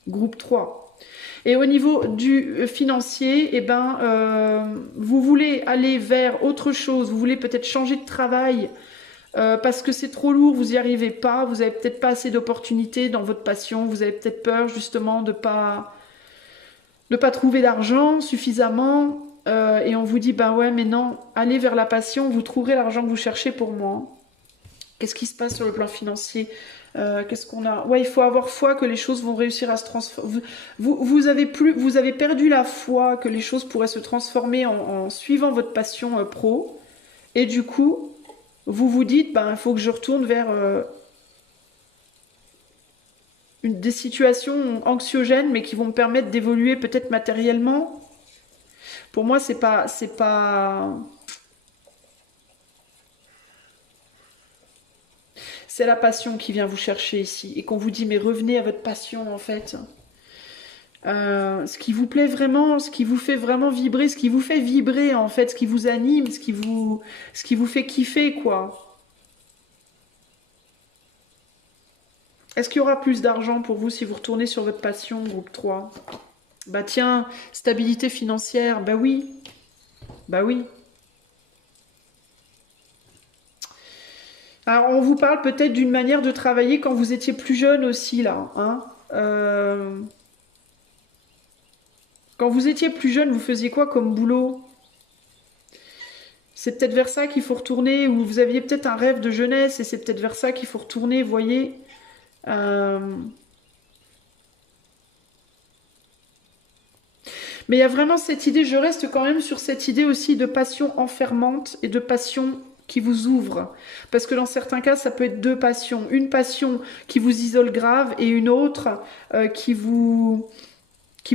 Groupe 3. Et au niveau du financier, eh ben, vous voulez aller vers autre chose, vous voulez peut-être changer de travail parce que c'est trop lourd, vous n'y arrivez pas, vous n'avez peut-être pas assez d'opportunités dans votre passion, vous avez peut-être peur justement de pas trouver d'argent suffisamment et on vous dit, ben ouais, mais non, allez vers la passion, vous trouverez l'argent que vous cherchez pour moi. Qu'est-ce qui se passe sur le plan financier? Qu'est-ce qu'on a? Ouais, il faut avoir foi que les choses vont réussir à se transformer. Vous avez perdu la foi que les choses pourraient se transformer en suivant votre passion pro. Et du coup, vous vous dites, ben, il faut que je retourne vers des situations anxiogènes, mais qui vont me permettre d'évoluer peut-être matériellement. Pour moi, c'est pas. C'est la passion qui vient vous chercher ici et qu'on vous dit mais revenez à votre passion en fait. Ce qui vous plaît vraiment, ce qui vous fait vraiment vibrer, ce qui vous fait vibrer en fait, ce qui vous anime, ce qui vous fait kiffer quoi. Est-ce qu'il y aura plus d'argent pour vous si vous retournez sur votre passion, groupe 3? Bah tiens, stabilité financière, bah oui. Bah oui. Alors, on vous parle peut-être d'une manière de travailler quand vous étiez plus jeune aussi, là. Hein. Quand vous étiez plus jeune, vous faisiez quoi comme boulot? C'est peut-être vers ça qu'il faut retourner, ou vous aviez peut-être un rêve de jeunesse, et c'est peut-être vers ça qu'il faut retourner, vous voyez. Mais il y a vraiment cette idée, je reste quand même sur cette idée aussi de passion enfermante et de passion qui vous ouvre. Parce que dans certains cas, ça peut être deux passions. Une passion qui vous isole grave et une autre qui vous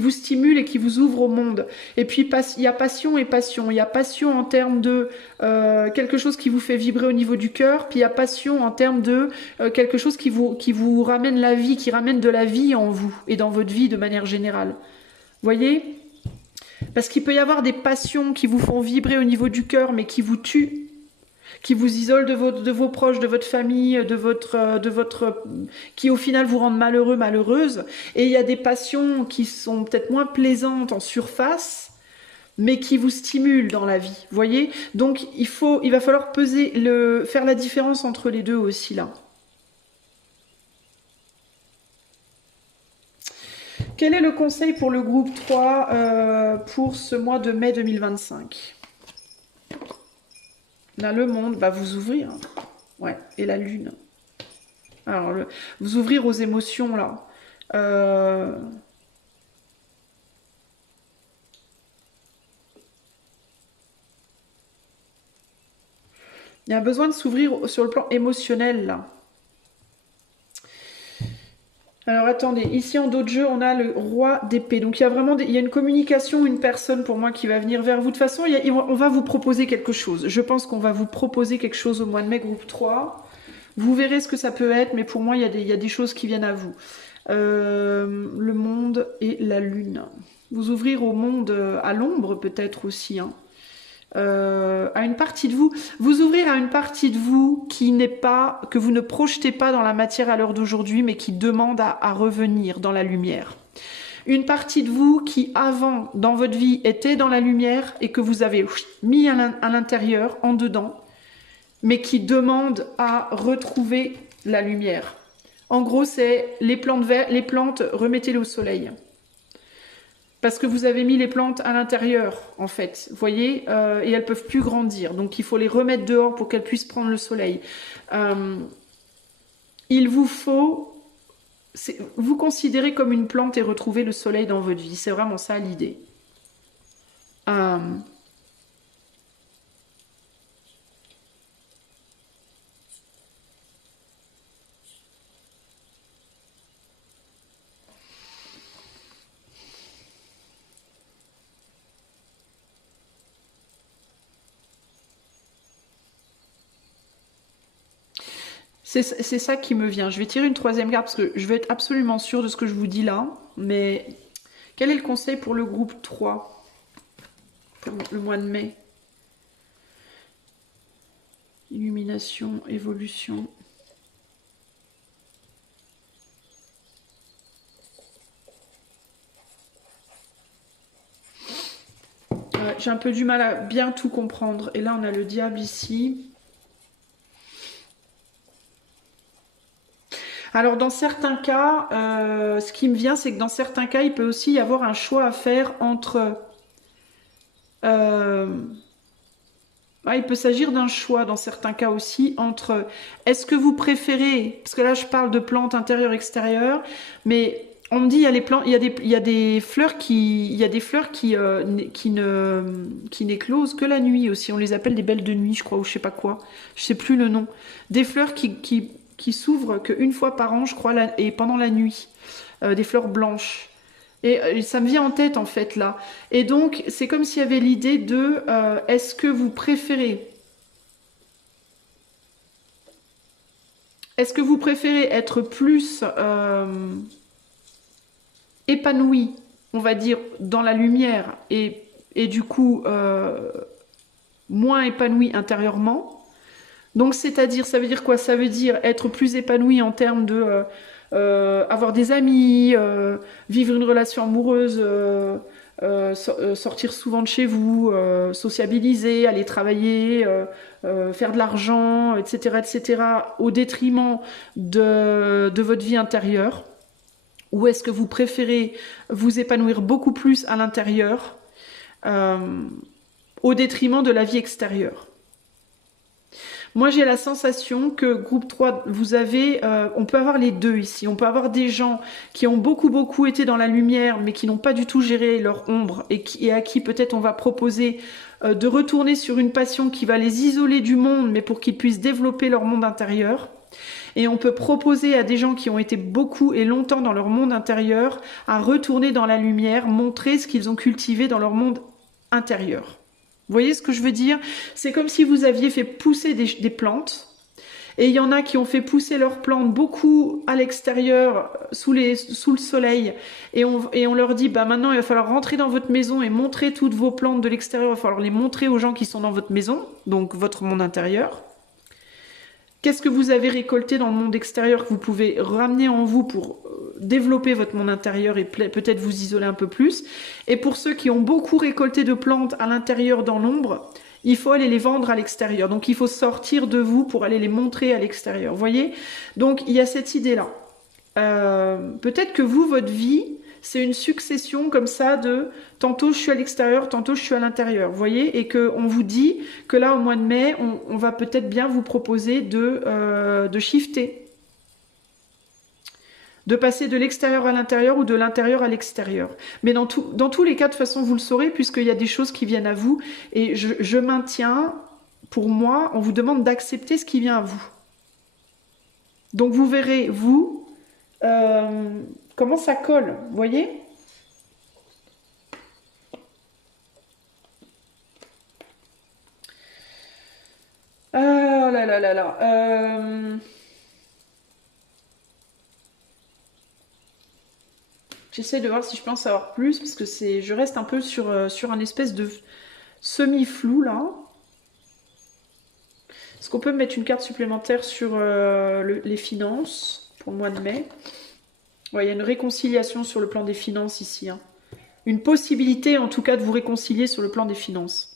stimule et qui vous ouvre au monde. Et puis, il y a passion et passion. Il y a passion en termes de quelque chose qui vous fait vibrer au niveau du cœur, puis il y a passion en termes de quelque chose qui vous ramène la vie, qui ramène de la vie en vous et dans votre vie de manière générale. Voyez ? Parce qu'il peut y avoir des passions qui vous font vibrer au niveau du cœur, mais qui vous tuent, qui vous isolent de vos proches, de votre famille, qui au final vous rendent malheureux, malheureuse. Et il y a des passions qui sont peut-être moins plaisantes en surface, mais qui vous stimulent dans la vie. Voyez ? Donc il va falloir faire la différence entre les deux aussi là. Quel est le conseil pour le groupe 3 pour ce mois de mai 2025? Là, le monde va vous ouvrir. Ouais, et la lune. Alors, vous ouvrir aux émotions, là. Il y a besoin de s'ouvrir sur le plan émotionnel, là. Alors attendez, ici en dos de jeu, on a le roi d'épée. Donc il y a vraiment il y a une communication, une personne pour moi qui va venir vers vous. De toute façon, on va vous proposer quelque chose. Je pense qu'on va vous proposer quelque chose au mois de mai, groupe 3. Vous verrez ce que ça peut être, mais pour moi, il y a des choses qui viennent à vous. Le monde et la lune. Vous ouvrir au monde, à l'ombre peut-être aussi. Hein. à une partie de vous, vous ouvrir à une partie de vous qui n'est pas, que vous ne projetez pas dans la matière à l'heure d'aujourd'hui, mais qui demande à revenir dans la lumière. Une partie de vous qui, avant, dans votre vie, était dans la lumière et que vous avez mis à l'intérieur, en dedans, mais qui demande à retrouver la lumière. En gros, c'est les plantes, remettez-les au soleil. Parce que vous avez mis les plantes à l'intérieur, en fait, vous voyez, et elles peuvent plus grandir. Donc, il faut les remettre dehors pour qu'elles puissent prendre le soleil. Il vous faut vous considérer comme une plante et retrouver le soleil dans votre vie. C'est vraiment ça l'idée. C'est ça qui me vient. Je vais tirer une troisième carte parce que je veux être absolument sûre de ce que je vous dis là. Mais quel est le conseil pour le groupe 3 pour le mois de mai? Illumination, évolution. J'ai un peu du mal à bien tout comprendre. Et là, on a le diable ici. Alors, dans certains cas, ce qui me vient, c'est que dans certains cas, il peut aussi y avoir un choix à faire entre... il peut s'agir d'un choix dans certains cas aussi entre est-ce que vous préférez, parce que là je parle de plantes intérieures-extérieures, mais on me dit il y a les plantes, il y a des fleurs qui qui n'éclosent que la nuit aussi. On les appelle des belles de nuit, je crois, ou je sais pas quoi. Je sais plus le nom. Des fleurs qui s'ouvrent qu'une fois par an, je crois, et pendant la nuit. Des fleurs blanches. Et ça me vient en tête en fait là. Et donc c'est comme s'il y avait l'idée de est-ce que vous préférez être plus épanoui, on va dire, dans la lumière et du coup moins épanoui intérieurement. Donc c'est-à-dire, ça veut dire quoi? Ça veut dire être plus épanoui en termes de avoir des amis, vivre une relation amoureuse, sortir souvent de chez vous, sociabiliser, aller travailler, faire de l'argent, etc., etc., au détriment de votre vie intérieure? Ou est-ce que vous préférez vous épanouir beaucoup plus à l'intérieur euh, au détriment de la vie extérieure? Moi, j'ai la sensation que groupe 3, vous avez, on peut avoir les deux ici. On peut avoir des gens qui ont beaucoup été dans la lumière, mais qui n'ont pas du tout géré leur ombre et à qui peut-être on va proposer de retourner sur une passion qui va les isoler du monde, mais pour qu'ils puissent développer leur monde intérieur. Et on peut proposer à des gens qui ont été beaucoup et longtemps dans leur monde intérieur à retourner dans la lumière, montrer ce qu'ils ont cultivé dans leur monde intérieur. Vous voyez ce que je veux dire? C'est comme si vous aviez fait pousser des plantes, et il y en a qui ont fait pousser leurs plantes beaucoup à l'extérieur, sous le soleil, et on leur dit, bah maintenant il va falloir rentrer dans votre maison et montrer toutes vos plantes de l'extérieur, il va falloir les montrer aux gens qui sont dans votre maison, donc votre monde intérieur. Qu'est-ce que vous avez récolté dans le monde extérieur que vous pouvez ramener en vous pour développer votre monde intérieur et peut-être vous isoler un peu plus? Et pour ceux qui ont beaucoup récolté de plantes à l'intérieur dans l'ombre, il faut aller les vendre à l'extérieur. Donc il faut sortir de vous pour aller les montrer à l'extérieur. Vous voyez? Donc il y a cette idée-là. Peut-être que vous, votre vie, c'est une succession comme ça de tantôt je suis à l'extérieur, tantôt je suis à l'intérieur, vous voyez, et qu'on vous dit que là au mois de mai, on va peut-être bien vous proposer de shifter, de passer de l'extérieur à l'intérieur ou de l'intérieur à l'extérieur. Mais dans tous les cas, de toute façon, vous le saurez puisqu'il y a des choses qui viennent à vous et je maintiens, pour moi, on vous demande d'accepter ce qui vient à vous. Donc vous verrez, vous, comment ça colle, vous voyez? Ah là là là là. J'essaie de voir si je peux en savoir plus parce que je reste un peu sur un espèce semi-flou là. Est-ce qu'on peut mettre une carte supplémentaire sur les finances pour le mois de mai? Ouais, il y a une réconciliation sur le plan des finances ici. Hein. Une possibilité en tout cas de vous réconcilier sur le plan des finances.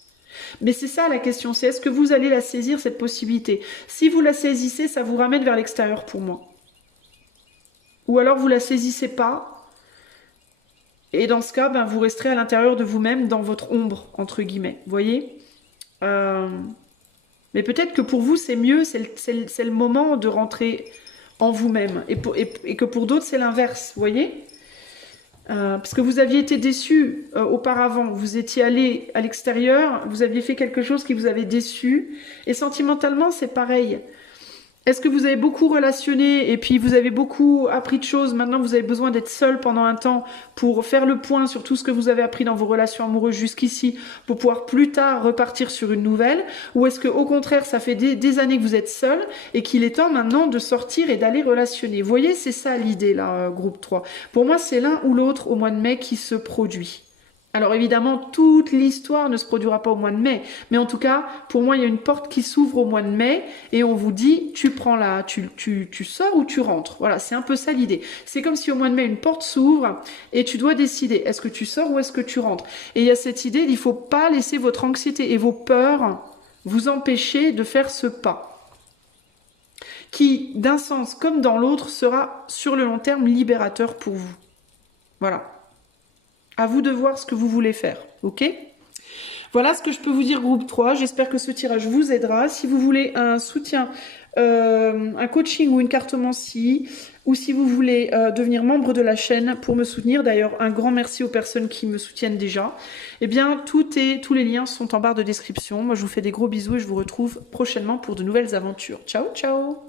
Mais c'est ça la question, c'est est-ce que vous allez la saisir cette possibilité? Si vous la saisissez, ça vous ramène vers l'extérieur pour moi. Ou alors vous la saisissez pas, et dans ce cas, ben, vous resterez à l'intérieur de vous-même, dans votre ombre, entre guillemets. Vous voyez Mais peut-être que pour vous, c'est mieux, c'est le moment de rentrer en vous-même. Et que pour d'autres, c'est l'inverse, vous voyez parce que vous aviez été déçu auparavant, vous étiez allé à l'extérieur, vous aviez fait quelque chose qui vous avait déçu, et sentimentalement c'est pareil. Est-ce que vous avez beaucoup relationné et puis vous avez beaucoup appris de choses, maintenant vous avez besoin d'être seul pendant un temps pour faire le point sur tout ce que vous avez appris dans vos relations amoureuses jusqu'ici pour pouvoir plus tard repartir sur une nouvelle? Ou est-ce que au contraire ça fait des années que vous êtes seul et qu'il est temps maintenant de sortir et d'aller relationner? Vous voyez, c'est ça l'idée là, groupe 3. Pour moi c'est l'un ou l'autre au mois de mai qui se produit. Alors évidemment, toute l'histoire ne se produira pas au mois de mai, mais en tout cas, pour moi, il y a une porte qui s'ouvre au mois de mai et on vous dit, tu prends là, tu sors ou tu rentres. Voilà, c'est un peu ça l'idée. C'est comme si au mois de mai, une porte s'ouvre et tu dois décider, est-ce que tu sors ou est-ce que tu rentres? Et il y a cette idée, il ne faut pas laisser votre anxiété et vos peurs vous empêcher de faire ce pas, qui, d'un sens comme dans l'autre, sera sur le long terme libérateur pour vous. Voilà. À vous de voir ce que vous voulez faire, ok? Voilà ce que je peux vous dire, groupe 3. J'espère que ce tirage vous aidera. Si vous voulez un soutien, un coaching ou une cartomancie, ou si vous voulez devenir membre de la chaîne pour me soutenir, d'ailleurs, un grand merci aux personnes qui me soutiennent déjà, eh bien, tous les liens sont en barre de description. Moi, je vous fais des gros bisous et je vous retrouve prochainement pour de nouvelles aventures. Ciao, ciao!